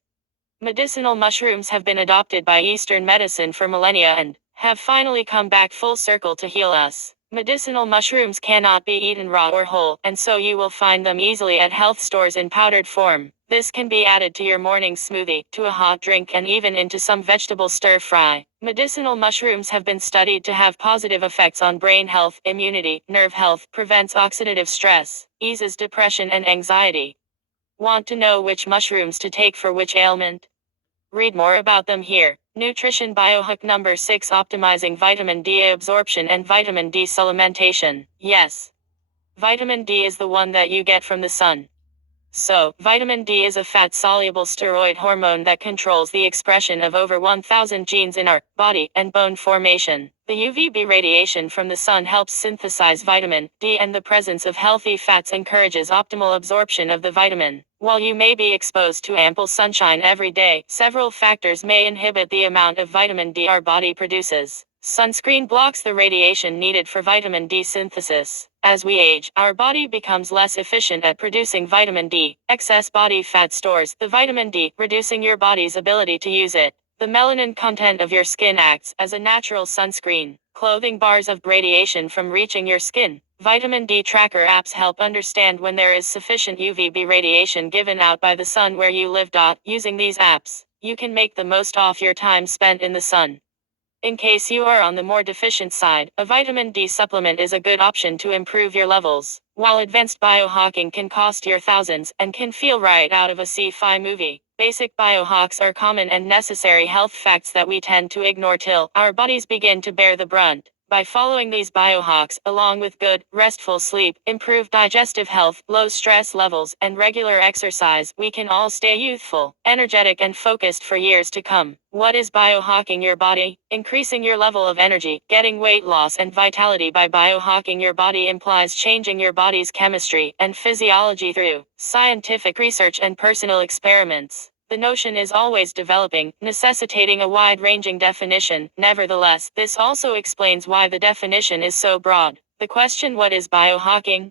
Medicinal mushrooms have been adopted by Eastern medicine for millennia and have finally come back full circle to heal us. Medicinal mushrooms cannot be eaten raw or whole, and so you will find them easily at health stores in powdered form. This can be added to your morning smoothie, to a hot drink, and even into some vegetable stir-fry. Medicinal mushrooms have been studied to have positive effects on brain health, immunity, nerve health, prevents oxidative stress, eases depression and anxiety. Want to know which mushrooms to take for which ailment? Read more about them here. Nutrition biohack number 6: optimizing vitamin D absorption and vitamin D supplementation. Yes, vitamin D is the one that you get from the sun. So, vitamin D is a fat-soluble steroid hormone that controls the expression of over 1,000 genes in our body and bone formation. The UVB radiation from the sun helps synthesize vitamin D, and the presence of healthy fats encourages optimal absorption of the vitamin. While you may be exposed to ample sunshine every day, several factors may inhibit the amount of vitamin D our body produces. Sunscreen blocks the radiation needed for vitamin D synthesis. As we age, our body becomes less efficient at producing vitamin D. Excess body fat stores the vitamin D, reducing your body's ability to use it. The melanin content of your skin acts as a natural sunscreen, clothing bars of radiation from reaching your skin. Vitamin D tracker apps help understand when there is sufficient UVB radiation given out by the sun where you live. Using these apps, you can make the most of your time spent in the sun. In case you are on the more deficient side, a vitamin D supplement is a good option to improve your levels. While advanced biohacking can cost you thousands and can feel right out of a sci-fi movie, basic biohacks are common and necessary health facts that we tend to ignore till our bodies begin to bear the brunt. By following these biohacks, along with good, restful sleep, improved digestive health, low stress levels, and regular exercise, we can all stay youthful, energetic, and focused for years to come. What is biohacking your body? Increasing your level of energy, getting weight loss and vitality by biohacking your body implies changing your body's chemistry and physiology through scientific research and personal experiments. The notion is always developing, necessitating a wide-ranging definition. Nevertheless, this also explains why the definition is so broad. The question, what is biohacking,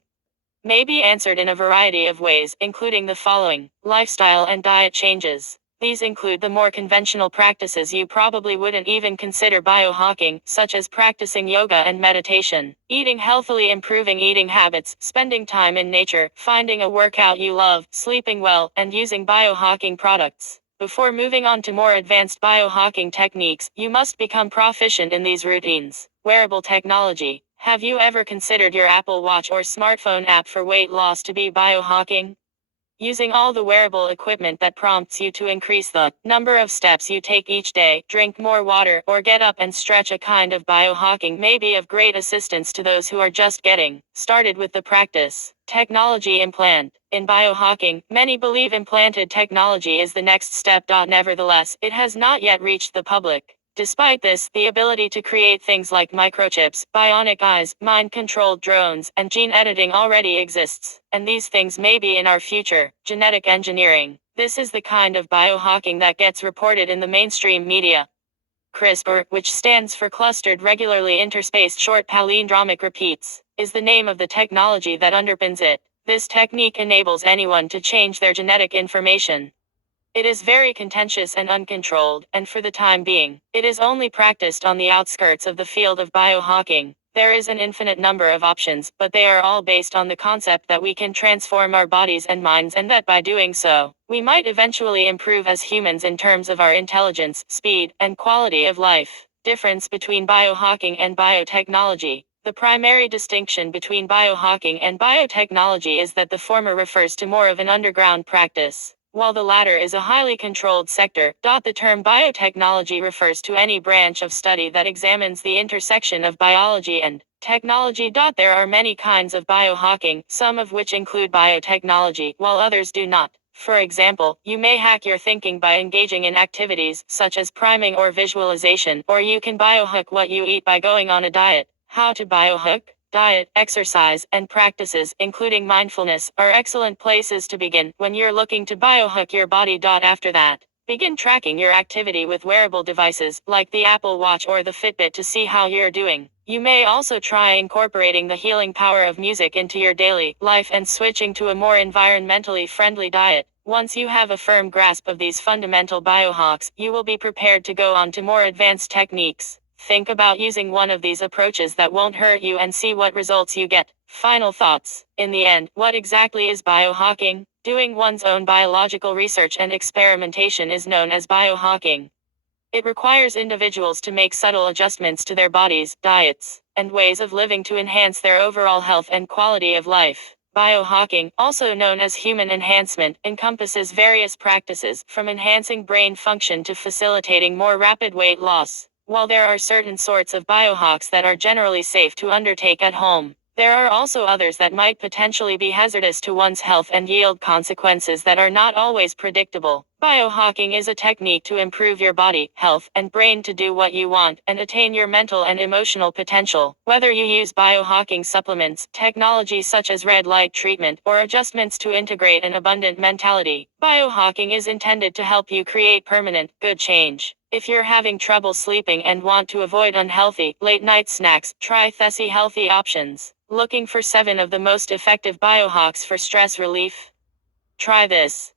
may be answered in a variety of ways, including the following: lifestyle and diet changes. These include the more conventional practices you probably wouldn't even consider biohacking, such as practicing yoga and meditation, eating healthily, improving eating habits, spending time in nature, finding a workout you love, sleeping well, and using biohacking products. Before moving on to more advanced biohacking techniques, you must become proficient in these routines. Wearable technology. Have you ever considered your Apple Watch or smartphone app for weight loss to be biohacking? Using all the wearable equipment that prompts you to increase the number of steps you take each day, drink more water, or get up and stretch, a kind of biohacking may be of great assistance to those who are just getting started with the practice. Technology implant. In biohacking, many believe implanted technology is the next step. Nevertheless, it has not yet reached the public. Despite this, the ability to create things like microchips, bionic eyes, mind-controlled drones, and gene editing already exists, and these things may be in our future. Genetic engineering. This is the kind of biohacking that gets reported in the mainstream media. CRISPR, which stands for Clustered Regularly Interspaced Short Palindromic Repeats, is the name of the technology that underpins it. This technique enables anyone to change their genetic information. It is very contentious and uncontrolled, and for the time being, it is only practiced on the outskirts of the field of biohacking. There is an infinite number of options, but they are all based on the concept that we can transform our bodies and minds, and that by doing so, we might eventually improve as humans in terms of our intelligence, speed, and quality of life. Difference between biohacking and biotechnology. The primary distinction between biohacking and biotechnology is that the former refers to more of an underground practice, while the latter is a highly controlled sector. The term biotechnology refers to any branch of study that examines the intersection of biology and technology. There are many kinds of biohacking, some of which include biotechnology, while others do not. For example, you may hack your thinking by engaging in activities such as priming or visualization, or you can biohack what you eat by going on a diet. How to biohack? Diet, exercise, and practices, including mindfulness, are excellent places to begin when you're looking to biohack your body. After that, begin tracking your activity with wearable devices, like the Apple Watch or the Fitbit, to see how you're doing. You may also try incorporating the healing power of music into your daily life and switching to a more environmentally friendly diet. Once you have a firm grasp of these fundamental biohacks, you will be prepared to go on to more advanced techniques. Think about using one of these approaches that won't hurt you and see what results you get. Final thoughts. In the end, what exactly is biohacking? Doing one's own biological research and experimentation is known as biohacking. It requires individuals to make subtle adjustments to their bodies, diets, and ways of living to enhance their overall health and quality of life. Biohacking, also known as human enhancement, encompasses various practices, from enhancing brain function to facilitating more rapid weight loss. While there are certain sorts of biohacks that are generally safe to undertake at home, there are also others that might potentially be hazardous to one's health and yield consequences that are not always predictable. Biohacking is a technique to improve your body, health, and brain to do what you want and attain your mental and emotional potential. Whether you use biohacking supplements, technology such as red light treatment, or adjustments to integrate an abundant mentality, biohacking is intended to help you create permanent, good change. If you're having trouble sleeping and want to avoid unhealthy, late-night snacks, try Thessi Healthy Options. Looking for 7 of the most effective biohacks for stress relief? Try this.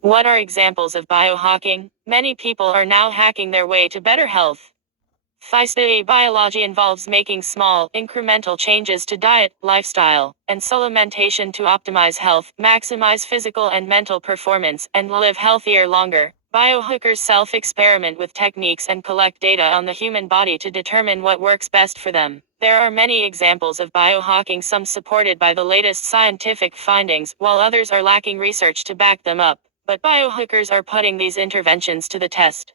What are examples of biohacking? Many people are now hacking their way to better health. Thessi biology involves making small, incremental changes to diet, lifestyle, and supplementation to optimize health, maximize physical and mental performance, and live healthier longer. Biohackers self-experiment with techniques and collect data on the human body to determine what works best for them. There are many examples of biohacking, some supported by the latest scientific findings, while others are lacking research to back them up. But biohackers are putting these interventions to the test.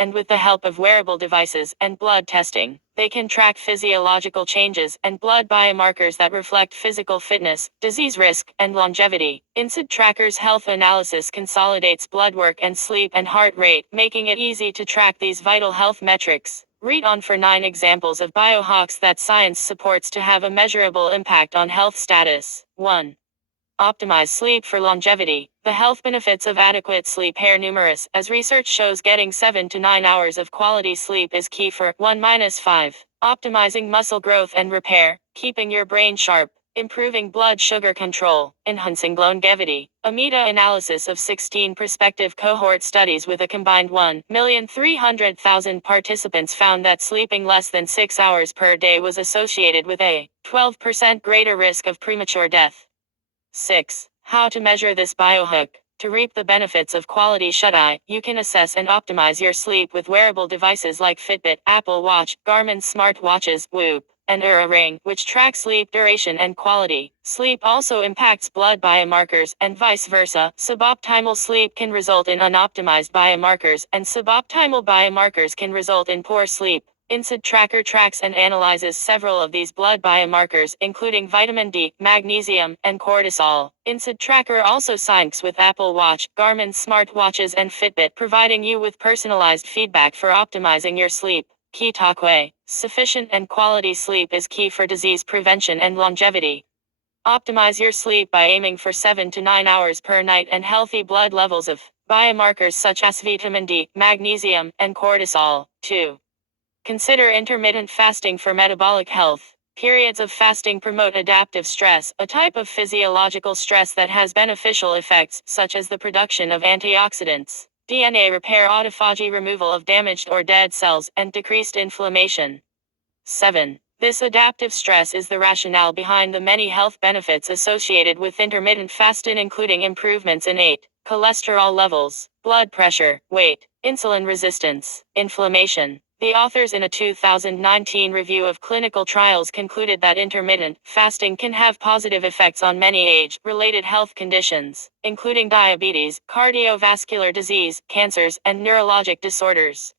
And with the help of wearable devices and blood testing, they can track physiological changes and blood biomarkers that reflect physical fitness, disease risk, and longevity. Inside Tracker's health analysis consolidates blood work and sleep and heart rate, making it easy to track these vital health metrics. Read on for 9 examples of biohacks that science supports to have a measurable impact on health status. 1. Optimize sleep for longevity. The health benefits of adequate sleep are numerous, as research shows getting 7 to 9 hours of quality sleep is key for 1-5. Optimizing muscle growth and repair, keeping your brain sharp. Improving blood sugar control, enhancing longevity. A meta-analysis of 16 prospective cohort studies with a combined 1,300,000 participants found that sleeping less than 6 hours per day was associated with a 12% greater risk of premature death. 6. How to measure this biohack. To reap the benefits of quality shut-eye, you can assess and optimize your sleep with wearable devices like Fitbit, Apple Watch, Garmin smartwatches, Whoop, and Oura Ring, which track sleep duration and quality. Sleep also impacts blood biomarkers, and vice versa. Suboptimal sleep can result in unoptimized biomarkers, and suboptimal biomarkers can result in poor sleep. INSID Tracker tracks and analyzes several of these blood biomarkers, including vitamin D, magnesium, and cortisol. INSID Tracker also syncs with Apple Watch, Garmin smartwatches, and Fitbit, providing you with personalized feedback for optimizing your sleep. Key takeaway: sufficient and quality sleep is key for disease prevention and longevity. Optimize your sleep by aiming for 7 to 9 hours per night and healthy blood levels of biomarkers such as vitamin D, magnesium, and cortisol. 2. Consider intermittent fasting for metabolic health. Periods of fasting promote adaptive stress, a type of physiological stress that has beneficial effects, such as the production of antioxidants, DNA repair, autophagy, removal of damaged or dead cells, and decreased inflammation. 7. This adaptive stress is the rationale behind the many health benefits associated with intermittent fasting, including improvements in 8. Cholesterol levels, blood pressure, weight, insulin resistance, inflammation. The authors in a 2019 review of clinical trials concluded that intermittent fasting can have positive effects on many age-related health conditions, including diabetes, cardiovascular disease, cancers, and neurologic disorders.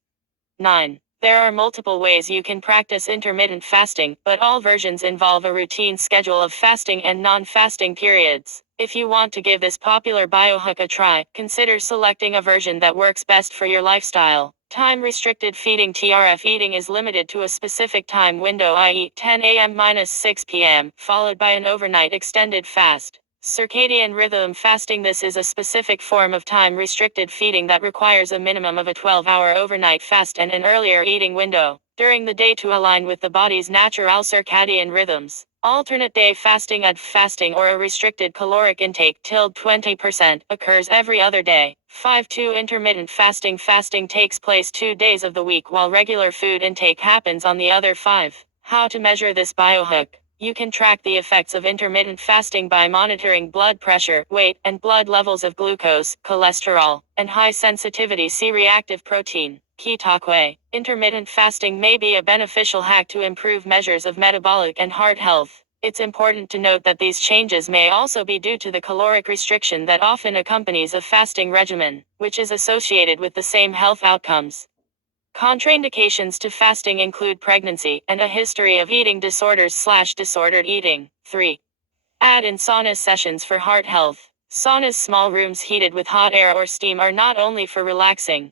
9. There are multiple ways you can practice intermittent fasting, but all versions involve a routine schedule of fasting and non-fasting periods. If you want to give this popular biohack a try, consider selecting a version that works best for your lifestyle. Time-restricted feeding. TRF eating is limited to a specific time window, i.e. 10 a.m. - 6 p.m., followed by an overnight extended fast. Circadian rhythm fasting. This is a specific form of time-restricted feeding that requires a minimum of a 12-hour overnight fast and an earlier eating window during the day to align with the body's natural circadian rhythms. Alternate day fasting. AD fasting, or a restricted caloric intake till 20%, occurs every other day. 5. Intermittent fasting. Fasting takes place 2 days of the week while regular food intake happens on the other 5. How to measure this biohack. You can track the effects of intermittent fasting by monitoring blood pressure, weight, and blood levels of glucose, cholesterol, and high-sensitivity C-reactive protein. Key takeaway: intermittent fasting may be a beneficial hack to improve measures of metabolic and heart health. It's important to note that these changes may also be due to the caloric restriction that often accompanies a fasting regimen, which is associated with the same health outcomes. Contraindications to fasting include pregnancy and a history of eating disorders/disordered eating. 3. Add in sauna sessions for heart health. Saunas, small rooms heated with hot air or steam, are not only for relaxing.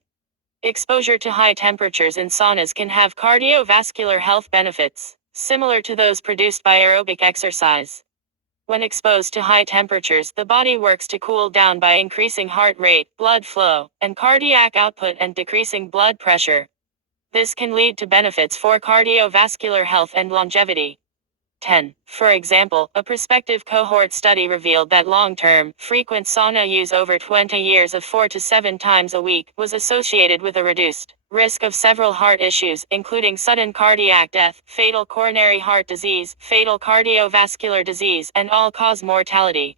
Exposure to high temperatures in saunas can have cardiovascular health benefits, similar to those produced by aerobic exercise. When exposed to high temperatures, the body works to cool down by increasing heart rate, blood flow, and cardiac output and decreasing blood pressure. This can lead to benefits for cardiovascular health and longevity. 10. For example, a prospective cohort study revealed that long-term, frequent sauna use over 20 years of 4 to 7 times a week was associated with a reduced risk of several heart issues, including sudden cardiac death, fatal coronary heart disease, fatal cardiovascular disease, and all-cause mortality.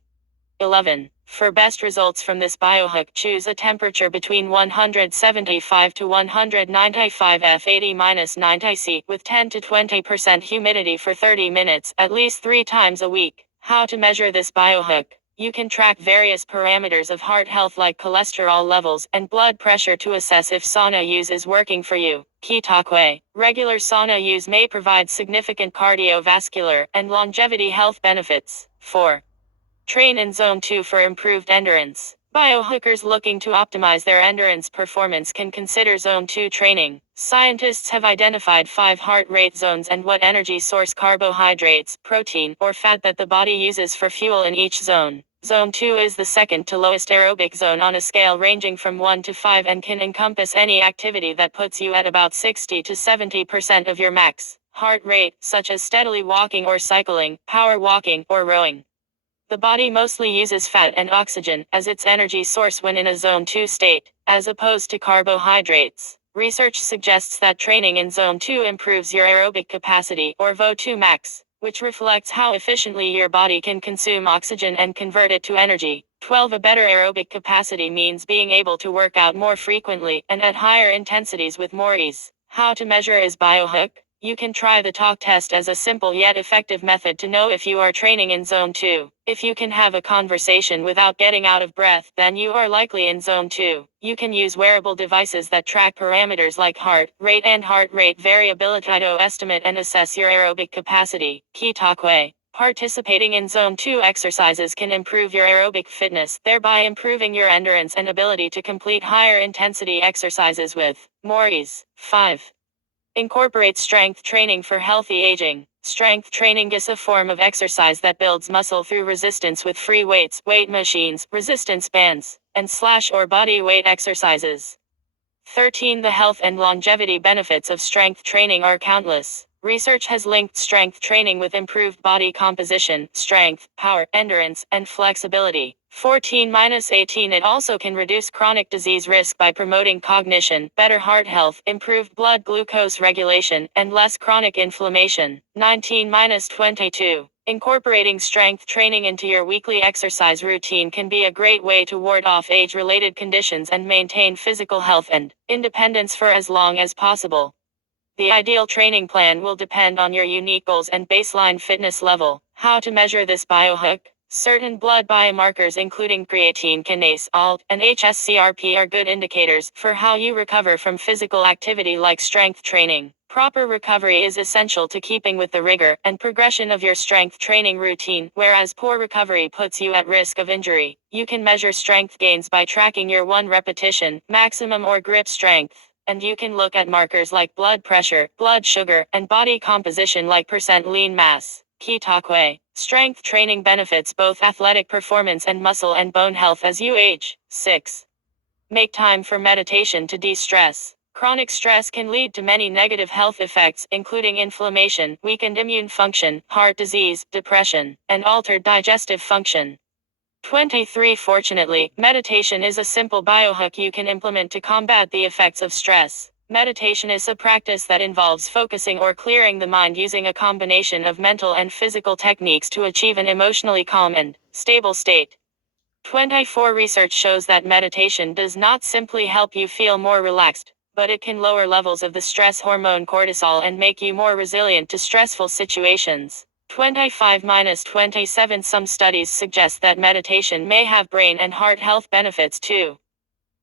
11. For best results from this biohack, choose a temperature between 175 to 195 F80-90 C with 10 to 20% humidity for 30 minutes, at least 3 times a week. How to measure this biohack. You can track various parameters of heart health like cholesterol levels and blood pressure to assess if sauna use is working for you. Key takeaway: regular sauna use may provide significant cardiovascular and longevity health benefits. 4. Train in Zone 2 for improved endurance. Biohackers looking to optimize their endurance performance can consider Zone 2 training. Scientists have identified 5 heart rate zones and what energy source, carbohydrates, protein, or fat that the body uses for fuel in each zone. Zone 2 is the second to lowest aerobic zone on a scale ranging from 1 to 5 and can encompass any activity that puts you at about 60 to 70% of your max heart rate, such as steadily walking or cycling, power walking, or rowing. The body mostly uses fat and oxygen as its energy source when in a zone 2 state, as opposed to carbohydrates. Research suggests that training in zone 2 improves your aerobic capacity, or VO2 max, which reflects how efficiently your body can consume oxygen and convert it to energy. 12. A better aerobic capacity means being able to work out more frequently and at higher intensities with more ease. How to measure is biohook. You can try the talk test as a simple yet effective method to know if you are training in zone 2. If you can have a conversation without getting out of breath, then you are likely in zone 2. You can use wearable devices that track parameters like heart rate and heart rate variability to estimate and assess your aerobic capacity. Key talkway. Participating in zone 2 exercises can improve your aerobic fitness, thereby improving your endurance and ability to complete higher intensity exercises with more ease. 5. Incorporate strength training for healthy aging. Strength training is a form of exercise that builds muscle through resistance with free weights, weight machines, resistance bands, and slash or body weight exercises. 13. The health and longevity benefits of strength training are countless. Research has linked strength training with improved body composition, strength, power, endurance, and flexibility. 14-18. It also can reduce chronic disease risk by promoting cognition, better heart health, improved blood glucose regulation, and less chronic inflammation. 19-22. Incorporating strength training into your weekly exercise routine can be a great way to ward off age-related conditions and maintain physical health and independence for as long as possible. The ideal training plan will depend on your unique goals and baseline fitness level. How to measure this biohook? Certain blood biomarkers including creatine kinase, ALT, and HSCRP are good indicators for how you recover from physical activity like strength training. Proper recovery is essential to keeping with the rigor and progression of your strength training routine, whereas poor recovery puts you at risk of injury. You can measure strength gains by tracking your 1 repetition, maximum or grip strength. And you can look at markers like blood pressure, blood sugar, and body composition like % lean mass. Key talkway. Strength training benefits both athletic performance and muscle and bone health as you age. 6. Make time for meditation to de-stress. Chronic stress can lead to many negative health effects, including inflammation, weakened immune function, heart disease, depression, and altered digestive function. 23. Fortunately, meditation is a simple biohook you can implement to combat the effects of stress. Meditation is a practice that involves focusing or clearing the mind using a combination of mental and physical techniques to achieve an emotionally calm and stable state. 24. Research shows that meditation does not simply help you feel more relaxed, but it can lower levels of the stress hormone cortisol and make you more resilient to stressful situations. 25-27. Some studies suggest that meditation may have brain and heart health benefits too.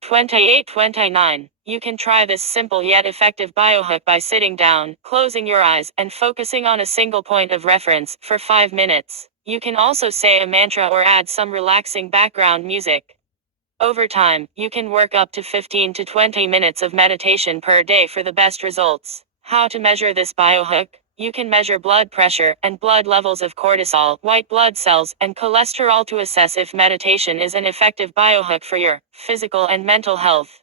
28-29. You can try this simple yet effective biohook by sitting down, closing your eyes, and focusing on a single point of reference for 5 minutes. You can also say a mantra or add some relaxing background music. Over time, you can work up to 15 to 20 minutes of meditation per day for the best results. How to measure this biohook? You can measure blood pressure and blood levels of cortisol, white blood cells, and cholesterol to assess if meditation is an effective biohook for your physical and mental health.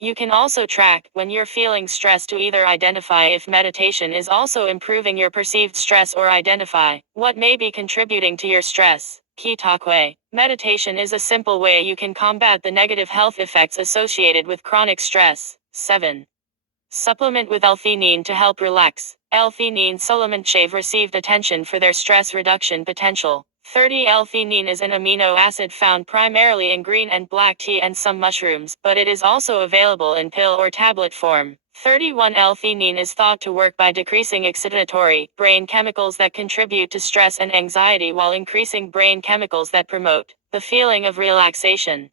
You can also track when you're feeling stressed to either identify if meditation is also improving your perceived stress or identify what may be contributing to your stress. Key talkway. Meditation is a simple way you can combat the negative health effects associated with chronic stress. 7. Supplement with L-theanine to help relax. L-theanine supplements have received attention for their stress reduction potential. 30. L-theanine is an amino acid found primarily in green and black tea and some mushrooms, but it is also available in pill or tablet form. 31. L-theanine is thought to work by decreasing excitatory brain chemicals that contribute to stress and anxiety while increasing brain chemicals that promote the feeling of relaxation.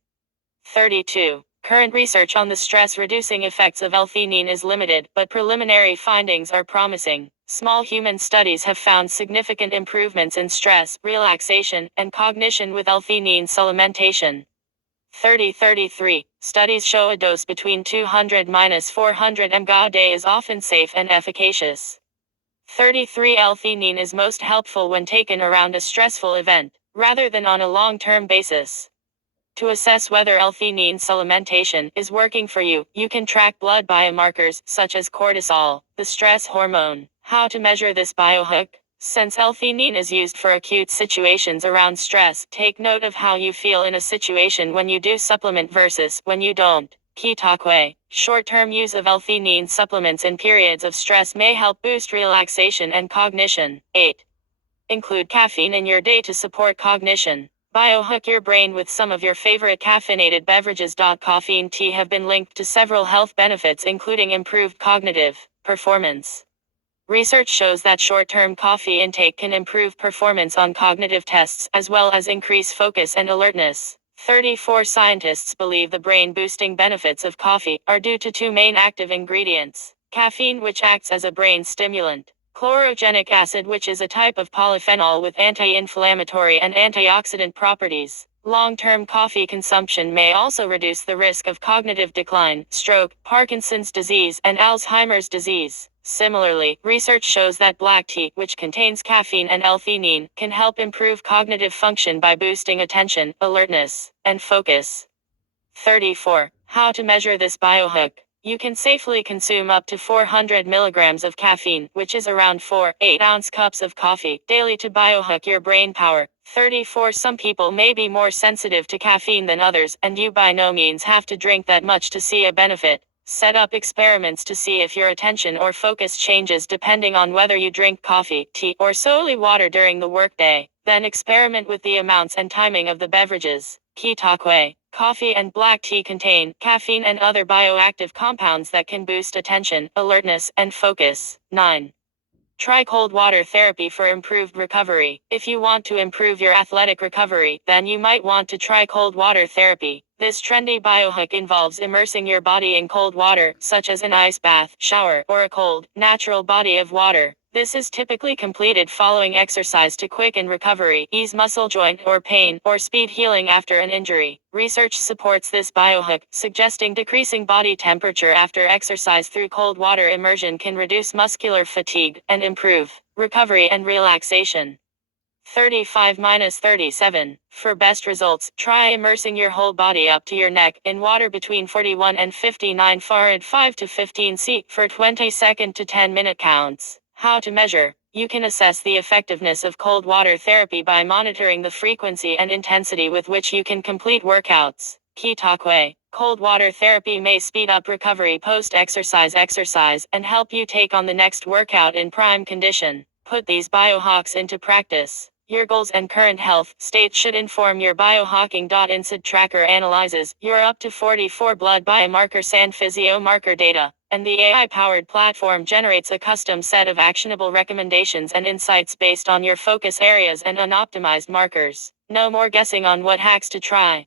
32. Current research on the stress-reducing effects of L-theanine is limited, but preliminary findings are promising. Small human studies have found significant improvements in stress, relaxation, and cognition with L-theanine supplementation. 30-33. Studies show a dose between 200-400 mg a day is often safe and efficacious. 33. L-theanine is most helpful when taken around a stressful event, rather than on a long-term basis. To assess whether L-theanine supplementation is working for you, you can track blood biomarkers such as cortisol, the stress hormone. How to measure this biohook? Since L-theanine is used for acute situations around stress, take note of how you feel in a situation when you do supplement versus when you don't. Key takeaway. Short-term use of L-theanine supplements in periods of stress may help boost relaxation and cognition. 8. Include caffeine in your day to support cognition. Biohook your brain with some of your favorite caffeinated beverages. Coffee and tea have been linked to several health benefits, including improved cognitive performance. Research shows that short-term coffee intake can improve performance on cognitive tests, as well as increase focus and alertness. 34 scientists believe the brain-boosting benefits of coffee are due to two main active ingredients: caffeine, which acts as a brain stimulant; chlorogenic acid, which is a type of polyphenol with anti-inflammatory and antioxidant properties. Long-term coffee consumption may also reduce the risk of cognitive decline, stroke, Parkinson's disease, and Alzheimer's disease. Similarly, research shows that black tea, which contains caffeine and L-theanine, can help improve cognitive function by boosting attention, alertness, and focus. 34. How to measure this biohook? You can safely consume up to 400 milligrams of caffeine, which is around 4-8-ounce cups of coffee, daily to biohook your brain power. 34. Some people may be more sensitive to caffeine than others, and you by no means have to drink that much to see a benefit. Set up experiments to see if your attention or focus changes depending on whether you drink coffee, tea, or solely water during the workday. Then experiment with the amounts and timing of the beverages. Key takeaway. Coffee and black tea contain caffeine and other bioactive compounds that can boost attention, alertness, and focus. 9. Try cold water therapy for improved recovery. If you want to improve your athletic recovery, then you might want to try cold water therapy. This trendy biohook involves immersing your body in cold water, such as an ice bath, shower, or a cold, natural body of water. This is typically completed following exercise to quicken recovery, ease muscle joint or pain, or speed healing after an injury. Research supports this biohook, suggesting decreasing body temperature after exercise through cold water immersion can reduce muscular fatigue and improve recovery and relaxation. 35-37. For best results, try immersing your whole body up to your neck in water between 41 and 59 Farad 5 to 15 C for 20-second to 10-minute counts. How to measure? You can assess the effectiveness of cold water therapy by monitoring the frequency and intensity with which you can complete workouts. Key takeaway. Cold water therapy may speed up recovery post-exercise and help you take on the next workout in prime condition. Put these biohacks into practice. Your goals and current health state should inform your biohacking. InSid tracker analyzes your up to 44 blood biomarkers and physio-marker data, and the AI-powered platform generates a custom set of actionable recommendations and insights based on your focus areas and unoptimized markers. No more guessing on what hacks to try.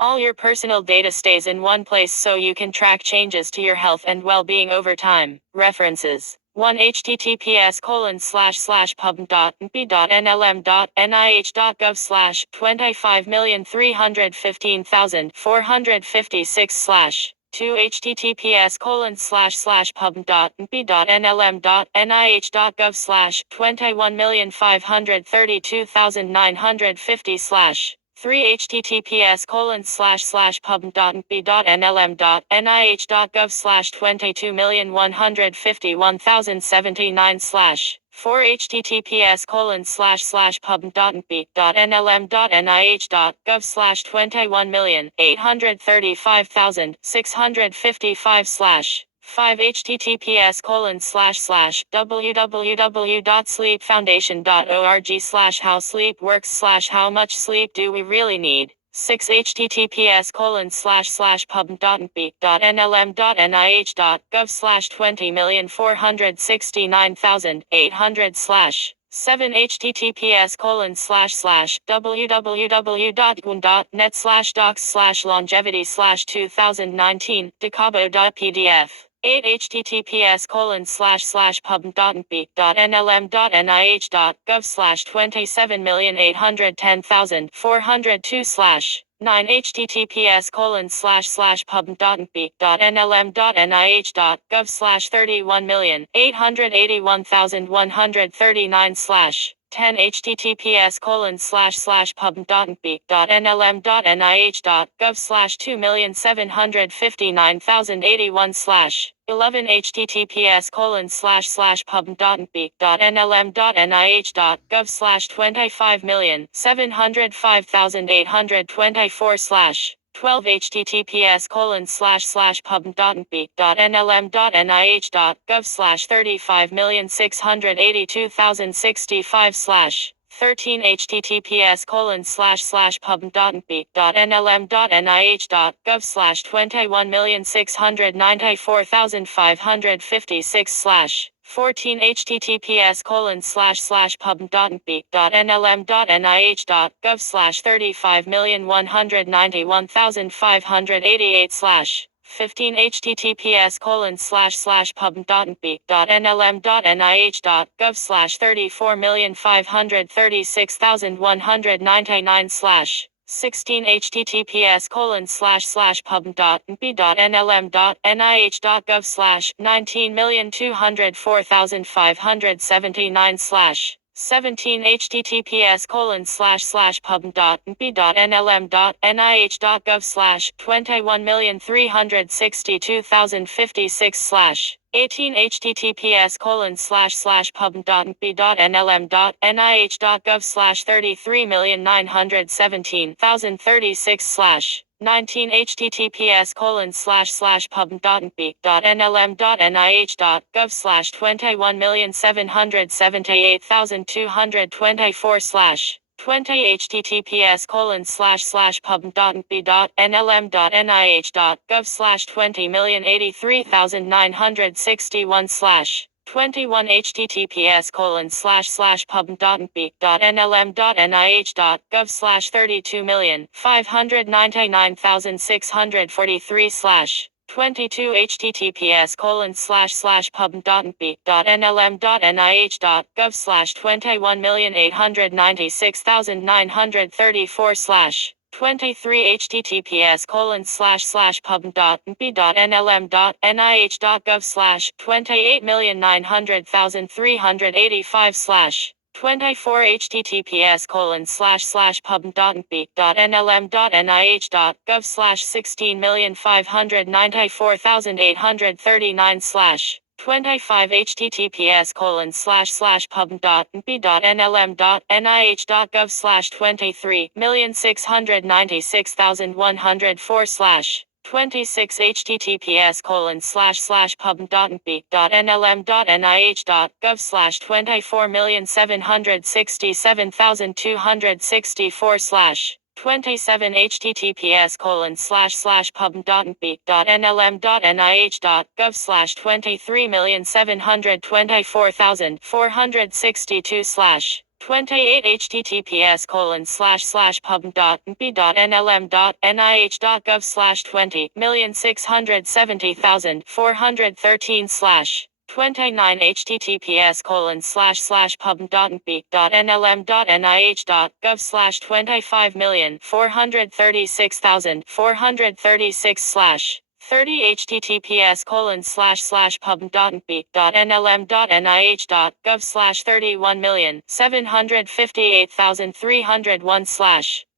All your personal data stays in one place so you can track changes to your health and well-being over time. References. 1 https://pub.nlm.nih.gov/25315456/ 2 https://pub.nlm.nih.gov/21532950/ 3 https://pub.np.nlm.nih.gov/22151079/ 4 https://pub.np.nlm.nih.gov/21,835,655/ 5 https://www.sleepfoundation.org/how sleep works/how much sleep do we really need. 6 https://pub.np.nlm.nih.gov/20,469,800/ 7 https://www.net/docs/longevity/2019 decabo.pdf 8 https://pub.np.nlm.nih.gov/27,810,402/ 9 https://pub.np.nlm.nih.gov/31,881,139/ 10 https://pub.nlm.nih.gov/2,759,081/ 11 https://pub.nlm.nih.gov/25,705,824/ 12 https://pub.nlm.nih.gov/35,682,065/ 13 https://pub.nlm.nih.gov/21,694,556/ 14 https://pub.nlm.nih.gov/35,191,588/ 15 https://pub.nlm.nih.gov/34,536,199/ 16 https://pub.nlm.nih.gov/19,204,579/ 17 https://pub.nlm.nih.gov/21,362,056/ 18 https://pub.nlm.nih.gov/33,917,036/ 19 https://pub.nlm.nih.gov/21,778,224/ 20 https://pub.nlm.nih.gov/20,083,961/ 21 https://pub.nlm.nih.gov/32,599,643/ 22 https://pub.nlm.nih.gov/21,896,934/ 23 https://pub.nlm.nih.gov/28,900,385/ 24 https://pub.nlm.nih.gov/16,594,839/ 25 https://pub.nlm.nih.gov/23,696,104/ 26 https://pub.nlm.nih.gov/24,767,264/ 27 https://pub.nlm.nih.gov/23,724,462/ 28 https://pub.nlm.nih.gov/20,670,413/ 29 https://pub.nlm.nih.gov/25,436,436/ 30 https://pub.nlm.nih.gov/31,758,301/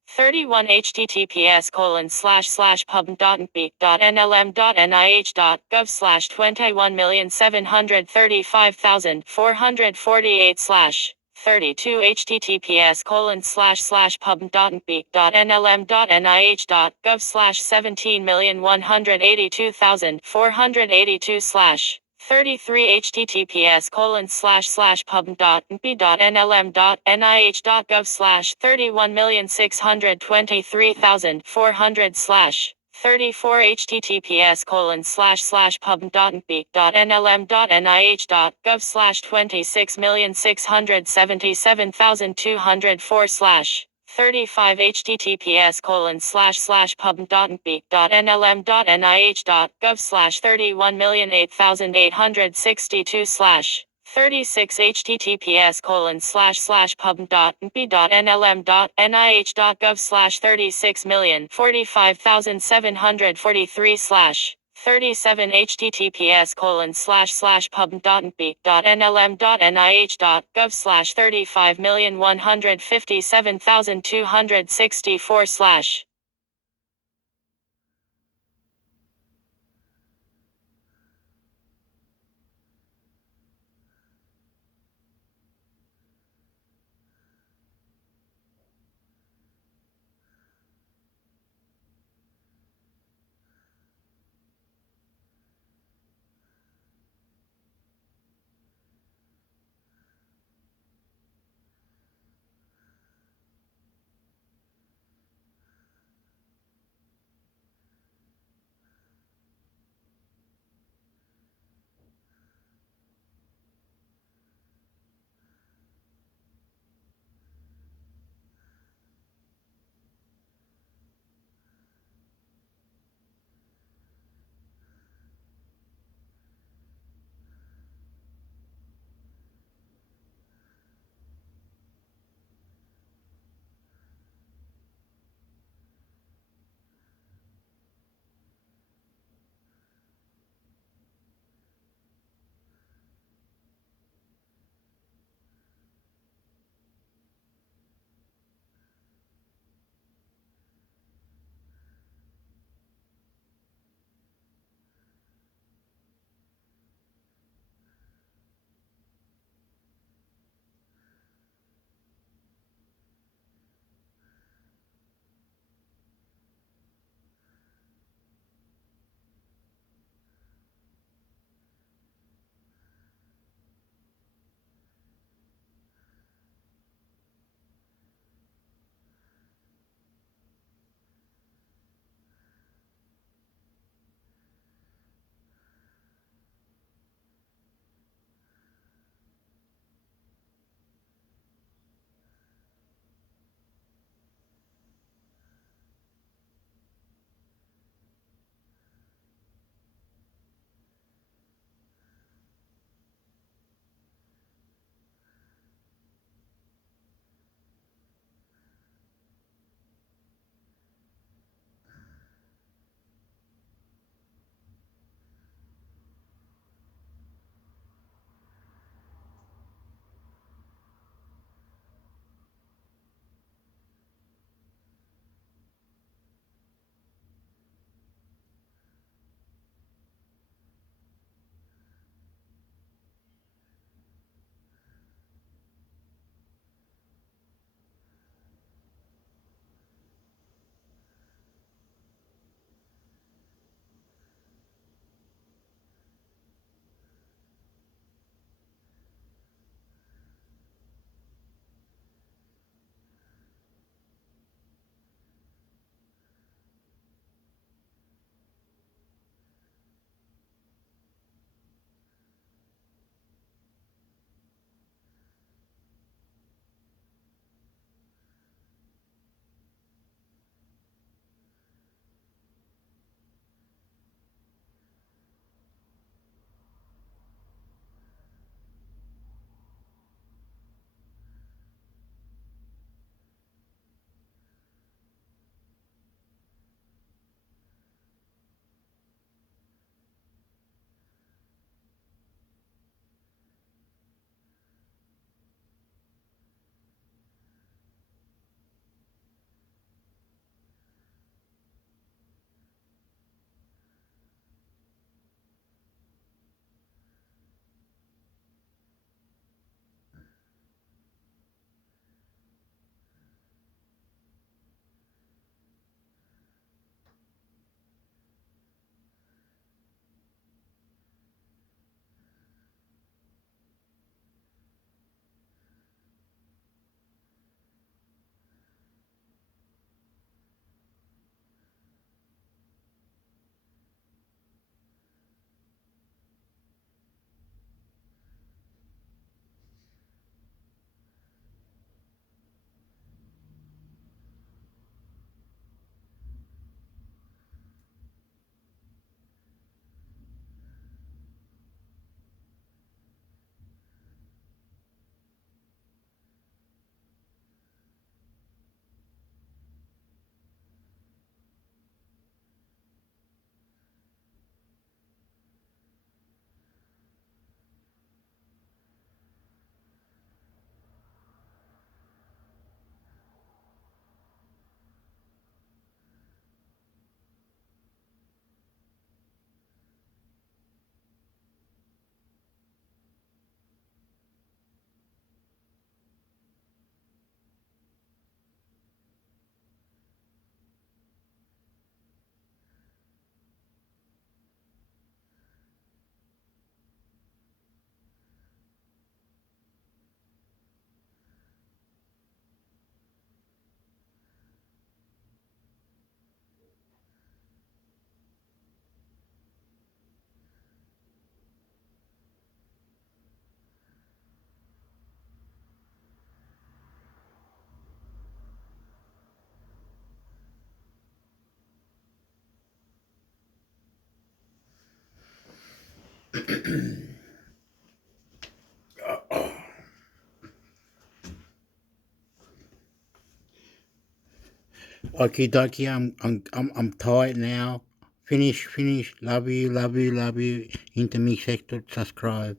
31 https://pub.nlm.nih.gov/21,735,448/ 32 https://pub.nlm.nih.gov/17,182,482/ 33 https://pub.nlm.nih.gov/31,623,400/ 34 https://pub.nlm.nih.gov/26,677,204/ 35 https://pub.nlm.nih.gov/31,008,862/ 36 https://pub.nlm.nih.gov/36,045,743/ 37 https://pub.nlm.nih.gov/35,157,264/ Okay, dokie, I'm tired now. Finish. Love you. Intermix, hector, subscribe.